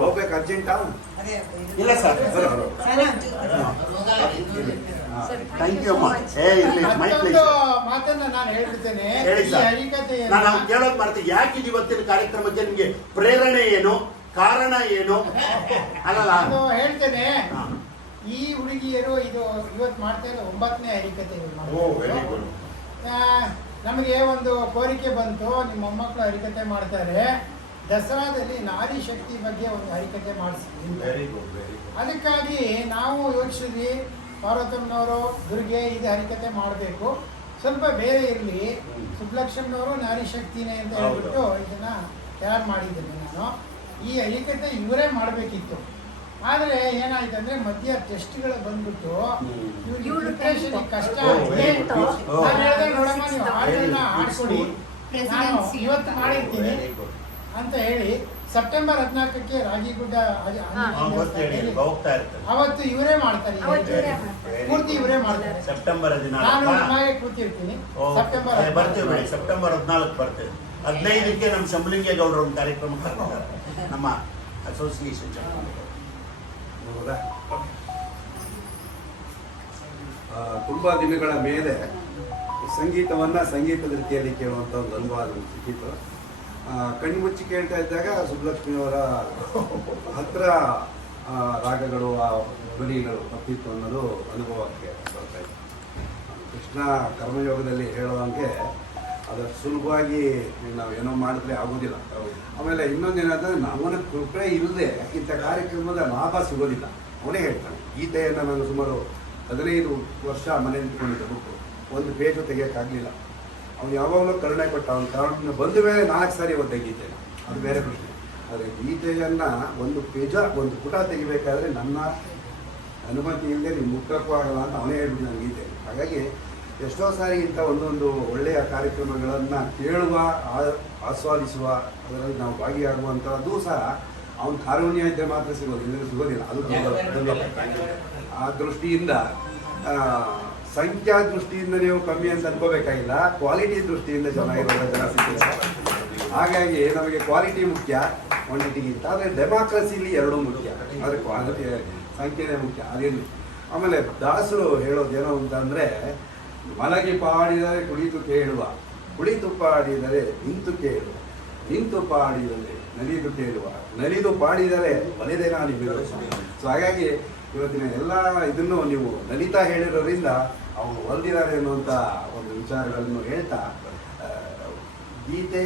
ಹೋಗ್ಬೇಕು ಅರ್ಜೆಂಟಾ? ಇಲ್ಲ ಸರ್, ಥ್ಯಾಂಕ್ ಯು ಅಮ್ಮ. ಇರ್ಲಿ, ಮೈ ಪ್ಲೀಸ್. ಮಾತನ್ನ ನಾನು ಹೇಳ್ಬಿಡ್ತೇನೆ. ಹೇಳಿ ಈ ಸರ್. ಹರಿಕಥೆಯನ್ನ ನಾನು ಕೇಳೋದು ಮಾಡ್ತೀನಿ, ಯಾಕೆ ಇವತ್ತಿನ ಕಾರ್ಯಕ್ರಮಕ್ಕೆ ನಿಮ್ಗೆ ಪ್ರೇರಣೆ ಏನು, ಕಾರಣ ಏನು? ಅಲ್ಲಲ್ಲ ನಾನು ಹೇಳ್ತೇನೆ. ಹಾ. ಈ ಹುಡುಗಿಯರು ಇದು ಇವತ್ತು ಮಾಡ್ತಾ ಇರೋ 9ನೇ ಹರಿಕಥೆ ಇವ್ರು ಓ, ವೆರಿ ಮಾಡೋದು. ಗುಡ್. ನಮಗೆ ಒಂದು ಕೋರಿಕೆ ಬಂತು, ನಿಮ್ಮ ಮೊಮ್ಮಕ್ಕಳು ಹರಿಕಥೆ ಮಾಡ್ತಾರೆ, ದಸರಾದಲ್ಲಿ ನಾರಿ ಶಕ್ತಿ ಬಗ್ಗೆ ಒಂದು ಹರಿಕಥೆ ಮಾಡಿಸಿದ್ವಿ. Very good, very good. ಅದಕ್ಕಾಗಿ ನಾವು ಯೋಚಿಸಿದ್ವಿ, ಪಾರ್ವತಮ್ಮನವರು ದುರ್ಗೆ ಇದು ಹರಿಕಥೆ ಮಾಡಬೇಕು, ಸ್ವಲ್ಪ ಬೇರೆ ಇರಲಿ. ಸುಬ್ಲಕ್ಷ್ಮನವರು ನಾರಿ ಶಕ್ತಿನೇ ಅಂತ ಹೇಳ್ಬಿಟ್ಟು ಇದನ್ನ ತಯಾರು ಮಾಡಿದ್ದೀನಿ ನಾನು. ಈ ಹರಿಕಥೆ ಇವರೇ ಮಾಡಬೇಕಿತ್ತು. ಆದರೆ ಏನಾಯ್ತು ಅಂದ್ರೆ ಮಧ್ಯ ಟೆಸ್ಟ್ಗಳು ಬಂದ್ಬಿಟ್ಟು ಇವ್ರಿಗೆ ಪ್ರಿಪ್ರೇಷನ್ ಕಷ್ಟ ಆಗಿದೆ. ನಾನು ಹೇಳಿದೆ, ನೋಡಮ್ಮ ನೀವು ಹಾಡನ್ನ ಹಾಡ್ಕೊಡಿ, ನಾನು ಇವತ್ತು ಮಾಡಿರ್ತೀನಿ ಅಂತ ಹೇಳಿ ಸೆಪ್ಟೆಂಬರ್ 14ಕ್ಕೆ ರಾಗಿಗುಡ್ಡ ಹೋಗ್ತಾ ಇರ್ತಾರೆ. ಅವತ್ತು ಇವರೇ ಮಾಡ್ತಾರೆ, ಪೂರ್ತಿ ಇವರೇ ಮಾಡ್ತಾರೆ. ಸೆಪ್ಟೆಂಬರ್ ನಾನು 14 ಮನೆಗೆ ಕೂತಿರ್ತೀನಿ. ಸೆಪ್ಟೆಂಬರ್ ಬರ್ತೀವಿ ಬಿಡಿ, ಸೆಪ್ಟೆಂಬರ್ 14 ಬರ್ತೇವೆ. 15ಕ್ಕೆ ನಮ್ಮ ಶಂಭಲಿಂಗೇಗೌಡರು ಒಂದು ಕಾರ್ಯಕ್ರಮ ಕರ್ತಾರೆ, ನಮ್ಮ ಅಸೋಸಿಯೇಷನ್. ಹೌದಾ? ತುಂಬಾ ದಿನಗಳ ಮೇಲೆ ಸಂಗೀತವನ್ನ ಸಂಗೀತದ ರೀತಿಯಲ್ಲಿ ಕೇಳುವಂತ ಒಂದು ಅನುಭವ ಸಿಕ್ಕಿತ್ತು. ಕಣ್ಣು ಮುಚ್ಚಿ ಕೇಳ್ತಾ ಇದ್ದಾಗ ಸುಬ್ಬಲಕ್ಷ್ಮಿಯವರ ಹತ್ರ ರಾಗಗಳು, ಆ ಧ್ವನಿಗಳು ತಪ್ಪಿತ್ತು ಅನ್ನೋದು ಅನುಭವಕ್ಕೆ ಬರ್ತಾ ಇತ್ತು. ಕೃಷ್ಣ ಕರ್ಮಯೋಗದಲ್ಲಿ ಹೇಳುವಂಗೆ ಅದಷ್ಟು ಸುಲಭವಾಗಿ ನಾವು ಏನೋ ಮಾಡಿದ್ರೆ ಆಗೋದಿಲ್ಲ. ಆಮೇಲೆ ಇನ್ನೊಂದೇನಂದ್ರೆ ಅವನ ಕೃಪೆ ಇಲ್ಲದೆ ಇಂಥ ಕಾರ್ಯಕ್ರಮದ ಲಾಭ ಸಿಗೋದಿಲ್ಲ. ಅವನೇ ಹೇಳ್ತಾನೆ, ಗೀತೆಯನ್ನು ನಾನು ಸುಮಾರು 15 ವರ್ಷ ಮನೆ ನಿಂತ್ಕೊಂಡಿದ್ದೆ, ಬುಕ್ಕು ಒಂದು ಪೇಜು ತೆಗಿಯೋಕ್ಕಾಗಲಿಲ್ಲ. ಅವ್ನು ಯಾವಾಗಲೂ ಕರುಣೆ ಕೊಟ್ಟ. ಅವನ ಕಾರಣ ಬಂದ ಮೇಲೆ 4 ಸಾರಿ ಓದ್ದೆ ಗೀತೆನ, ಅದು ಬೇರೆ ಪ್ರಶ್ನೆ. ಆದರೆ ಗೀತೆಯನ್ನು ಒಂದು ಪೇಜ, ಒಂದು ಪುಟ ತೆಗಿಬೇಕಾದ್ರೆ ನನ್ನ ಅನುಮತಿ ಇಲ್ಲದೆ ನೀವು ಮುಟ್ಟಕ್ಕೂ ಆಗಲ್ಲ ಅಂತ ಅವನೇ ಹೇಳ್ಬಿಟ್ಟು ನನ್ನ ಗೀತೆ. ಹಾಗಾಗಿ ಎಷ್ಟೋ ಸಾರಿ ಇಂಥ ಒಂದೊಂದು ಒಳ್ಳೆಯ ಕಾರ್ಯಕ್ರಮಗಳನ್ನು ಕೇಳುವ, ಆಸ್ವಾದಿಸುವ, ಅದರಲ್ಲಿ ನಾವು ಭಾಗಿಯಾಗುವಂಥದ್ದು ಸಹ ಅವನ ಕಾರುಣ್ಯ ಇದ್ದರೆ ಮಾತ್ರ ಸಿಗೋದು, ಇಲ್ಲದೆ ಸಿಗೋದಿಲ್ಲ. ಅದು ಆ ದೃಷ್ಟಿಯಿಂದ ಸಂಖ್ಯಾ ದೃಷ್ಟಿಯಿಂದ ನೀವು ಕಮ್ಮಿ ಅಂತ ಅನ್ಕೋಬೇಕಾಗಿಲ್ಲ, ಕ್ವಾಲಿಟಿ ದೃಷ್ಟಿಯಿಂದ ಚೆನ್ನಾಗಿರೋ ಜನ ಸಿಗ್ತಾರೆ. ಹಾಗಾಗಿ ನಮಗೆ ಕ್ವಾಲಿಟಿ ಮುಖ್ಯ ಕ್ವಾಂಟಿಟಿಗಿಂತ. ಆದರೆ ಡೆಮಾಕ್ರಸಿಲಿ ಎರಡೂ ಮುಖ್ಯ, ಆದರೆ ಕ್ವಾಲಿಟಿ ಸಂಖ್ಯೆನೇ ಮುಖ್ಯ. ಅದೇನು ಆಮೇಲೆ ದಾಸರು ಹೇಳೋದೇನೋ ಅಂತಂದರೆ, ಮಲಗಿ ಪಾಡಿದರೆ ಕುಳಿತು ಕೇಳುವ, ಕುಳಿತು ಪಾಡಿದರೆ ನಿಂತು ಕೇಳುವ, ನಿಂತು ಪಾಡಿದರೆ ನಲಿದು ಕೇಳುವ, ನಲಿದು ಪಾಡಿದರೆ ಒಲೆದೇ ನಾನು ಬಿಡುವ. ಸೊ ಹಾಗಾಗಿ ಇವತ್ತಿನ ಎಲ್ಲ ಇದನ್ನು ನೀವು ನಲಿತಾ ಹೇಳಿರೋದ್ರಿಂದ ಅವರು ಹೊಂದಿದ್ದಾರೆ ಅನ್ನುವಂಥ ಒಂದು ವಿಚಾರಗಳನ್ನು ಹೇಳ್ತಾ, ಗೀತೆ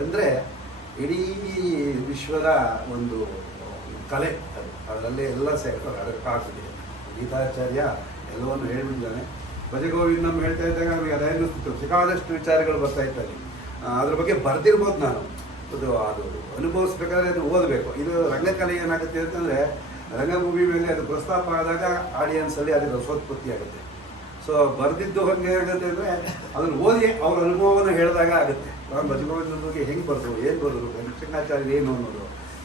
ಅಂದರೆ ಇಡೀ ವಿಶ್ವದ ಒಂದು ಕಲೆ, ಅದರಲ್ಲೇ ಎಲ್ಲ ಅದಕ್ಕಾಗ್ತದೆ. ಗೀತಾಚಾರ್ಯ ಎಲ್ಲವನ್ನು ಹೇಳ್ಬಿಟ್ಟಿದ್ದಾನೆ. ಭಜಗೋವಿಂದಂ ಹೇಳ್ತಾ ಇದ್ದಾಗ ನಮಗೆ ಅದೇ ಅನ್ನಿಸ್ತಿತ್ತು, ಸಿಕ್ಕಾದಷ್ಟು ವಿಚಾರಗಳು ಬರ್ತಾ ಇರ್ತಾರೆ. ಅದ್ರ ಬಗ್ಗೆ ಬರ್ದಿರ್ಬೋದು ನಾನು, ಅದು ಅನುಭವಿಸ್ಬೇಕಾದ್ರೆ ಅದು ಓದಬೇಕು. ಇದು ರಂಗಕಲೆ ಏನಾಗುತ್ತೆ ಅಂತಂದರೆ, ರಂಗಭೂಮಿ ಮೇಲೆ ಅದು ಪ್ರಸ್ತಾಪ ಆದಾಗ ಆಡಿಯನ್ಸಲ್ಲಿ ಅದರ ರಸೋತ್ಪತ್ತಿ ಆಗುತ್ತೆ. ಸೊ ಬರೆದಿದ್ದು ಹಾಗೆ ಆಗುತ್ತೆ ಅಂದರೆ ಅದನ್ನು ಓದಿ ಅವ್ರ ಅನುಭವವನ್ನು ಹೇಳಿದಾಗ ಆಗುತ್ತೆ. ನಾನು ಭಜಗೋವಿಂದನ ಬಗ್ಗೆ ಹೆಂಗೆ ಬರೆದು, ಏನು ಬರೆದು, ಕೃಷ್ಣಾಚಾರ್ಯ ಏನು ಅನ್ನೋದು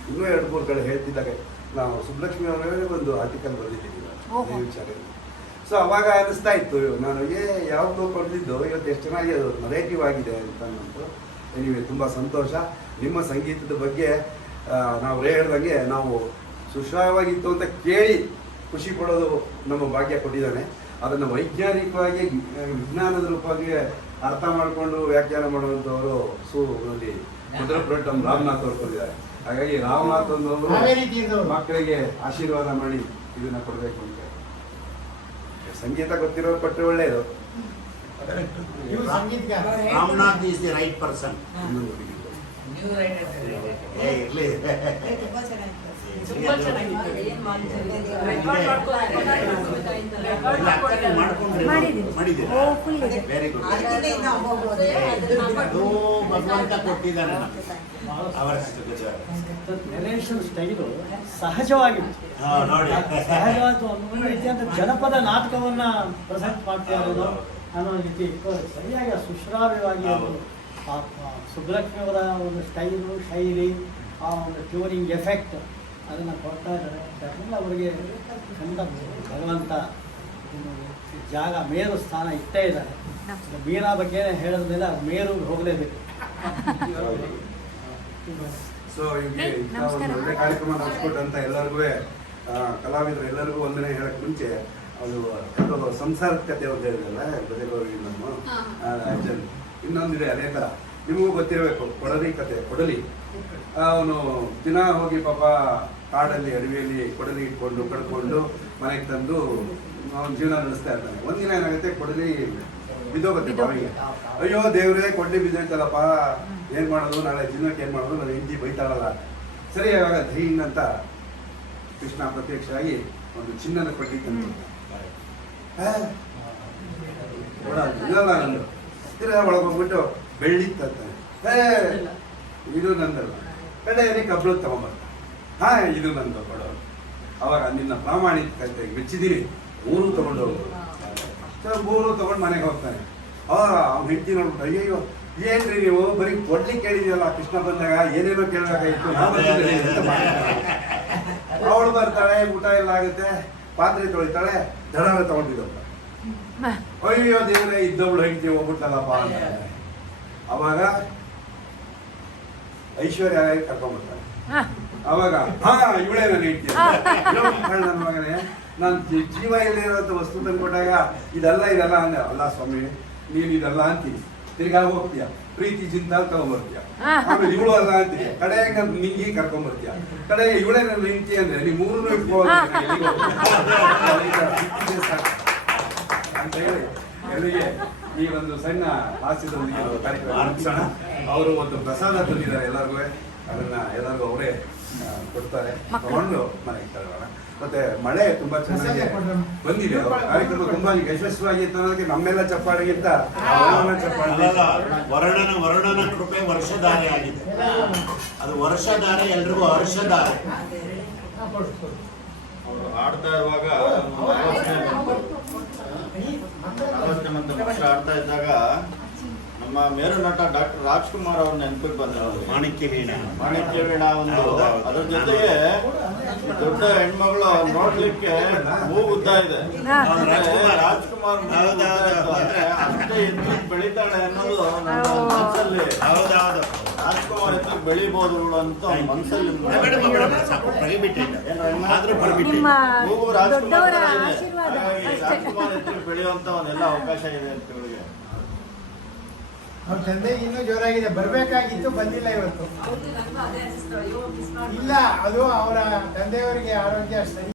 ಇನ್ನೂ 2-3 ಕಡೆ ಹೇಳ್ತಿದ್ದಾಗ ನಾವು ಸುಬ್ಬಲಕ್ಷ್ಮಿ ಅವರೇ ಒಂದು ಆರ್ಟಿಕಲ್ ಬರೆದಿದ್ದೀವಿ ಈ ವಿಚಾರದಲ್ಲಿ. ಸೊ ಅವಾಗ ಅನ್ನಿಸ್ತಾ ಇತ್ತು, ನಾನು ಯಾವುದೋ ಬರೆದಿದ್ದು ಇವತ್ತು ಎಷ್ಟು ಚೆನ್ನಾಗಿ ಅದು ನರೇಟಿವ್ ಆಗಿದೆ ಅಂತ ಅಂದ್ಬಿಟ್ಟು. ಎನಿವೆ ತುಂಬ ಸಂತೋಷ. ನಿಮ್ಮ ಸಂಗೀತದ ಬಗ್ಗೆ ನಾವು ಹೇಳ್ದಂಗೆ ನಾವು ಸುಶ್ರಾವ್ಯವಾಗಿತ್ತು ಅಂತ ಕೇಳಿ ಖುಷಿ ಪಡೋದು ನಮ್ಮ ಭಾಗ್ಯ ಕೊಟ್ಟಿದ್ದಾನೆ. ಅದನ್ನು ವೈಜ್ಞಾನಿಕವಾಗಿ ವಿಜ್ಞಾನದ ರೂಪವಾಗಿ ಅರ್ಥ ಮಾಡಿಕೊಂಡು ವ್ಯಾಖ್ಯಾನ ಮಾಡುವಂಥವರು ನಲ್ಲಿ ಮುದ್ರಪ್ರಟಂ ರಾಮನಾಥ್ ಅವರು ಕೊಟ್ಟಿದ್ದಾರೆ. ಹಾಗಾಗಿ ರಾಮನಾಥ್ ಅವರು ಮಕ್ಕಳಿಗೆ ಆಶೀರ್ವಾದ ಮಾಡಿ ಇದನ್ನ ಕೊಡಬೇಕು ಅಂತ. ಸಂಗೀತ ಗೊತ್ತಿರೋರು ಕೊಟ್ಟರೆ ಒಳ್ಳೆಯದು. Ramnath is the right person. ಮಾಡಿದ್ದೀರಿ ವೆರಿ ಗುಡ್. ಅದು ಭಗವಂತ ಕೊಟ್ಟಿದ್ದಾನೆ ನಮ್ಗೆ. ಅವರ ನೆರೇಷನ್ ಸ್ಟೈಲು ಸಹಜವಾಗಿತ್ತು. ನೋಡಿ ಸಹಜವಾದ ಒಂದು ರೀತಿಯಾದ ಜನಪದ ನಾಟಕವನ್ನ ಪ್ರೆಸೆಂಟ್ ಮಾಡ್ತಾ ಇರೋದು ಅನ್ನೋ ರೀತಿ ಸರಿಯಾಗಿ ಸುಶ್ರಾವ್ಯವಾಗಿ ಅದು ಸುಬ್ಬಲಕ್ಷ್ಮಿ ಅವರ ಒಂದು ಸ್ಟೈಲು ಶೈಲಿ ಆ ಒಂದು ಟ್ಯೂನಿಂಗ್ ಎಫೆಕ್ಟ್ ಅದನ್ನು ಕೊಡ್ತಾ ಇದ್ದಾರೆ. ಯಾಕಂದರೆ ಅವರಿಗೆ ಖಂಡ ಭಗವಂತ ಜಾಗ ಮೇರು ಸ್ಥಾನ ಇಟ್ಟೇ ಇದ್ದಾರೆ. ಮೀರಾ ಬಗ್ಗೆ ಹೇಳಿದ ಮೇಲೆ ಮೇರೂರಿಗೆ ಹೋಗಲೇಬೇಕು. ಸೊ ಹೀಗೆ ಇಂಥ ಒಂದು ಒಳ್ಳೆ ಕಾರ್ಯಕ್ರಮ ನಡೆಸ್ಕೊಟ್ಟಂತ ಎಲ್ಲರಿಗೂ ಕಲಾವಿದರು ಎಲ್ಲರಿಗೂ ಒಂದನೇ ಹೇಳಕ್ ಮುಂಚೆ ಅದು ಯಾವುದೋ ಸಂಸಾರದ ಕತೆ ಅಂತ ಹೇಳಿದ್ರಲ್ಲ ಬದಲವರಿಗೆ ನಮ್ಮ ಆಕ್ಚುಲಿ ಇನ್ನೊಂದಿದೆ ಅದೇ ಥರ ನಿಮಗೂ ಗೊತ್ತಿರಬೇಕು ಕೊಡಲಿ ಕತೆ. ಕೊಡಲಿ ಅವನು ದಿನ ಹೋಗಿ ಪಾಪ ಕಾಡಲ್ಲಿ ಅಡವಿಯಲ್ಲಿ ಕೊಡಲಿ ಇಟ್ಕೊಂಡು ಕಡ್ಕೊಂಡು ಮನೆಗೆ ತಂದು ಅವನ ಜೀವನ ನಡೆಸ್ತಾ ಇರ್ತಾನೆ. ಒಂದಿನ ಏನಾಗುತ್ತೆ ಕೊಡಲಿ ಬಿದ್ದೋಗುತ್ತೆ ಬಾವಿಗೆ. ಅಯ್ಯೋ ದೇವ್ರೇ ಕೊಡ್ಲಿ ಬಿದ್ದೋಯ್ತಲ್ಲಪ್ಪ, ಏನ್ ಮಾಡೋದು, ನಾಳೆ ಜೀವನಕ್ಕೆ ಏನ್ ಮಾಡೋದು, ನನ್ನ ಹೆಂಡತಿ ಬೈತಾಳಲ್ಲ. ಸರಿ ಆವಾಗ ಧೈನ್ ಅಂತ ಕೃಷ್ಣ ಪ್ರತ್ಯಕ್ಷ ಆಗಿ ಒಂದು ಚಿನ್ನದ ಕೊಡ್ಲಿ ತಂದು ಇಲ್ಲಲ್ಲ ನಂದು ತಿರ್ಗಾ ಒಳಗೋಗ್ಬಿಟ್ಟು ಬೆಳ್ಳಿ ತಂತಾನೆ. ಇದು ನಂದಲ್ಲ, ಕಡೆಯಲ್ಲಿ ಕಬ್ಬಳು ತಗೊಂಬರ್ತಾನೆ. ಹಾ ಇದು ನಂದು ಕೊಡೋ. ಅವಾಗ ನಿನ್ನ ಪ್ರಾಮಾಣಿಕತೆ ಮೆಚ್ಚಿದೀನಿ, 3 ತಗೊಂಡು ಹೋಗು. 3 ತಗೊಂಡು ಮನೆಗೆ ಹೋಗ್ತಾನೆ. ಅವ್ನು ಹೆಂಡತಿ ನೋಡ್ಬಿಟ್ಟು ಅಯ್ಯೋ ಏನ್ರಿ ನೀವು ಬರೀ ಕೊಡ್ಲಿಕ್ಕೆ ಕೇಳಿದ್ಯಲ್ಲ, ಕೃಷ್ಣ ಬಂದಾಗ ಏನೇನೋ ಕೇಳಬೇಕಾಗಿತ್ತು, ಅವಳು ಬರ್ತಾಳೆ, ಊಟ ಎಲ್ಲ ಆಗುತ್ತೆ, ಪಾತ್ರೆ ತೊಳಿತಾಳೆ, ದಡನ ತಗೊಂಡಿದ್ದವ್ರು. ಅಯ್ಯೋ ದೇವ್ರೆ ಇದ್ದವಳು ಹೆಂಡತಿ ಹೋಗ್ಬಿಟ್ಟಲ್ಲಪ್ಪ ಅಂತ. ಅವಾಗ ಐಶ್ವರ್ಯ ಕರ್ಕೊಂಡ್ಬಿಡ್ತಾನೆ. ಅವಾಗ ಹಾ ಇವಳೇ ನಾನು ಹೆಂಡತಿ ನನ್ನ ಮಗನೇ, ನಾನು ಜೀವ ಇಲ್ಲಿರೋಂಥ ವಸ್ತು ತಂದು ಕೊಟ್ಟಾಗ ಇದೆಲ್ಲ ಅಂದೆ. ಅಲ್ಲ ಸ್ವಾಮಿ, ನೀನು ಇದೆಲ್ಲ ಅಂತೀನಿ, ತಿರ್ಗಾ ಹೋಗ್ತೀಯ, ಪ್ರೀತಿ ಜಿಂತಾಲ್ ತಗೊಂಡ್ಬರ್ತೀಯ, ಆಮೇಲೆ ಇವಳು ಅಲ್ಲ ಅಂತೀಯ, ಕಡೆಗೆ ನಿಂಗಿ ಕರ್ಕೊಂಡ್ಬರ್ತೀಯ, ಕಡೆಗೆ ಇವಳೇ ನನ್ನ ಹೆಂಡತಿ ಅಂದ್ರೆ ನೀವು 3 ಇಟ್ಕೋಬೇಕು ಅಂತ ಹೇಳಿ ಎಲ್ಲಿಗೆ ಈ ಒಂದು ಸಣ್ಣ ಹಾಸ್ಯದೊಂದಿಗೆ ಕಾರ್ಯಕ್ರಮ ಆರಂಭಿಸೋಣ. ಅವರು ಒಂದು ಪ್ರಸಾದ ತಂದಿದ್ದಾರೆ ಎಲ್ಲರಿಗೂ, ಅದನ್ನ ಎಲ್ಲರಿಗೂ ಅವರೇ ಕೊಡ್ತಾರೆ, ತಗೊಂಡು ಮನೆಗೆ ತರೋಣ. ಮತ್ತೆ ಮಳೆ ತುಂಬಾ ಚೆನ್ನಾಗಿ ಬಂದಿದೆ, ಕಾರ್ಯಕ್ರಮ ತುಂಬಾ ಯಶಸ್ವಿಯಾಗಿ ಇತ್ತು ಅನ್ನೋದಕ್ಕೆ ನಮ್ಮೆಲ್ಲ ಚಪ್ಪಾಳೆಗಿಂತ ವರ್ಣನ ಕೃಪೆ ವರ್ಷಧಾರೆ ಆಗಿದೆ. ಅದು ವರ್ಷಧಾರೆ, ಎಲ್ರಿಗೂ ಹರ್ಷಧಾರೆ. ಅವರು ಆಡ್ತಾ ಇರುವಾಗ ಆಲೋಚನೆ ಆಡ್ತಾ ಇದ್ದಾಗ ನಮ್ಮ ಮೇರು ನಟ ಡಾಕ್ಟರ್ ರಾಜ್ಕುಮಾರ್ ಅವ್ರ ನೆನಪಿಗೆ ಬಂದ್ರು. ಮಾಣಿಕ್ಯ ವೀಣಾ ಒಂದು, ಅದ್ರ ಜೊತೆಗೆ ದೊಡ್ಡ ಹೆಣ್ಮಗಳು ನೋಡ್ಲಿಕ್ಕೆ ಮೂಗುದ್ದ ಇದೆ. ರಾಜ್ಕುಮಾರ್ ಅಂದ್ರೆ ಅಷ್ಟೇ ಎದ್ದು ಬೆಳಿತಾಳೆ ಅನ್ನೋದು ನನ್ನ ಮನಸ್ಸಲ್ಲಿ, ರಾಜ್ಕುಮಾರ್ ಎದ್ದು ಬೆಳಿಬಹುದು ಅಂತ ಮನಸ್ಸಲ್ಲಿ ಮೂಗು ರಾಜ್ಕುಮಾರ್ ಎದ್ದು ಬೆಳೆಯುವಂತ ಒಂದೆಲ್ಲ ಅವಕಾಶ ಇದೆ ಅಂತ ಇವಳಿಗೆ. ಅವ್ರ ತಂದೆಗೆ ಇನ್ನೂ ಜೋರಾಗಿದೆ, ಬರ್ಬೇಕಾಗಿತ್ತು, ಬಂದಿಲ್ಲ ಇವತ್ತು. ಇಲ್ಲ, ಅದು ಅವರ ತಂದೆಯವರಿಗೆ ಆರೋಗ್ಯ ಸರಿ